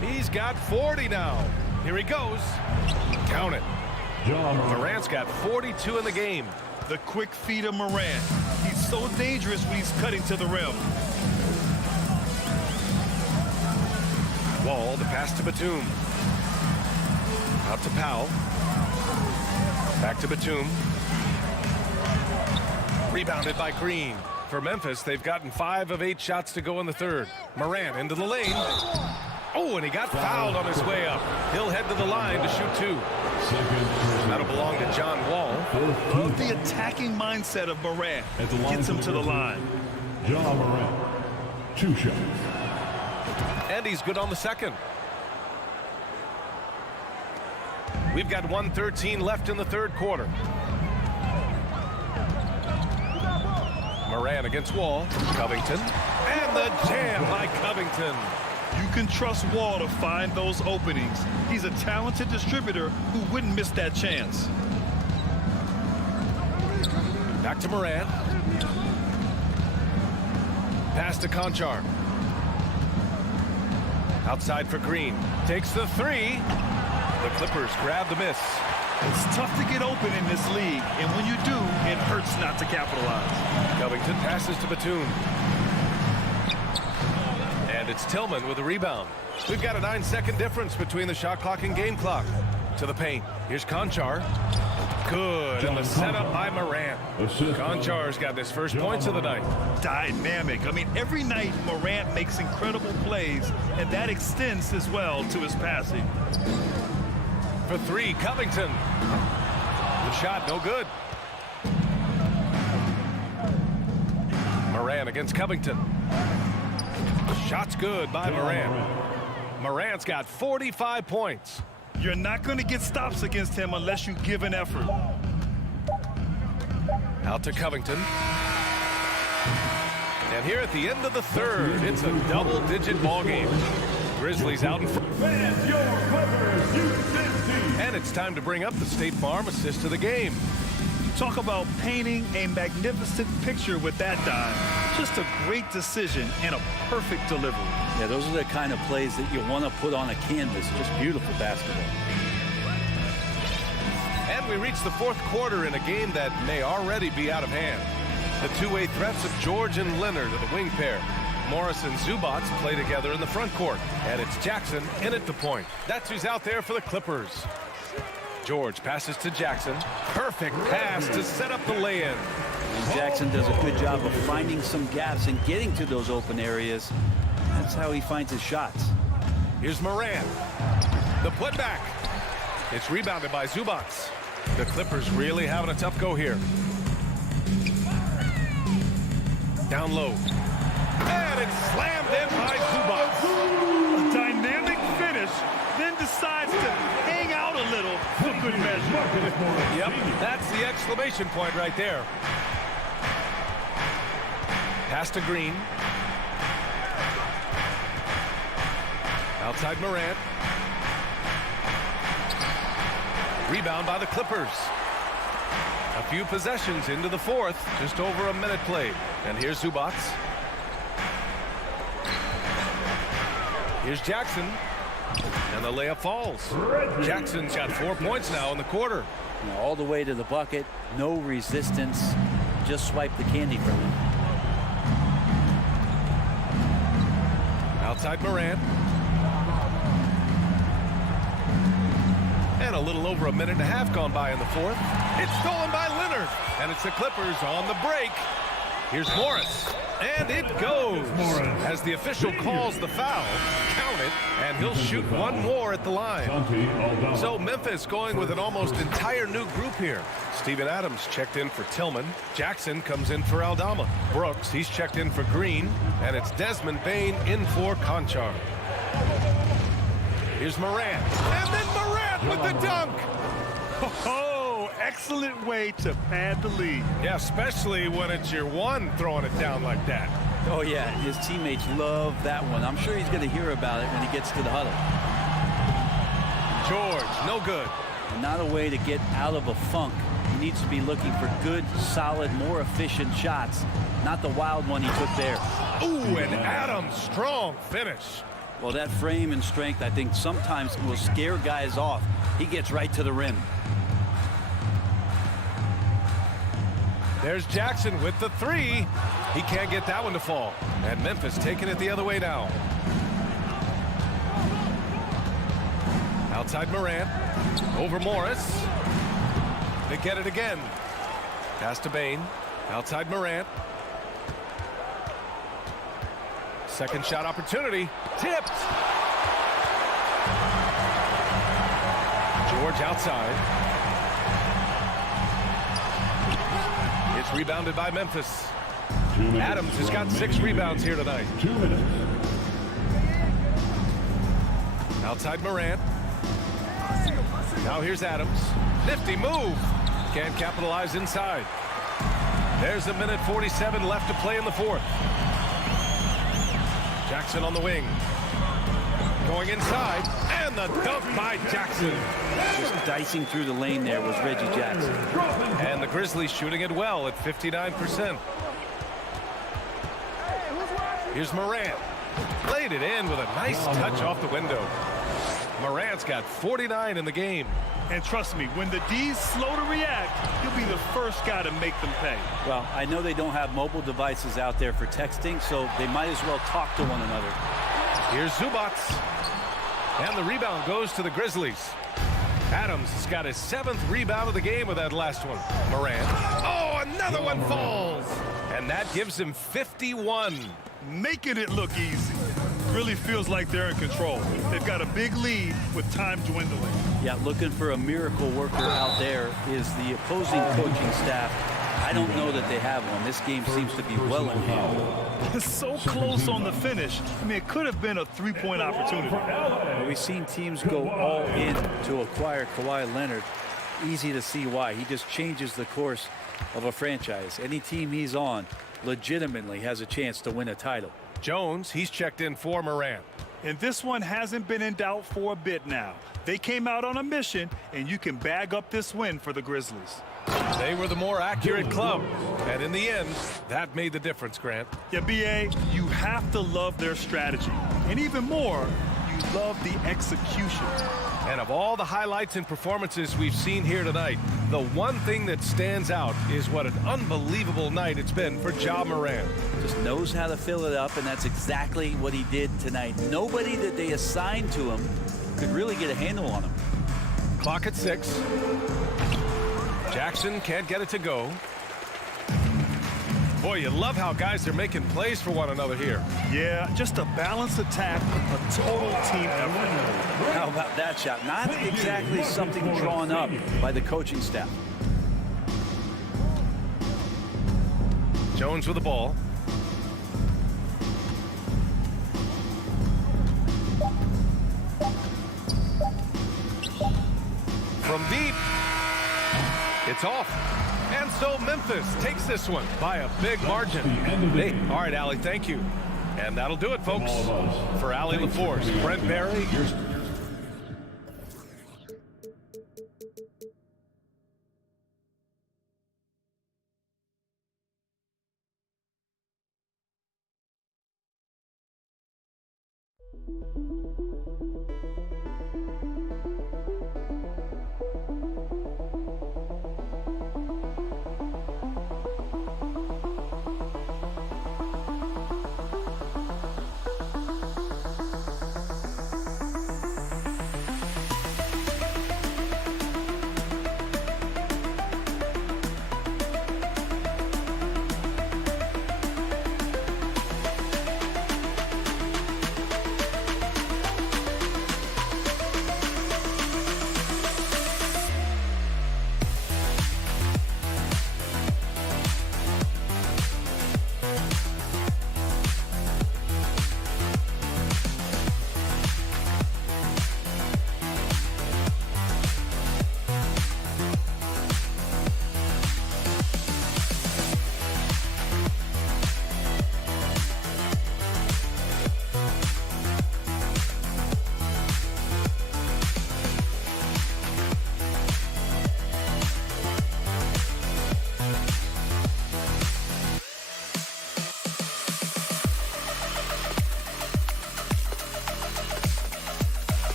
He's got 40 now. Here he goes. Count it. Morant's got 42 in the game. The quick feet of Morant. He's so dangerous when he's cutting to the rim. Wall, the pass to Batum. Out to Powell. Back to Batum. Rebounded by Green. For Memphis, they've gotten 5 of 8 shots to go in the third. Morant into the lane. Oh, and he got fouled on his way up. He'll head to the line to shoot 2. That'll belong to John Wall. Love the attacking mindset of Morant. Gets him to the line. John Morant, 2 shots. And he's good on the second. We've got 1:13 left in the third quarter. Morant against Wall. Covington. And the jam by Covington. You can trust Wall to find those openings. He's a talented distributor who wouldn't miss that chance. Back to Morant. Pass to Conchar. Outside for Green. Takes the 3. The Clippers grab the miss. It's tough to get open in this league, and when you do, it hurts not to capitalize. Covington passes to Batum. And it's Tillman with a rebound. We've got a 9-second difference between the shot clock and game clock. To the paint. Here's Conchar. Good. And the setup by Morant. Conchar's got his first points of the night. Dynamic. I mean, every night Morant makes incredible plays, and that extends as well to his passing. For 3, Covington. The shot, no good. Morant against Covington. Shot's good by Morant. Morant's got 45 points. You're not going to get stops against him unless you give an effort. Out to Covington. And here at the end of the third, it's a double-digit ball game. Grizzlies out in front. And it's time to bring up the State Farm assist of the game. Talk about painting a magnificent picture with that dime. Just a great decision and a perfect delivery. Yeah, those are the kind of plays that you want to put on a canvas. Just beautiful basketball. And we reach the fourth quarter in a game that may already be out of hand. The two-way threats of George and Leonard are the wing pair. Morris and Zubac play together in the front court. And it's Jackson in at the point. That's who's out there for the Clippers. George passes to Jackson. Perfect pass to set up the lay-in. And Jackson does a good job of finding some gaps and getting to those open areas. That's how he finds his shots. Here's Morant. The putback. It's rebounded by Zubac. The Clippers really having a tough go here. Down low. And it's slammed in by Zubac. A dynamic finish, then decides to hang out a little for good measure. Yep, that's the exclamation point right there. Pass to Green. Outside Morant. Rebound by the Clippers. A few possessions into the fourth. Just over a minute played. And here's Zubac. Here's Jackson. And the layup falls. Jackson's got 4 points now in the quarter. All the way to the bucket. No resistance. Just swipe the candy from him. Outside Morant. And a little over a minute and a half gone by in the fourth. It's stolen by Leonard. And it's the Clippers on the break. Here's Morris. And it goes. As the official calls the foul, count it, and he'll shoot one more at the line. So Memphis going with an almost entire new group here. Steven Adams checked in for Tillman. Jackson comes in for Aldama. Brooks, he's checked in for Green. And it's Desmond Bane in for Conchar. Here's Morant. And then Morant with the dunk. Oh, excellent way to pad the lead. Yeah, especially when it's your one throwing it down like that. Oh, yeah, his teammates love that one. I'm sure he's going to hear about it when he gets to the huddle. George, no good. And not a way to get out of a funk. He needs to be looking for good, solid, more efficient shots, not the wild one he took there. Ooh, and Adams, strong finish. Well, that frame and strength, I think, sometimes will scare guys off. He gets right to the rim. There's Jackson with the three. He can't get that one to fall. And Memphis taking it the other way now. Outside Morant. Over Morris. They get it again. Pass to Bane. Outside Morant. Second shot opportunity. Tipped. George outside. It's rebounded by Memphis. Adams has got 6 rebounds here tonight. 2 minutes. Outside Morant. Now here's Adams. Nifty move. Can't capitalize inside. There's a minute 47 left to play in the fourth. Jackson on the wing. Going inside. And the dunk by Jackson. Just dicing through the lane there was Reggie Jackson. And the Grizzlies shooting it well at 59%. Here's Morant. Laid it in with a nice touch off the window. Morant's got 49 in the game. And trust me, when the D's slow to react, he'll be the first guy to make them pay. Well, I know they don't have mobile devices out there for texting, so they might as well talk to one another. Here's Zubac. And the rebound goes to the Grizzlies. Adams has got his 7th rebound of the game with that last one. Morant. Oh, another one falls. And that gives him 51. Making it look easy. Really feels like they're in control. They've got a big lead with time dwindling. Yeah, looking for a miracle worker out there is the opposing coaching staff. I don't know that they have one. This game seems to be well in hand. So close on the finish. I mean, it could have been a 3-point opportunity. Well, we've seen teams go all in to acquire Kawhi Leonard. Easy to see why. He just changes the course of a franchise. Any team he's on legitimately has a chance to win a title. Jones, he's checked in for Morant. And this one hasn't been in doubt for a bit now. They came out on a mission, and you can bag up this win for the Grizzlies. They were the more accurate club, and in the end, that made the difference, Grant. Yeah, B.A., you have to love their strategy. And even more, you love the execution. And of all the highlights and performances we've seen here tonight, the one thing that stands out is what an unbelievable night it's been for Ja Morant. Just knows how to fill it up, and that's exactly what he did tonight. Nobody that they assigned to him could really get a handle on him. Clock at 6. Jackson can't get it to go. Boy, you love how guys are making plays for one another here. Yeah, just a balanced attack, a total team effort. How about that shot? Not exactly something drawn up by the coaching staff. Jones with the ball. From deep. It's off. And so Memphis takes this one by a big margin. Hey, all right, Allie, thank you. And that'll do it, folks. For Allie LaForce, Brent Barry.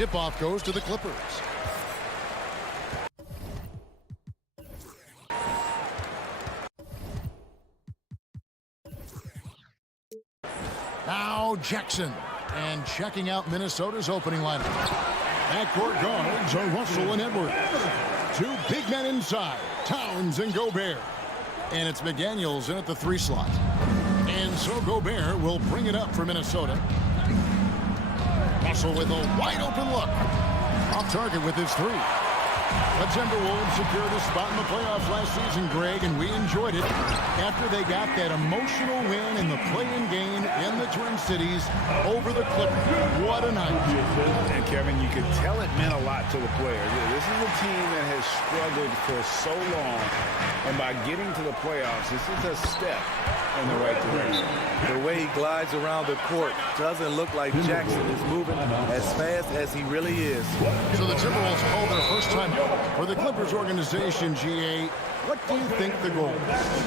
Tip-off goes to the Clippers. Now Jackson. And checking out Minnesota's opening lineup. Backcourt guards are Russell and Edwards. Two big men inside, Towns and Gobert. And it's McDaniels in at the 3 slot. And so Gobert will bring it up for Minnesota. Russell with a wide open look. Off target with his 3. The Timberwolves secured a spot in the playoffs last season, Greg, and we enjoyed it after they got that emotional win in the play-in game in the Twin Cities over the Clippers. What a night. And Kevin, you could tell it meant a lot to the players. This is a team that has struggled for so long, and by getting to the playoffs, this is a step in the right direction. The way he glides around the court doesn't look like Jackson is moving as fast as he really is. So the Timberwolves call their first time for the Clippers organization, GA. What do you think the goal is?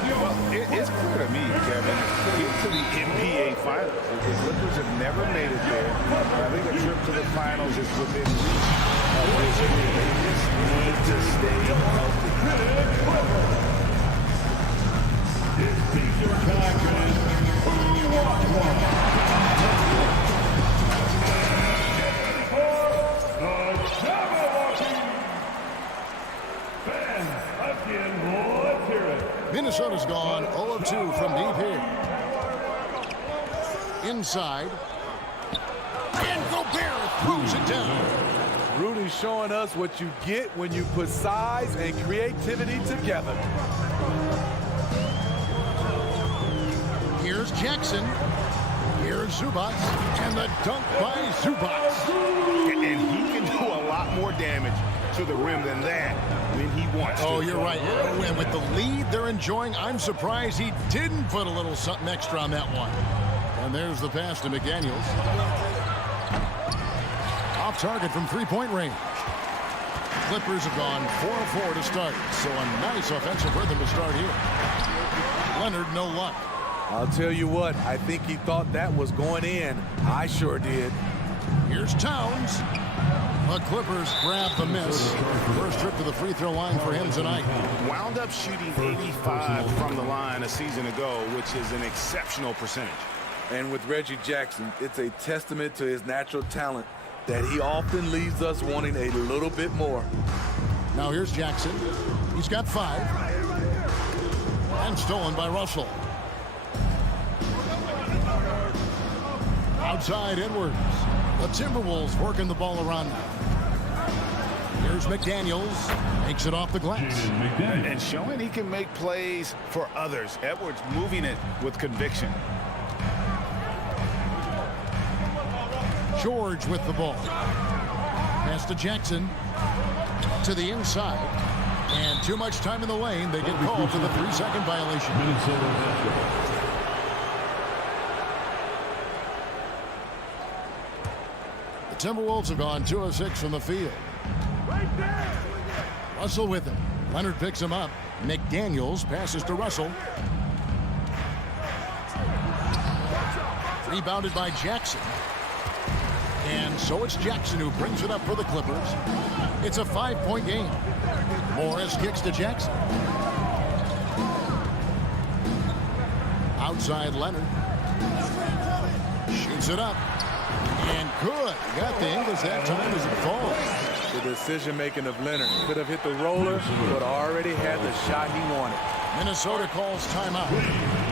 Well, it's clear to me, Kevin, get to the NBA Finals. The Clippers have never made it there. I think a trip to the Finals is within reach of this group. They just need to stay healthy. Minnesota's gone 0 of 2 from deep here. Inside. And Gobert throws it down. Rudy's showing us what you get when you put size and creativity together. Here's Jackson. Here's Zubac. And the dunk by Zubac. And he can do a lot more damage to the rim than that when he wants to. Oh, you're right. And with the lead they're enjoying, I'm surprised he didn't put a little something extra on that one. And there's the pass to McDaniels. Off target from three-point range. Clippers have gone 4-4 to start, so a nice offensive rhythm to start here. Leonard, no luck. I'll tell you what, I think he thought that was going in. I sure did. Here's Towns. The Clippers grab the miss. First trip to the free throw line for him tonight. Wound up shooting 85 from the line a season ago, which is an exceptional percentage. And with Reggie Jackson, it's a testament to his natural talent that he often leaves us wanting a little bit more. Now here's Jackson. He's got 5. And stolen by Russell. Outside Edwards. The Timberwolves working the ball around now. Here's McDaniels. Makes it off the glass. And showing he can make plays for others. Edwards moving it with conviction. George with the ball. Pass to Jackson. To the inside. And too much time in the lane. They get called for the 3-second violation. The Timberwolves have gone 2 of 6 from the field. Russell with him. Leonard picks him up. McDaniels passes to Russell. Rebounded by Jackson. And so it's Jackson who brings it up for the Clippers. It's a 5-point game. Morris kicks to Jackson. Outside Leonard. Shoots it up. And good. Got the English that time as it falls. The decision-making of Leonard could have hit the roller, but already had the shot he wanted. Minnesota calls timeout.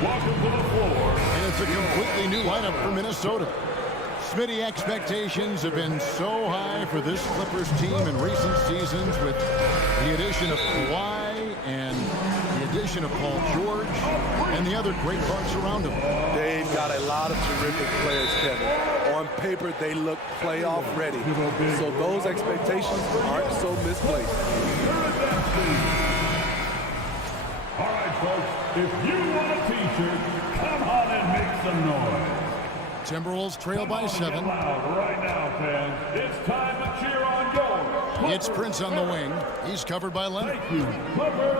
And it's a completely new lineup for Minnesota. Smitty, expectations have been so high for this Clippers team in recent seasons with the addition of Kawhi and the addition of Paul George and the other great parts around him. They've got a lot of terrific players, Kevin. On paper, they look playoff ready. So those expectations aren't so misplaced. All right, folks, if you want a t-shirt, come on and make some noise. Timberwolves trail by 7. Right now, fans, it's time to cheer on goal. It's Prince on the wing. He's covered by Leonard.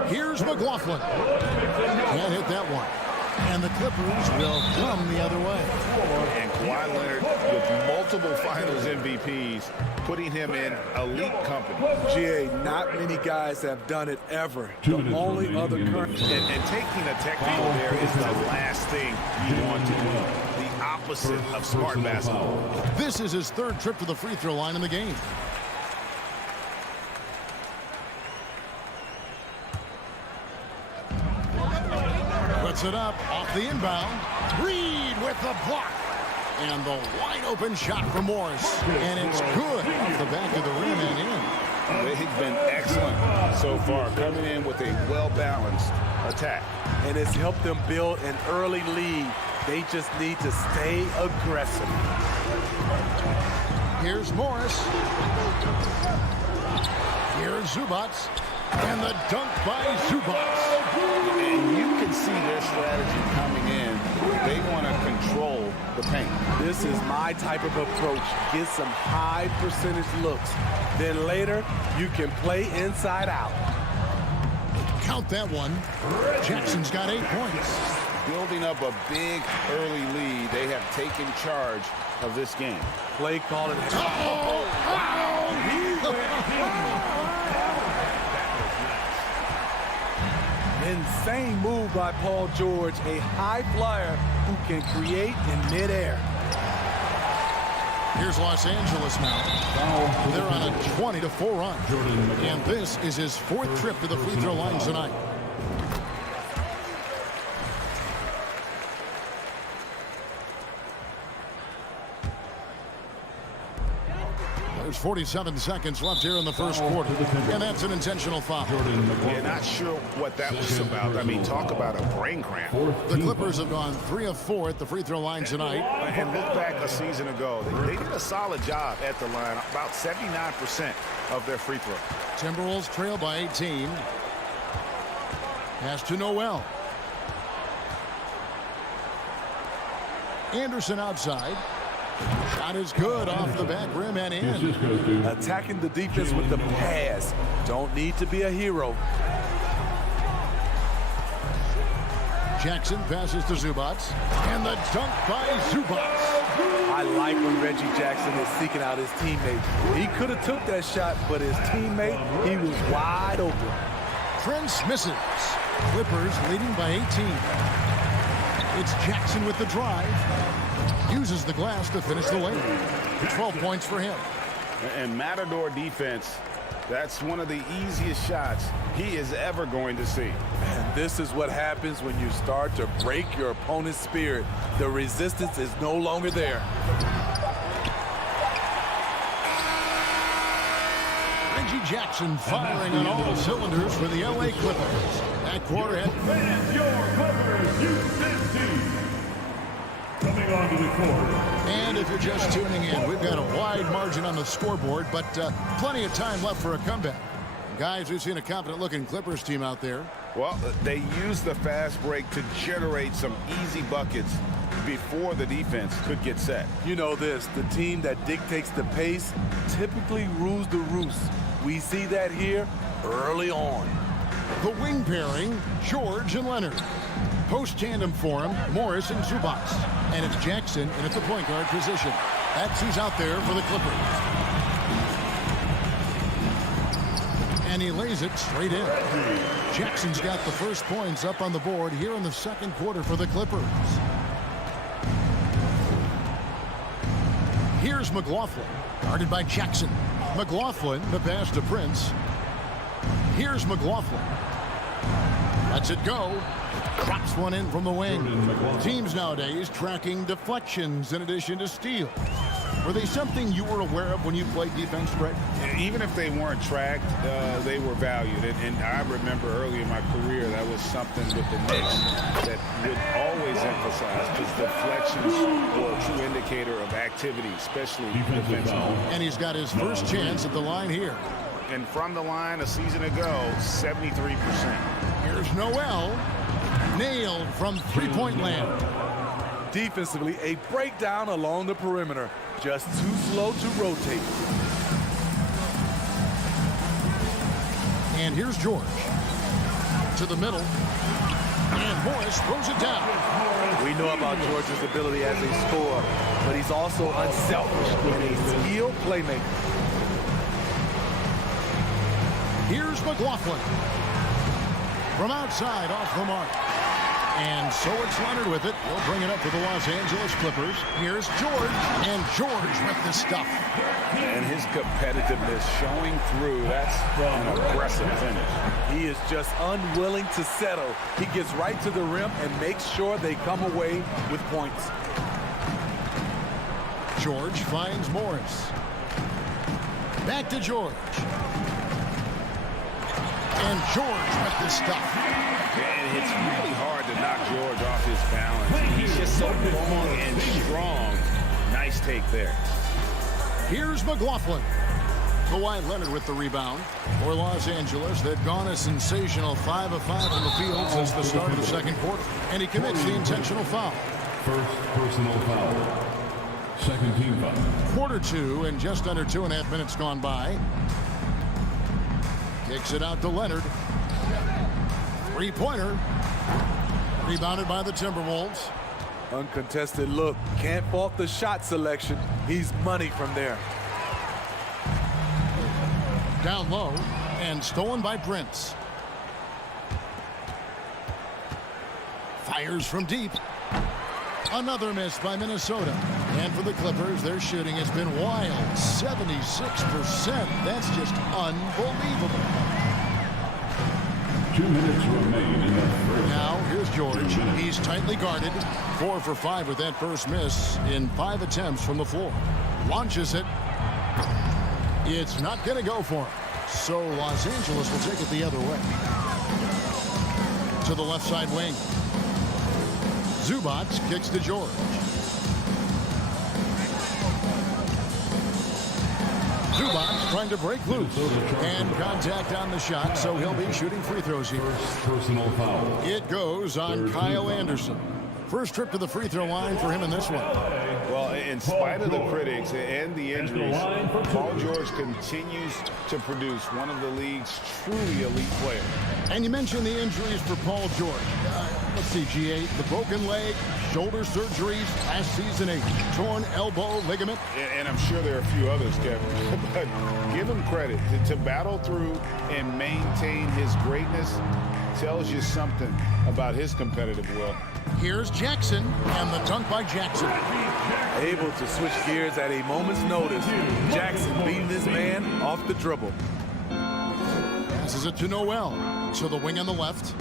Here's McLaughlin. Can't hit that one. And the Clippers will come the other way. And Kawhi Leonard with multiple Finals MVPs, putting him in elite company. GA, not many guys have done it ever. The only other current. And taking a technical there is the last thing you want to do. The opposite of smart basketball. This is his 3rd trip to the free throw line in the game. Puts it up off the inbound. Reed with the block. And the wide open shot from Morris. And it's good off the back of the rim and in. They've been excellent so far, coming in with a well-balanced attack. And it's helped them build an early lead. They just need to stay aggressive. Here's Morris. Here's Zubats. And the dunk by Zubats. And you can see their strategy coming in. They want to control the paint. This is my type of approach. Get some high percentage looks. Then later, you can play inside out. Count that one. Jackson's got 8 points. Building up a big early lead, they have taken charge of this game. Play calling. Insane move by Paul George, a high flyer who can create in midair. Here's Los Angeles now. They're on a 20-4 run. And this is his 4th trip to the free throw line tonight. There's 47 seconds left here in the first quarter. And that's an intentional foul. Yeah, not sure what that was about. I mean, talk about a brain cramp. The Clippers have gone 3 of 4 at the free throw line tonight. And look back a season ago. They did a solid job at the line, about 79% of their free throw. Timberwolves trail by 18. Pass to Noel. Anderson outside. Shot is good off the back rim and in. Attacking the defense with the pass. Don't need to be a hero. Jackson passes to Zubats. And the dunk by Zubats. I like when Reggie Jackson is seeking out his teammate. He could have took that shot, but his teammate, he was wide open. Prince misses. Clippers leading by 18. It's Jackson with the drive. Uses the glass to finish the lane. 12 points for him. And Matador defense, that's one of the easiest shots he is ever going to see. And this is what happens when you start to break your opponent's spirit. The resistance is no longer there. Reggie Jackson firing on all cylinders for the LA Clippers. That quarter Fans, your Clippers Houston team. Coming onto the court. And if you're just tuning in, we've got a wide margin on the scoreboard, but plenty of time left for a comeback. Guys, we've seen a confident-looking Clippers team out there. Well, they use the fast break to generate some easy buckets before the defense could get set. You know this, the team that dictates the pace typically rules the roost. We see that here early on. The wing pairing, George and Leonard. Post tandem for him, Morris and Zubac. And it's Jackson in at the point guard position. That's who's out there for the Clippers. And he lays it straight in. Jackson's got the first points up on the board here in the second quarter for the Clippers. Here's McLaughlin, guarded by Jackson. McLaughlin, the pass to Prince. Here's McLaughlin. Lets it go. Drops one in from the wing. Teams nowadays tracking deflections in addition to steals. Were they something you were aware of when you played defense, Brett? Even if they weren't tracked, they were valued. And I remember early in my career, that was something with the Knicks that would always emphasize, because deflections were a true indicator of activity, especially defensively. And he's got his first chance at the line here. And from the line a season ago, 73%. Here's Noel. Nailed from three-point land. Defensively, a breakdown along the perimeter. Just too slow to rotate. And here's George. To the middle. And Morris throws it down. We know about George's ability as a scorer, but he's also unselfish and a skilled playmaker. Here's McLaughlin. From outside, off the mark. And so it's Leonard with it. He'll bring it up for the Los Angeles Clippers. Here's George. And George with the stuff. And his competitiveness showing through. That's an aggressive finish. He is just unwilling to settle. He gets right to the rim and makes sure they come away with points. George finds Morris. Back to George. And George with the stuff. And it's really hard to knock George off his balance. He's just so long and strong. Nice take there. Here's McLaughlin. Kawhi Leonard with the rebound. For Los Angeles, they've gone a sensational 5 of 5 from the field since the start of the second quarter. And he commits the intentional foul. First personal foul. Second team foul. Quarter two, and just under 2.5 minutes gone by. Kicks it out to Leonard. Three-pointer. Rebounded by the Timberwolves. Uncontested look. Can't fault the shot selection. He's money from there. Down low and stolen by Prince. Fires from deep. Another miss by Minnesota. And for the Clippers, their shooting has been wild. 76%. That's just unbelievable. 2 minutes remain in the first. Now, here's George. He's tightly guarded. 4 for 5 with that first miss in 5 attempts from the floor. Launches it. It's not going to go for him. So Los Angeles will take it the other way. To the left side wing. Zubac kicks to George. Zubac trying to break loose. And contact on the shot, so he'll be shooting free throws here. Personal foul. It goes on Kyle Anderson. First trip to the free throw line for him in this one. Well, in spite of the critics and the injuries, Paul George continues to produce one of the league's truly elite players. And you mentioned the injuries for Paul George. Let's see, G8, the broken leg, shoulder surgeries, last season a torn elbow ligament. And I'm sure there are a few others, Kevin. But give him credit. To battle through and maintain his greatness tells you something about his competitive will. Here's Jackson, and the dunk by Jackson. Able to switch gears at a moment's notice. Jackson beating his man off the dribble. Passes it to Noel. To the wing on the left.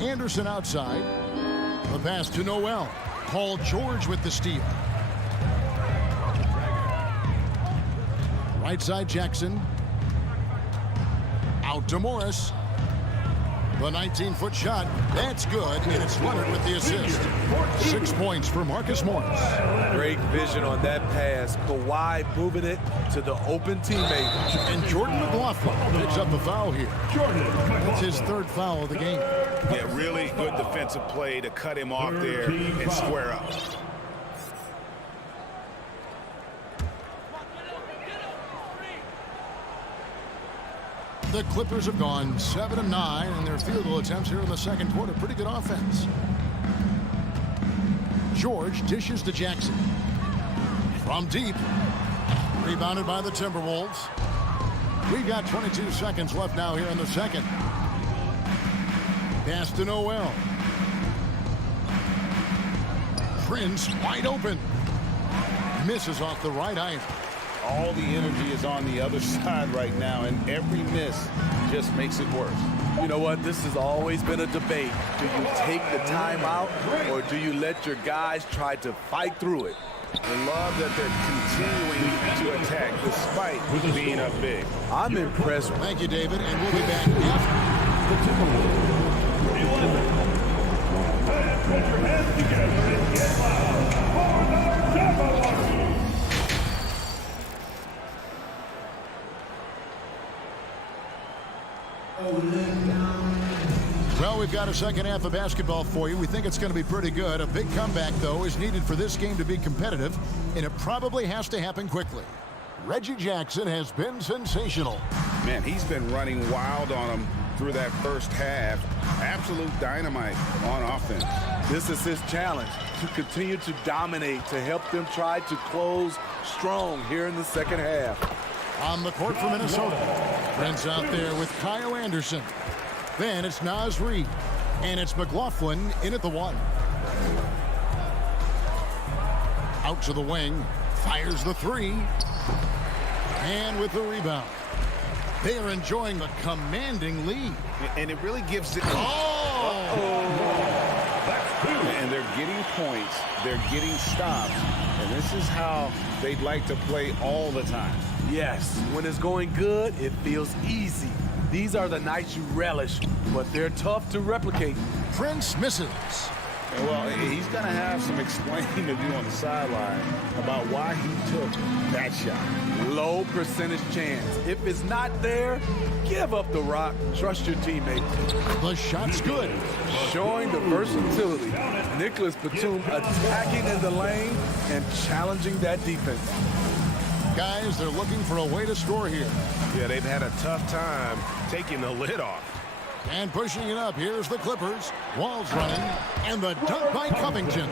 Anderson outside. The pass to Noel. Paul George with the steal. Right side Jackson. Out to Morris. The 19-foot shot. That's good, and it's Leonard with the assist. 6 points for Marcus Morris. Great vision on that pass. Kawhi moving it to the open teammate. And Jordan McLaughlin picks up the foul here. That's his 3rd foul of the game. Yeah, really good defensive play to cut him off there and square up. The Clippers have gone 7 of 9 in their field goal attempts here in the second quarter. Pretty good offense. George dishes to Jackson. From deep. Rebounded by the Timberwolves. We've got 22 seconds left now here in the second. Pass to Noel. Prince wide open. Misses off the right eye. All the energy is on the other side right now, and every miss just makes it worse. You know what? This has always been a debate. Do you take the timeout, or do you let your guys try to fight through it? I love that they're continuing to attack despite being up big. I'm impressed. Thank you, David, and we'll be back after the Timberwolves. Put your hands together and get loud for the Timberwolves. Well, we've got a second half of basketball for you. We think it's going to be pretty good. A big comeback, though, is needed for this game to be competitive, and it probably has to happen quickly. Reggie Jackson has been sensational. Man, he's been running wild on him through that first half. Absolute dynamite on offense. This is his challenge, to continue to dominate, to help them try to close strong here in the second half. On the court for Minnesota. Prince out there with Kyle Anderson. Then it's Naz Reid. And it's McLaughlin in at the 1. Out to the wing. Fires the 3. And with the rebound. They are enjoying the commanding lead. And it really gives it... And they're getting points. They're getting stops. And this is how they'd like to play all the time. Yes, when it's going good, it feels easy. These are the nights you relish, but they're tough to replicate. Prince misses. Well, he's going to have some explaining to do on the sideline about why he took that shot. Low percentage chance. If it's not there, give up the rock. Trust your teammate. The shot's good. Showing the versatility. Nicholas Batum attacking in the lane and challenging that defense. Guys, they're looking for a way to score here. Yeah, they've had a tough time taking the lid off. And pushing it up, here's the Clippers. Walls running, and the dunk by Covington.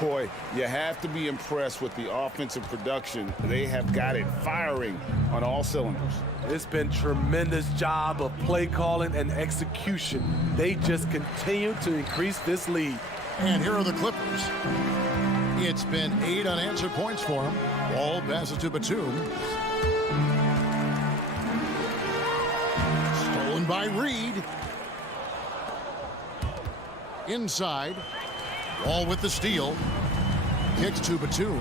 Boy, you have to be impressed with the offensive production. They have got it firing on all cylinders. It's been tremendous job of play calling and execution. They just continue to increase this lead. And here are the Clippers. It's been 8 unanswered points for them. Wall passes to Batum. Stolen by Reid. Inside. Wall with the steal. Kicks to Batum.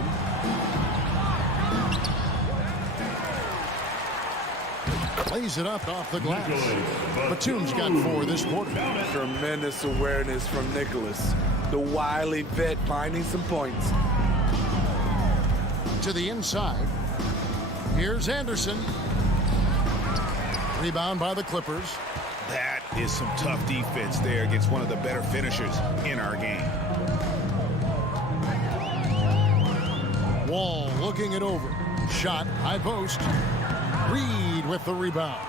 Plays it up off the glass. Batum's got 4 this quarter. Tremendous awareness from Nicholas. The wily vet finding some points. To the inside. Here's Anderson. Rebound by the Clippers. That is some tough defense there against one of the better finishers in our game. Wall looking it over. Shot, high post. Reid with the rebound.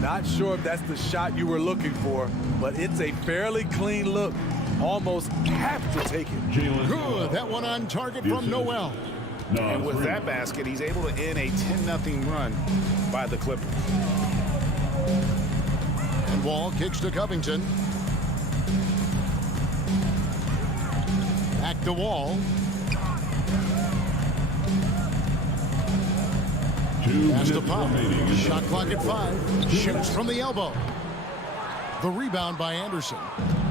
Not sure if that's the shot you were looking for, but it's a fairly clean look. Almost have to take it. Good. That one on target from Noel. And with that basket, he's able to end a 10-0 run by the Clippers. And And Wall kicks to Covington. Back to Wall. Pass to Pop. Shot clock at 5. Shoots from the elbow. The rebound by Anderson.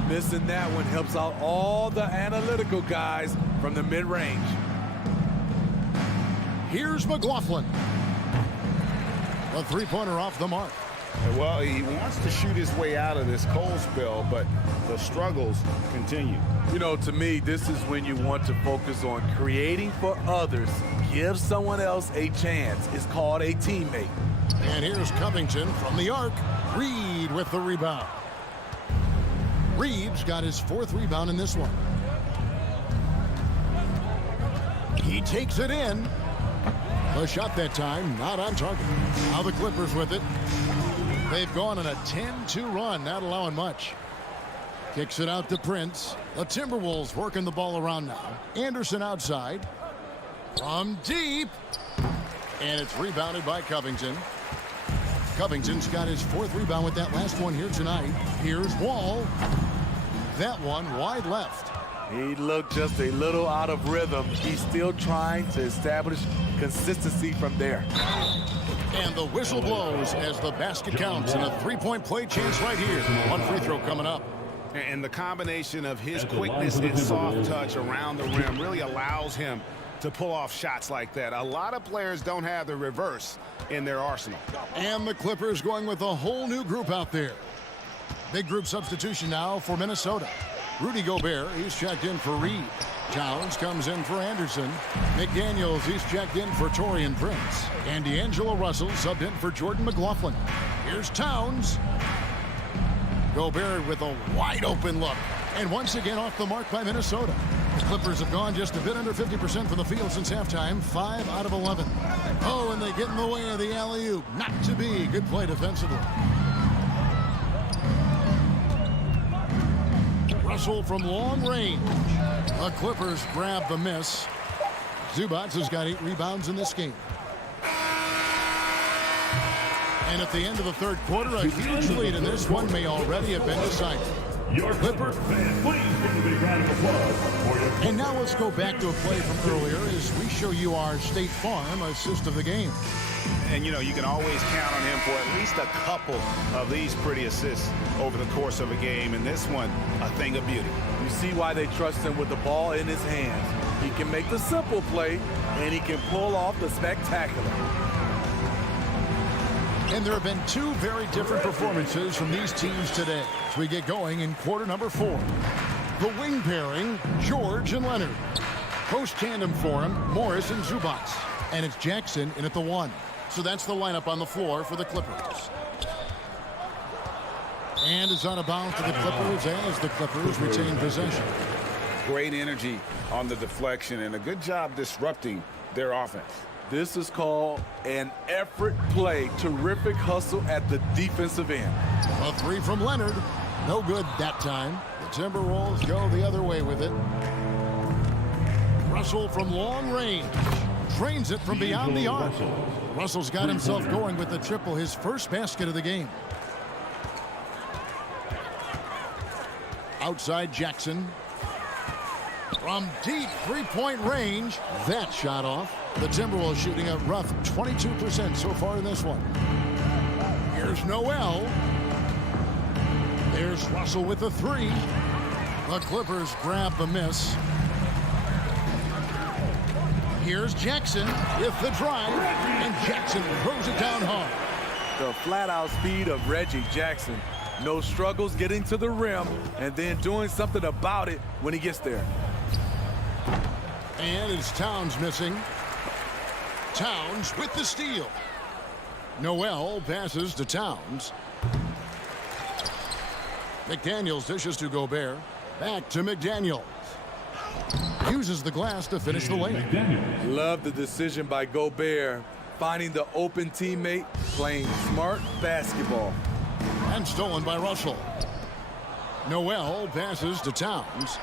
Missing that one helps out all the analytical guys from the mid-range. Here's McLaughlin. A three-pointer off the mark. Well, he wants to shoot his way out of this cold spell, but the struggles continue. You know, to me, this is when you want to focus on creating for others. Give someone else a chance. It's called a teammate. And here's Covington from the arc. Reed with the rebound. Reeves got his 4th rebound in this one. He takes it in. A shot that time, not on target. Now the Clippers with it. They've gone on a 10-2 run, not allowing much. Kicks it out to Prince. The Timberwolves working the ball around now. Anderson outside. From deep. And it's rebounded by Covington. Covington's got his 4th rebound with that last one here tonight. Here's Wall. That one wide left. He looked just a little out of rhythm. He's still trying to establish consistency from there. And the whistle blows as the basket counts, and a three-point play chance right here. One free throw coming up. And the combination of his quickness and soft touch around the rim really allows him to pull off shots like that. A lot of players don't have the reverse in their arsenal. And the Clippers going with a whole new group out there. Big group substitution now for Minnesota. Rudy Gobert, he's checked in for Reed. Towns comes in for Anderson. McDaniels, he's checked in for Taurean Prince. And D'Angelo Russell subbed in for Jordan McLaughlin. Here's Towns. Gobert with a wide open look. And once again off the mark by Minnesota. The Clippers have gone just a bit under 50% from the field since halftime. 5 out of 11. Oh, and they get in the way of the alley-oop. Not to be. Good play defensively. Russell from long range. The Clippers grab the miss. Zubac has got 8 rebounds in this game. And at the end of the 3rd quarter, a huge lead in this one may already have been decided. Your Clipper fan, please give a big round of applause for your... And now let's go back to a play from earlier as we show you our State Farm assist of the game. And, you know, you can always count on him for at least a couple of these pretty assists over the course of a game. And this one, a thing of beauty. You see why they trust him with the ball in his hands. He can make the simple play, and he can pull off the spectacular. And there have been 2 very different performances from these teams today as we get going in quarter number 4. The wing pairing, George and Leonard. Post tandem for him, Morris and Zubac. And it's Jackson in at the 1. So that's the lineup on the floor for the Clippers. And it's out of bounds to the Clippers as the Clippers retain possession. Great energy on the deflection and a good job disrupting their offense. This is called an effort play. Terrific hustle at the defensive end. A 3 from Leonard. No good that time. The Timberwolves go the other way with it. Russell from long range. Trains it from beyond the arc. Russell's got himself going with the triple, his first basket of the game. Outside Jackson. From deep three-point range. That shot off. The Timberwolves shooting a rough 22% so far in this one. Here's Noel. There's Russell with the 3. The Clippers grab the miss. Here's Jackson with the drive, and Jackson throws it down hard. The flat-out speed of Reggie Jackson. No struggles getting to the rim, and then doing something about it when he gets there. And it's Towns missing. Towns with the steal. Noel passes to Towns. McDaniels dishes to Gobert. Back to McDaniels. Uses the glass to finish the lane. Love the decision by Gobert. Finding the open teammate, playing smart basketball. And stolen by Russell. Noel passes to Towns.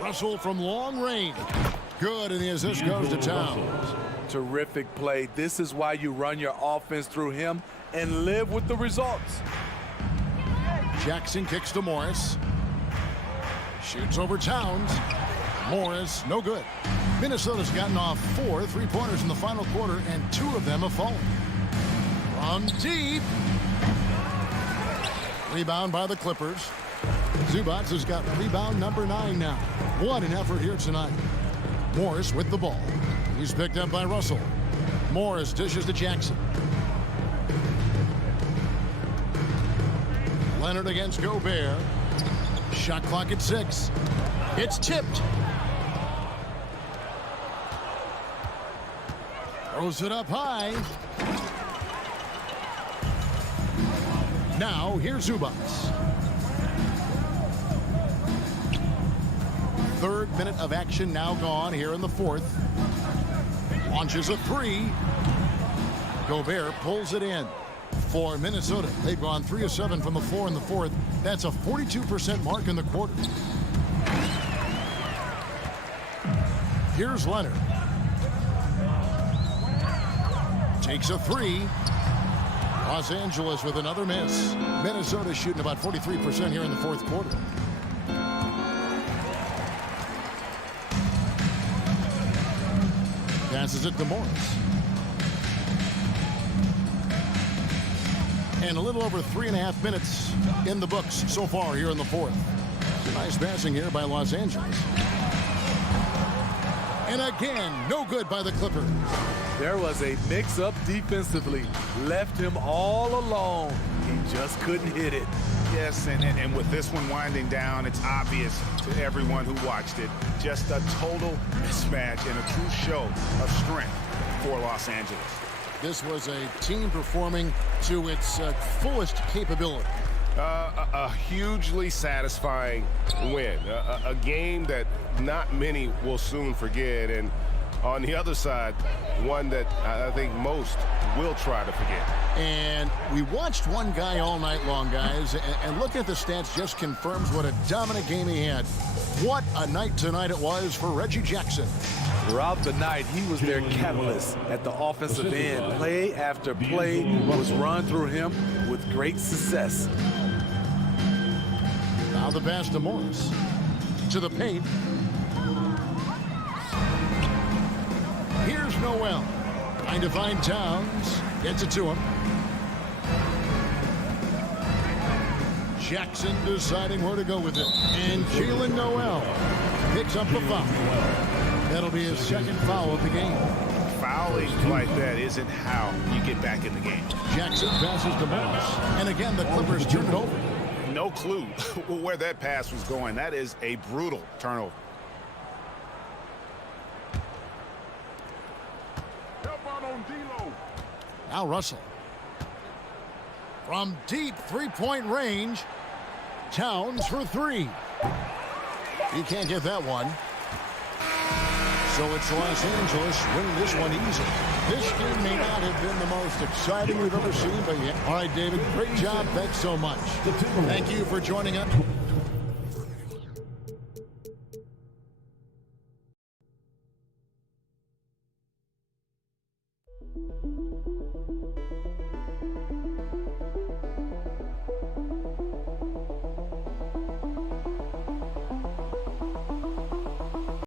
Russell from long range. Good, and the assist goes to Towns. Terrific play. This is why you run your offense through him and live with the results. Jackson kicks to Morris. Shoots over Towns. Morris, no good. Minnesota's gotten off 4 3-pointers in the final quarter, and 2 of them have fallen. From deep. Rebound by the Clippers. Zubats has got rebound number 9 now. What an effort here tonight. Morris with the ball. He's picked up by Russell. Morris dishes to Jackson. Leonard against Gobert. Shot clock at 6. It's tipped. Throws it up high. Now here's Zubats. 3rd minute of action now gone here in the 4th. Launches a 3. Gobert pulls it in. For Minnesota, they've gone 3 of 7 from the floor in the 4th. That's a 42% mark in the quarter. Here's Leonard. Takes a 3. Los Angeles with another miss. Minnesota shooting about 43% here in the 4th quarter. Passes it to Morris. And a little over 3.5 minutes in the books so far here in the 4th. Nice passing here by Los Angeles. And again, no good by the Clippers. There was a mix-up defensively. Left him all alone. He just couldn't hit it. Yes, and with this one winding down, it's obvious to everyone who watched it. Just a total mismatch and a true show of strength for Los Angeles. This was a team performing to its fullest capability. A hugely satisfying win. A game that not many will soon forget. And on the other side, one that I think most will try to forget. And we watched one guy all night long, guys, and looking at the stats just confirms what a dominant game he had. What a night tonight it was for Reggie Jackson. Throughout the night, he was their catalyst at the offensive end. Play after play was run through him with great success. Now the pass to Morris. To the paint. Here's Noel. Trying to find Towns. Gets it to him. Jackson deciding where to go with it. And Jalen Noel picks up the foul. That'll be his 2nd foul of the game. Fouling like that isn't how you get back in the game. Jackson passes to Morris. And again, the Clippers turn it over. No clue where that pass was going. That is a brutal turnover. Now Russell. From deep 3-point range. Towns for 3. You can't get that one. So it's Los Angeles winning this one easy. This game may not have been the most exciting we've ever seen, but yeah. All right, David, great job. Thanks so much. Thank you for joining us.